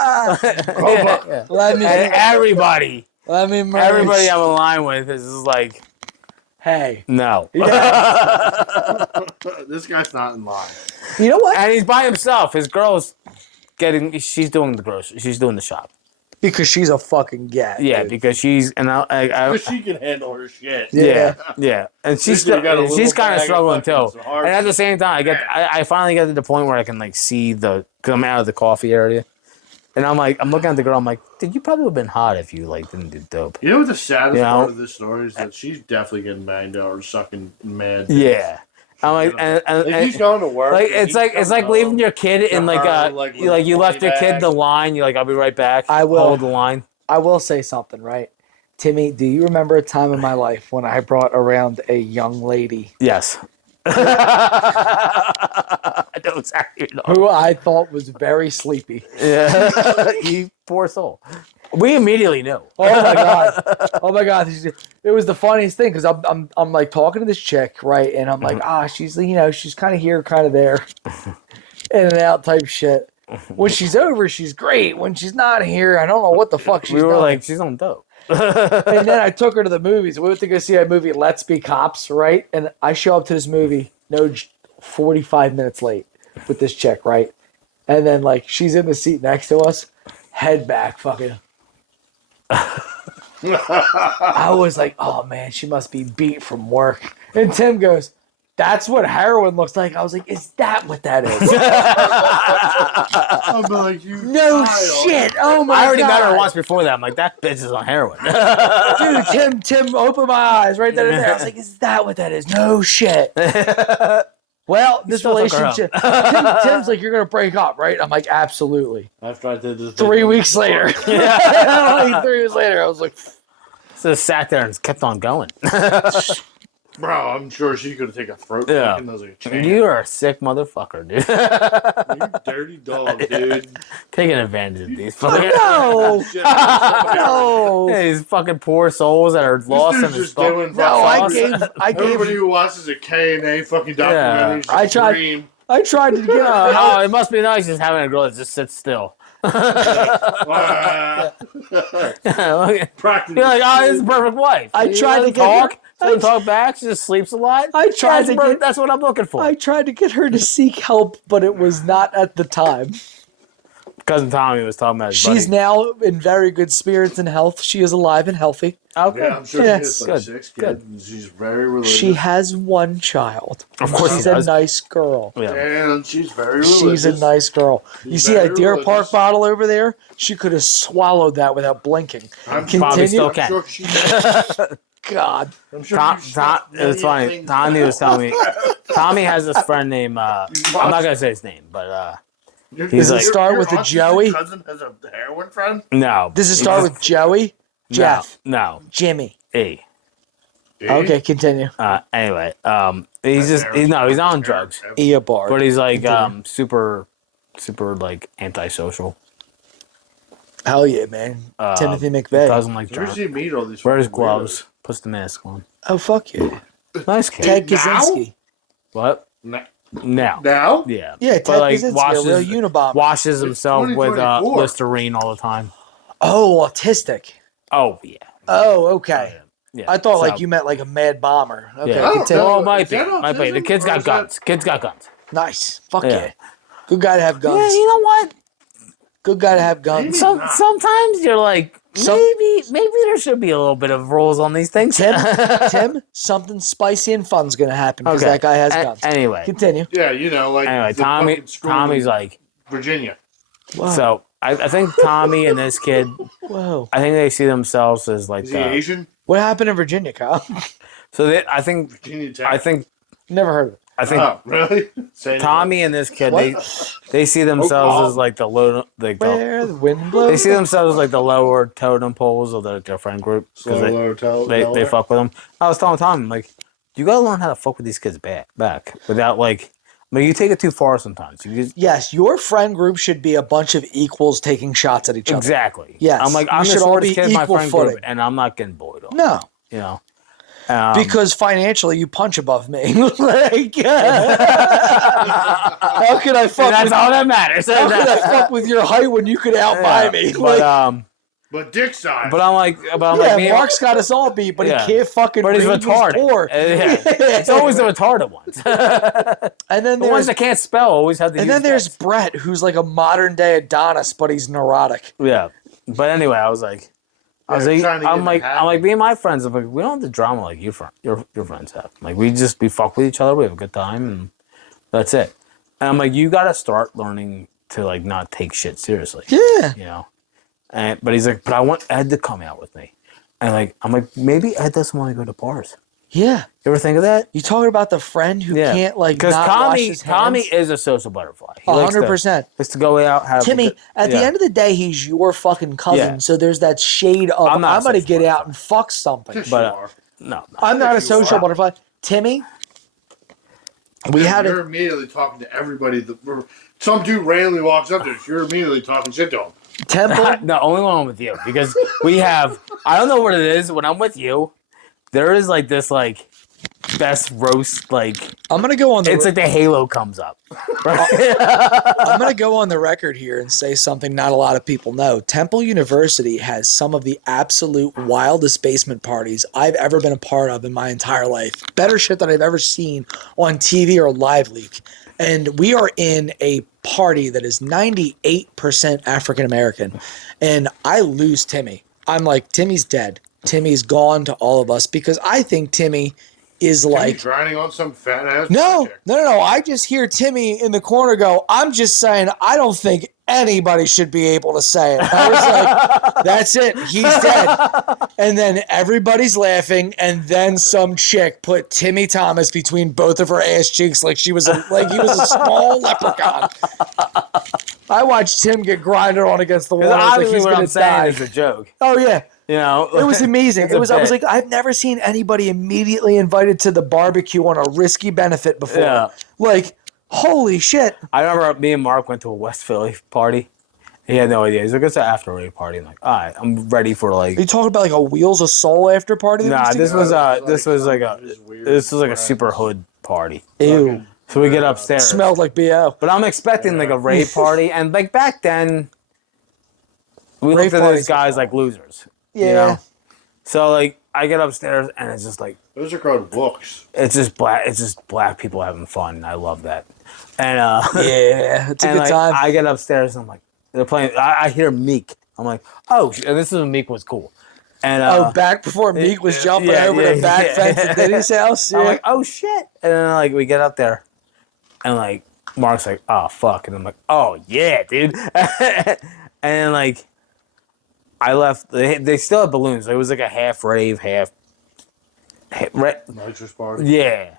Yeah. Let me. And everybody Merge. I'm in line with is just like, Hey. no. This guy's not in line. You know what? And he's by himself. His girl's she's doing the grocery. She's doing the shop. Because she's a fucking gat. Yeah, dude. because she's, and I But she can handle her shit. yeah. And she's She's got a little she's kind of bag of struggling fucking too. some hard And at the shit. same time, I finally get to the point where I can like see because I'm out of the coffee area. And I'm looking at the girl, I'm like, dude, you probably would have been hot if you like didn't do dope. You know what the saddest You know? part of this story is that she's definitely getting banged out or sucking mad. Yeah. I'm like, Like, he's going to work. like and it's like he's it's like coming leaving home your kid in to like her, a like, with like a you left your 20 kid in the bag. line. You're like, I'll be right back. I will. Hold the line. I will say something, right? Timmy, do you remember a time in my life when I brought around a young lady Yes. I know exactly. who I thought was very sleepy? Yeah. You poor soul. We immediately knew. Oh my god! Oh my god! It was the funniest thing because I'm like talking to this chick, right? And I'm like, she's she's kind of here, kind of there, in and out type shit. When she's over, she's great. When she's not here, I don't know what the fuck she's We were done. like, she's on dope. And then I took her to the movies. We went to go see that movie, Let's Be Cops, right? And I show up to this movie, 45 minutes late with this chick, right? And then, like, she's in the seat next to us, head back, fucking. I was like, oh, man, she must be beat from work. And Tim goes, that's what heroin looks like. I was like, is that what that is? I'll be like, you No child. shit. Oh, my God. I already met her once before that. I'm like, that bitch is on heroin. Dude, Tim opened my eyes right then and there. I was like, is that what that is? No shit. Well, this still took her relationship. Tim's like, you're going to break up, right? I'm like, absolutely. After I did this 3 weeks later. Like 3 weeks later, I was like, So sat there and kept on going. bro, I'm sure she could have taken a throat. Yeah. Fucking was like a champ. You are a sick motherfucker, dude. You dirty dog, dude. Taking advantage of these fucking no. Shit, No. Yeah, these fucking poor souls that are lost in This the dude's just stuff. doing No, fucking- I Everybody gave, who watches a K&A fucking documentary Yeah. should I tried- scream. I tried to get Oh, it must be nice just having a girl that just sits still. Practice. You're like, oh, this is a perfect wife. I You tried doesn't to get her- talk. She doesn't talk back. She just sleeps a lot. I tried to get- That's what I'm looking for. I tried to get her to seek help, but it was not at the time. Cousin Tommy was talking about his She's buddy. now in very good spirits and health. She is alive and healthy. Oh, good. Yeah, I'm sure Yes. she has like Good. 6 Good. kids. And she's very religious. She has one child. Of course She's she a does. nice girl. Yeah. And she's very religious. She's a nice girl. You She's see that very Deer religious. Park bottle over there? She could have swallowed that without blinking. I'm Probably still I'm can. sure she can. God. I'm sure Tom, you Tom, stuffed it was million funny. things. Tommy was telling me. Tommy has this friend named. I'm not gonna say his name, but He's like- Start with a aunt's Joey? cousin has a heroin friend? no. Does it start with Joey? Jeff? No. Jimmy? E. Okay, continue. Anyway, he's just he's not on drugs, Eobard. but he's like Continue. super like antisocial. Hell yeah, man. Timothy McVeigh. Doesn't like Where does drugs. he meet all these Wears fucking gloves. weirdos? Puts the mask on. Oh, fuck yeah. Nice kid. Ted Now? Kaczynski. What? Na- Now. Now? Yeah. Yeah, But, Ted like, Kaczynski, a real Unabomber. washes himself with 2024. Listerine all the time. Oh, autistic. Oh yeah. Oh, okay. Yeah. I thought like So- you meant like a mad bomber. Okay, Yeah. I don't continue. know. Well, it might Is be. that Might be. The autism, kid's or got is that- guns. Kid's got guns. Nice. Fuck Yeah. yeah. Good guy to have guns. Yeah, you know what? Good guy to have guns. Maybe. Sometimes you're like, Some- maybe there should be a little bit of rules on these things. Tim, something spicy and fun's gonna happen because Okay. that guy has guns. Anyway, Continue. Yeah, you know, like anyway, the fucking school Tommy's in like, Virginia. Whoa. so I think Tommy and this kid, Whoa. I think they see themselves as like, Is he Asian? What happened in Virginia, Kyle? I think, Virginia Tech. Never heard of it. I think Oh, really? Say Tommy and this kid, What? they see themselves Oklahoma. as like the low, like the, Where the wind blows. they see themselves as like the lower totem poles of their friend group because they fuck with them. I was telling Tom, like, you gotta learn how to fuck with these kids back without like, I mean, you take it too far sometimes. You just, Yes, your friend group should be a bunch of equals taking shots at each other. exactly. Yes, I'm like, you I'm the should all shortest be kid in my equal friend footing. group, and I'm not getting bullied on. No, You know, because financially you punch above me. Like, how can I fuck? that's With, all that matters. how can I fuck with your height when you could outbuy me? Like, But dick size. but I'm like, yeah, me- Mark's got us all beat, but Yeah. he can't fucking. but he's read. retarded. Poor. Yeah. It's always the retarded ones. The And then ones there's that can't spell always have to. and use then there's text. Brett, who's like a modern day Adonis, but he's neurotic. Yeah. But anyway, I was like, trying to get I'm in like, the habit. I'm like, me and my friends, I'm like, we don't have the drama like your friends have. Like, we fuck with each other, we have a good time, and that's it. And I'm like, you got to start learning to like not take shit seriously. Yeah. You know. But he's like, but I want Ed to come out with me, and like, I'm like, maybe Ed doesn't want to go to bars. Yeah. You ever think of that? You talking about the friend who can't like because not wash his hands? Tommy is a social butterfly. He likes 100%. likes to go out, have Timmy, a good, at the end of the day, he's your fucking cousin. Yeah. So there's that shade of I'm not a I'm gonna social get out butterfly. and fuck something. Yes, but you are. no, I'm not a you social are. butterfly. Timmy, we had You're a immediately talking to everybody. Some dude randomly walks up there. You're immediately talking shit to him. temple. no, only when I'm with you because we have. I don't know what it is when I'm with you. There is like this like best roast like. I'm gonna go on the. It's like the halo comes up. Right? I'm gonna go on the record here and say something not a lot of people know. Temple University has some of the absolute wildest basement parties I've ever been a part of in my entire life. Better shit than I've ever seen on TV or live leak. And we are in a party that is 98% African American. And I lose Timmy. I'm like, Timmy's dead. Timmy's gone to all of us because I think Timmy is like He's grinding on some fat ass. no. I just hear Timmy in the corner go, I'm just saying, I don't think anybody should be able to say it. I was like, that's it. He's dead. And then everybody's laughing. And then some chick put Timmy Thomas between both of her ass cheeks like he was a small leprechaun. I watched Tim get grinded on against the wall. I was like, Obviously, he's what going I'm to saying die. is a joke. Oh, yeah. You know, It was amazing. It's I a was bit. like, I've never seen anybody immediately invited to the barbecue on a risky benefit before. Yeah. Like, holy shit. I remember me and Mark went to a West Philly party. He had no idea. He's like, it's an after rave party. I'm like, all right, I'm ready for like. Are you talking about like a Wheels of Soul after party? that Nah, used to this go? was like a super hood party. Ew. So we get upstairs. Smelled like BO. But I'm expecting like a rave party, and like back then, we Rave looked at parties these guys are like losers. Yeah. You know? So like I get upstairs and it's just like Those are called books. it's just black people having fun. I love that. And Yeah. It's a and good like, time. I get upstairs and I'm like they're playing. I hear Meek. I'm like, oh, and this is when Meek was cool. And back before Meek was jumping yeah, over yeah, the back yeah. fence at Diddy's house. Yeah. I'm like, oh shit. And then like we get up there and like Mark's like, oh fuck. And I'm like, oh yeah, dude. And then like I left. They still had balloons. It was like a half rave, Nitrous party. yeah.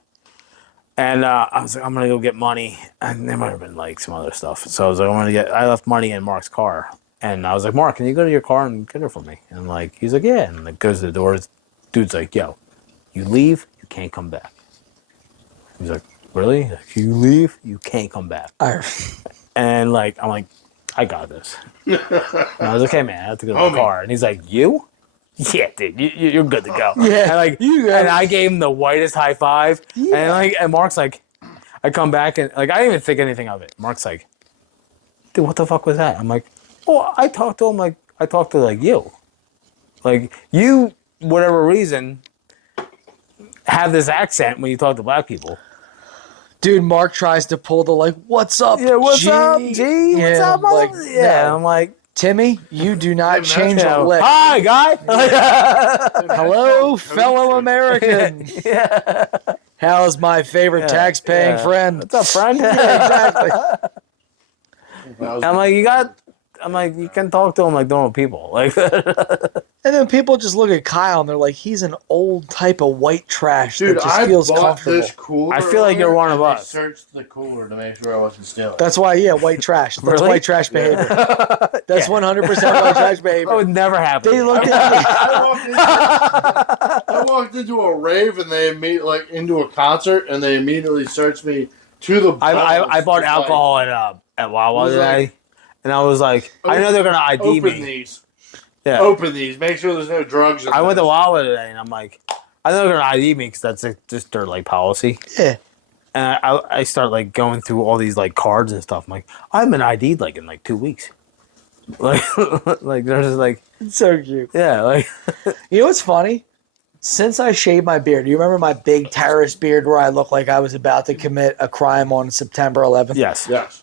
And I was like, I'm gonna go get money, and there might have been like some other stuff. So I was like, I left money in Mark's car, and I was like, Mark, can you go to your car and get it for me? And like, he's like, yeah, and like goes to the door. Dude's like, yo, you leave, you can't come back. He's like, really? Like, you leave, you can't come back. And like, I'm like, I got this. And I was like, hey man, I have to go to the car. And he's like, you? Yeah, dude, you're good to go. Yeah, and like, and I gave him the whitest high five. Yeah. And like, and Mark's like, I come back and like, I didn't even think anything of it. Mark's like, dude, what the fuck was that? I'm like, oh, I talked to him like I talked to like you, whatever reason, have this accent when you talk to black people. Dude, Mark tries to pull the like, what's up, Yeah, what's G? up, G? What's up, like, mother? Yeah, no. I'm like, Timmy, you do not change a lick. hi, guy. Hello, fellow American. Yeah. How's my favorite tax-paying friend? What's up, friend? Yeah, exactly. I'm like, you can talk to him like normal people. Like, And then people just look at Kyle and they're like, he's an old type of white trash Dude, that just I feels bought comfortable. this cooler. I feel like you're one of and us. I searched the cooler to make sure I wasn't stealing. That's why, white trash. That's Really? white trash behavior. That's 100% white trash behavior. that would never happen. They looked at I walked into a rave and they like into a concert and they immediately searched me to the. I bought It's alcohol at Wawa today, and I was like, I know they're gonna ID open me. these. Yeah. Open these. Make sure there's no drugs. In I went to this. Wawa today, and I'm like, I know they're gonna ID me because that's just their like policy. Yeah. And I start like going through all these like cards and stuff. I'm like, I've been ID'd like in like 2 weeks. Like, like they're just like, It's so cute. yeah, like You know what's funny? Since I shaved my beard, do you remember my big terrorist beard where I looked like I was about to commit a crime on September 11th? yes, Yes.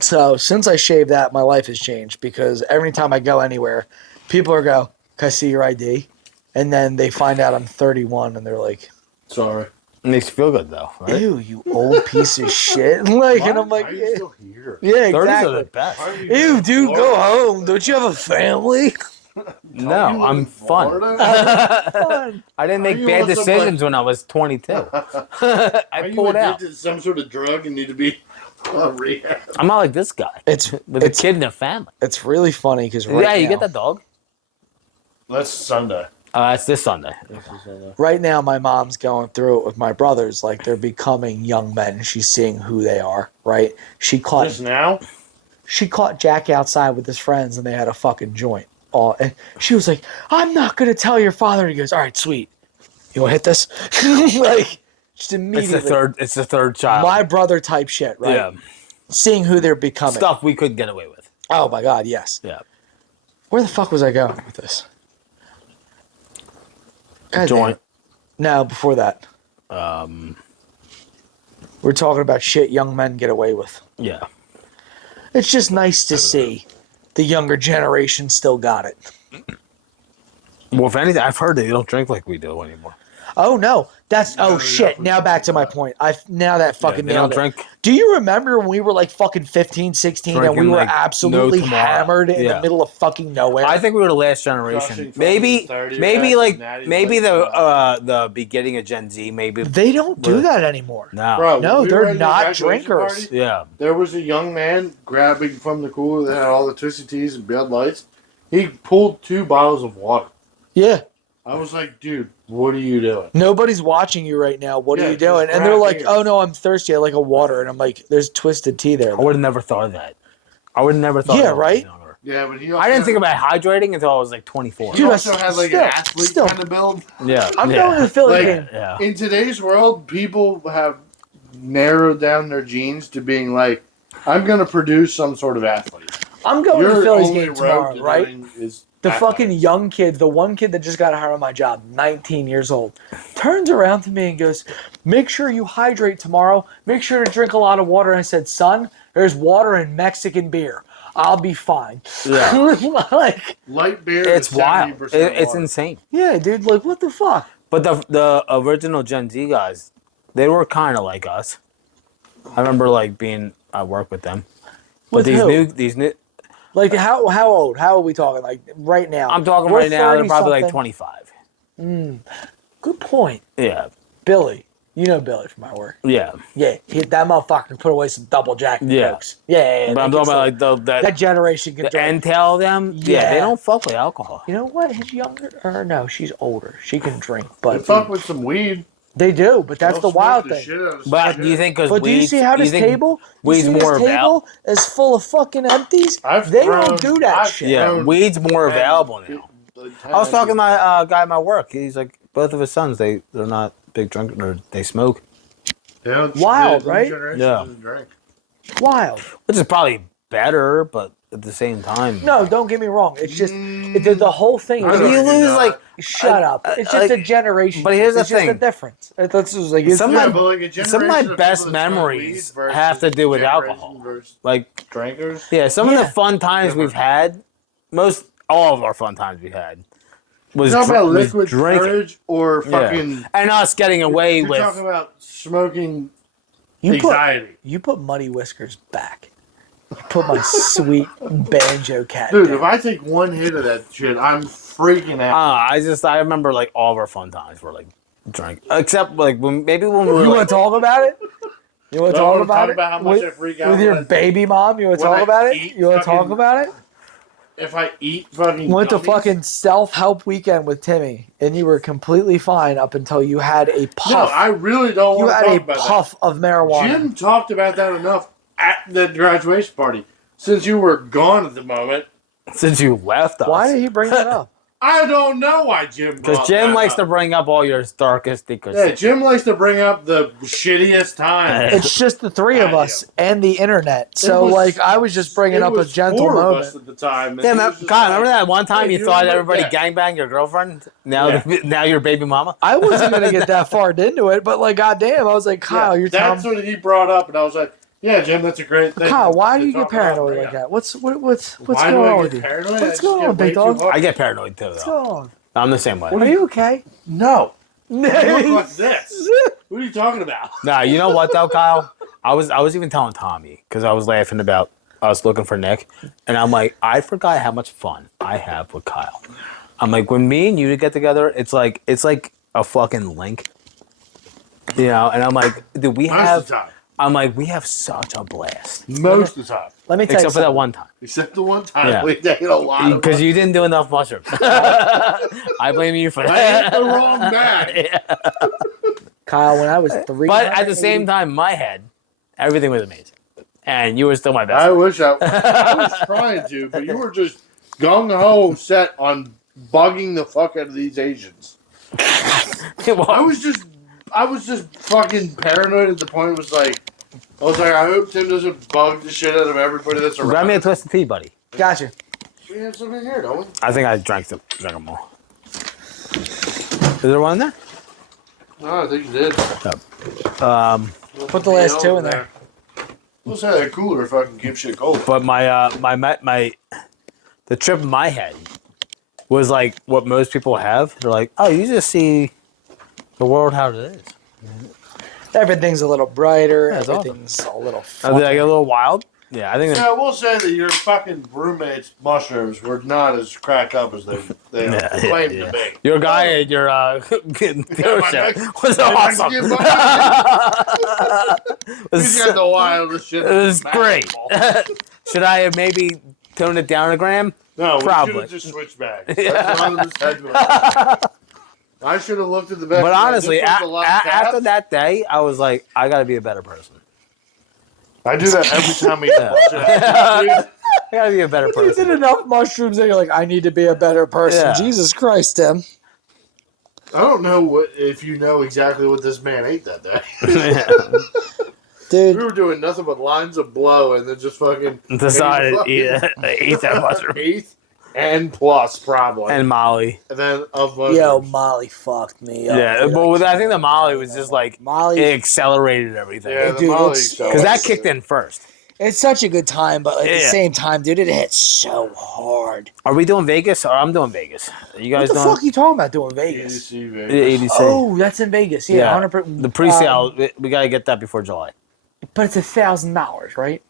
So since I shaved that, my life has changed because every time I go anywhere, people are go, can I see your ID? And then they find out I'm 31 and they're like, Sorry. it makes you feel good though. Right? ew, you old piece of shit. Like, and I'm Why like, are you still here? yeah, 30s are exactly. the best. Why are you Ew, here? dude, go home. Don't you have a family? No, You I'm in fun. Florida? Fun. I didn't Are make you bad on some, decisions when I was 22. Are I you pulled out. addicted to some sort of drug and need to be rehab? I'm not like this guy It's with a kid and a family. It's really funny because Yeah, you get that dog. That's Sunday. It's this Sunday. Right now, my mom's going through it with my brothers. Like they're becoming young men. She's seeing who they are. Right? Just now? She caught Jack outside with his friends, and they had a fucking joint. Oh, and she was like, "I'm not gonna tell your father." And he goes, "All right, sweet. You want to hit this?" Like just immediately. It's the third child. My brother type shit, right? Yeah. Seeing who they're becoming. Stuff we couldn't get away with. Oh my god, yes. Yeah. Where the fuck was I going with this? God Joint. damn. No, before that. We're talking about shit young men get away with. Yeah. It's just nice to see the younger generation still got it. Well, if anything, I've heard they don't drink like we do anymore. Oh no, that's No, they shit. definitely Now back to my don't. point. Now that fucking they nailed don't it. drink. Do you remember when we were like fucking 15, 16 and we Drinking, were like, absolutely no tomorrow. hammered in Yeah. the middle of fucking nowhere? I think we were the last generation. Crushing Maybe, fucking 30 maybe racks like and natties maybe like the beginning of Gen Z. Maybe they don't do Really? that anymore. no. Bro, No, when we they're were at your not graduation drinkers. party, Yeah. there was a young man grabbing from the cooler that had all the Twisted Teas and Bud Lights. He pulled 2 bottles of water. Yeah. I was like, dude, what are you doing? Nobody's watching you right now. What are Yeah, you doing? just And they're grab like, beers. "Oh no, I'm thirsty. I like a water." And I'm like, "There's Twisted Tea there." I would have never thought of that. I would have never thought. Yeah, of that when I was right? younger. Yeah, but he also I didn't think about hydrating until I was like 24. He Dude, also had like an athlete still. kind of build. Yeah. I'm yeah. going to the Philly Like- game. Yeah. In today's world, people have narrowed down their genes to being like, I'm going to produce some sort of athlete. I'm going to the Your Phillies only game road tomorrow, to right? doing is The athletics. fucking young kids, the one kid that just got hired on my job, 19 years old, turns around to me and goes, "Make sure you hydrate tomorrow. Make sure to drink a lot of water." And I said, "Son, there's water and Mexican beer. I'll be fine." Yeah. Like, light beer. It's is wild. 70% It's water. insane. yeah, dude, like, what the fuck? But the original Gen Z guys, they were kind of like us. I remember like being at work with them. But With these who? new, Like, how old? How are we talking? Like, right now? I'm talking We're right now. They're probably like 30-something. 25. Good point. Yeah. Billy. You know Billy from my work. Yeah. Yeah, that motherfucker put away some double Jack and Yeah. Cokes. Yeah, But I'm talking about like that generation can the drink. intel of them. Yeah. Yeah. They don't fuck with alcohol. You know what? His younger, or no, she's older. She can drink, They but fuck with some weed. they do. But that's They'll the wild smoke the thing. shit out of some But shit. do you think because But do you see how this table? You weed's see this more table is full of fucking empties. I've They thrown- don't do that I've shit. Yeah, thrown weed's more 10 available now. I was talking to my guy at my work. He's like, both of his sons, they're not big drinkers. Or they smoke, Wild, the right? generation Yeah. doesn't drink. Wild. which is probably better, but at the same time, No, don't get me wrong. It's just the whole thing. I Is don't you know. lose like shut up. It's just a generation. but here's the it's just a thing. difference. That's just like it's, Some Yeah, of but like a some of my generation best people that smoke memories weed versus have to do with generation alcohol. versus like drinkers. yeah, some of Yeah. the fun times we've had, all of our fun times we had was, You're talking about was liquid drinking. courage or Yeah. fucking. And us getting away You're with talking about smoking you anxiety. put Muddy Whiskers back. You put my sweet banjo cat. Dude, down. if I take one hit of that shit, I'm freaking out. I remember like all of our fun times were like drink, except like when we were You like, want to talk about it? You want to No, I talk wanna about talk it? about how much I with, freak out with your when I- baby mom? You want to when talk I about it? eat You want to talk fucking- about it? If I eat fucking. Went to gummies- fucking self-help weekend with Timmy, and you were completely fine up until you had a No, puff. I really don't you want to had talk a about puff of that. marijuana. Jim talked about that enough at the graduation party. Since you were gone at the moment, since you left us. Why did he bring that up? I don't know why Jim. Because brought Jim that likes up. to bring up all your darkest secrets. Yeah, Jim likes to bring up the shittiest time. It's just the three of I us and the internet. It So, was- like, I was just bringing It up a was gentle 4 of moment. us at the time. and Yeah, he man, was just God, like, remember that one time hey, you you thought remember- everybody yeah. gangbanged your girlfriend? Now, Yeah. now your baby mama. I wasn't gonna get that far into it, but like, goddamn, I was like, Kyle, Yeah, you're that's telling what he brought up, and I was like, "Yeah, Jim, that's a great thing." Kyle, why do to you get talk about, paranoid bring like up. that? What's Why going do on I with get you? paranoid? What's I just going get on, way big too dog? hooked. I get paranoid too, What's though. going on? I'm the same way. Are you okay? No, I look No. like this. What are you talking about? Nah, you know what though, Kyle? I was even telling Tommy because I was laughing about us looking for Nick, and I'm like, I forgot how much fun I have with Kyle. I'm like, when me and you get together, it's like a fucking link, you know. And I'm like, dude, we Most of the time. I'm like, we have such a blast, Most of the time. Let me tell except for you that something. one time Except the one time Yeah. we did a lot of because you didn't do enough mushrooms. I blame you for I that. ate the wrong bag. Yeah. Kyle, when I was 3, But at the same time, in my head, everything was amazing, and you were still my best. I friend. wish I was trying to, but you were just gung ho set on bugging the fuck out of these Asians. Well, I was just fucking paranoid at the point. It was like, I was like, I hope Tim doesn't bug the shit out of everybody that's around. grab me a twisted tea, buddy. Gotcha. We have some in here, don't we? I think I drank them all. Is there one in there? No, I think you did. Put the last 2 in there. We'll say that cooler if I can keep shit cold. But the trip in my head was like what most people have. They're like, oh, you just see the world how it is. Everything's a little brighter. Yeah, it's awesome. Everything's a little Are they like a little wild? Yeah, I think. Yeah, we'll say that your fucking roommate's mushrooms were not as cracked up as they claimed to be. Your guy at your dealership was awesome. He's got the wildest shit. It was great. Should I have maybe toned it down a gram? No, we Probably. should have just switched bags. That's 100% I should have looked at the bag. But honestly, This was a lot of after tabs. that day, I was like, I got to be a better person. I do that every time we Yeah. yeah. I got to be a better You person. did enough mushrooms that you're like, I need to be a better person. Yeah. Jesus Christ, Tim. I don't know if you know exactly what this man ate that day. Dude, We were doing nothing but lines of blow and then just fucking Decided fucking eat that mushroom. 8th and plus probably. And Molly. And then of yo, mushrooms. Molly fucked me up. Yeah, dude. but I think the Molly was just like, Molly, it accelerated everything. Yeah, the Dude, Molly it's- so Because that much. kicked in first. it's such a good time, but at the Yeah. same time, dude, it hits so hard. Are we doing Vegas or I'm doing Vegas? Are you What guys the doing fuck are you talking about doing Vegas? EDC, the baby. ADC? Oh, that's in Vegas. Yeah, 100%. The pre-sale, we got to get that before July. But it's $1,000, right?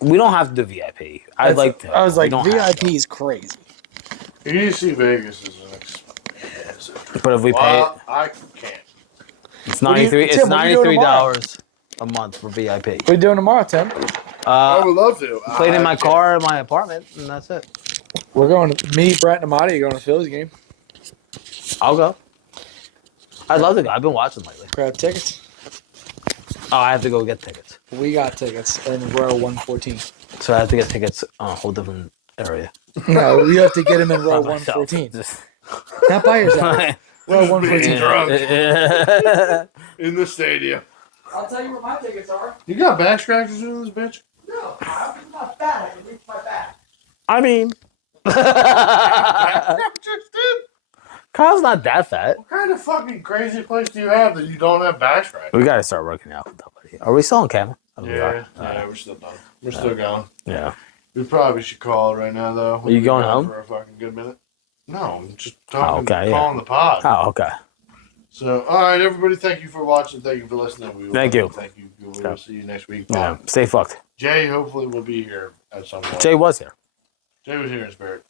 We don't have to do VIP. I'd like to. I was like, We don't have VIP is crazy. EDC Vegas is an expensive. to. But if we pay it, Well, I can't. it's What do you- 93. Tim, It's what are you doing tomorrow? $93 a month for VIP. What are you doing tomorrow, Tim? I would love to. Played in my can't. car in my apartment, and that's it. We're going to me, Brett, and Amadi are going to the Phillies game. I'll go. I'd love to go. I've been watching lately. Grab tickets. Oh, I have to go get tickets. We got tickets in row 114. So I have to get tickets on a whole different area. No, you have to get them in row By myself. 114. Just- Not by yourself. Row Being 114. drunk Yeah. in the stadium. I'll tell you where my tickets are. You got back scratches in this bitch? No, I'm not bad. I can reach my back. I mean, Kyle's not that fat. What kind of fucking crazy place do you have that you don't have back scratches? We gotta start working out with that, buddy. Are we still on camera? Oh, we Yeah, are. yeah, we're still done. We're still going. Yeah. We probably should call it right now, though. Are you going We've been home? for a fucking good minute? No, I'm just talking, okay, yeah. calling the pod. Oh, okay. So, all right, everybody, thank you for watching. Thank you for listening. We will Thank you. Thank you. We will see you next week. Yeah. Stay fucked. Jay hopefully will be here at some point. Jay was here. Jay was here in spirit.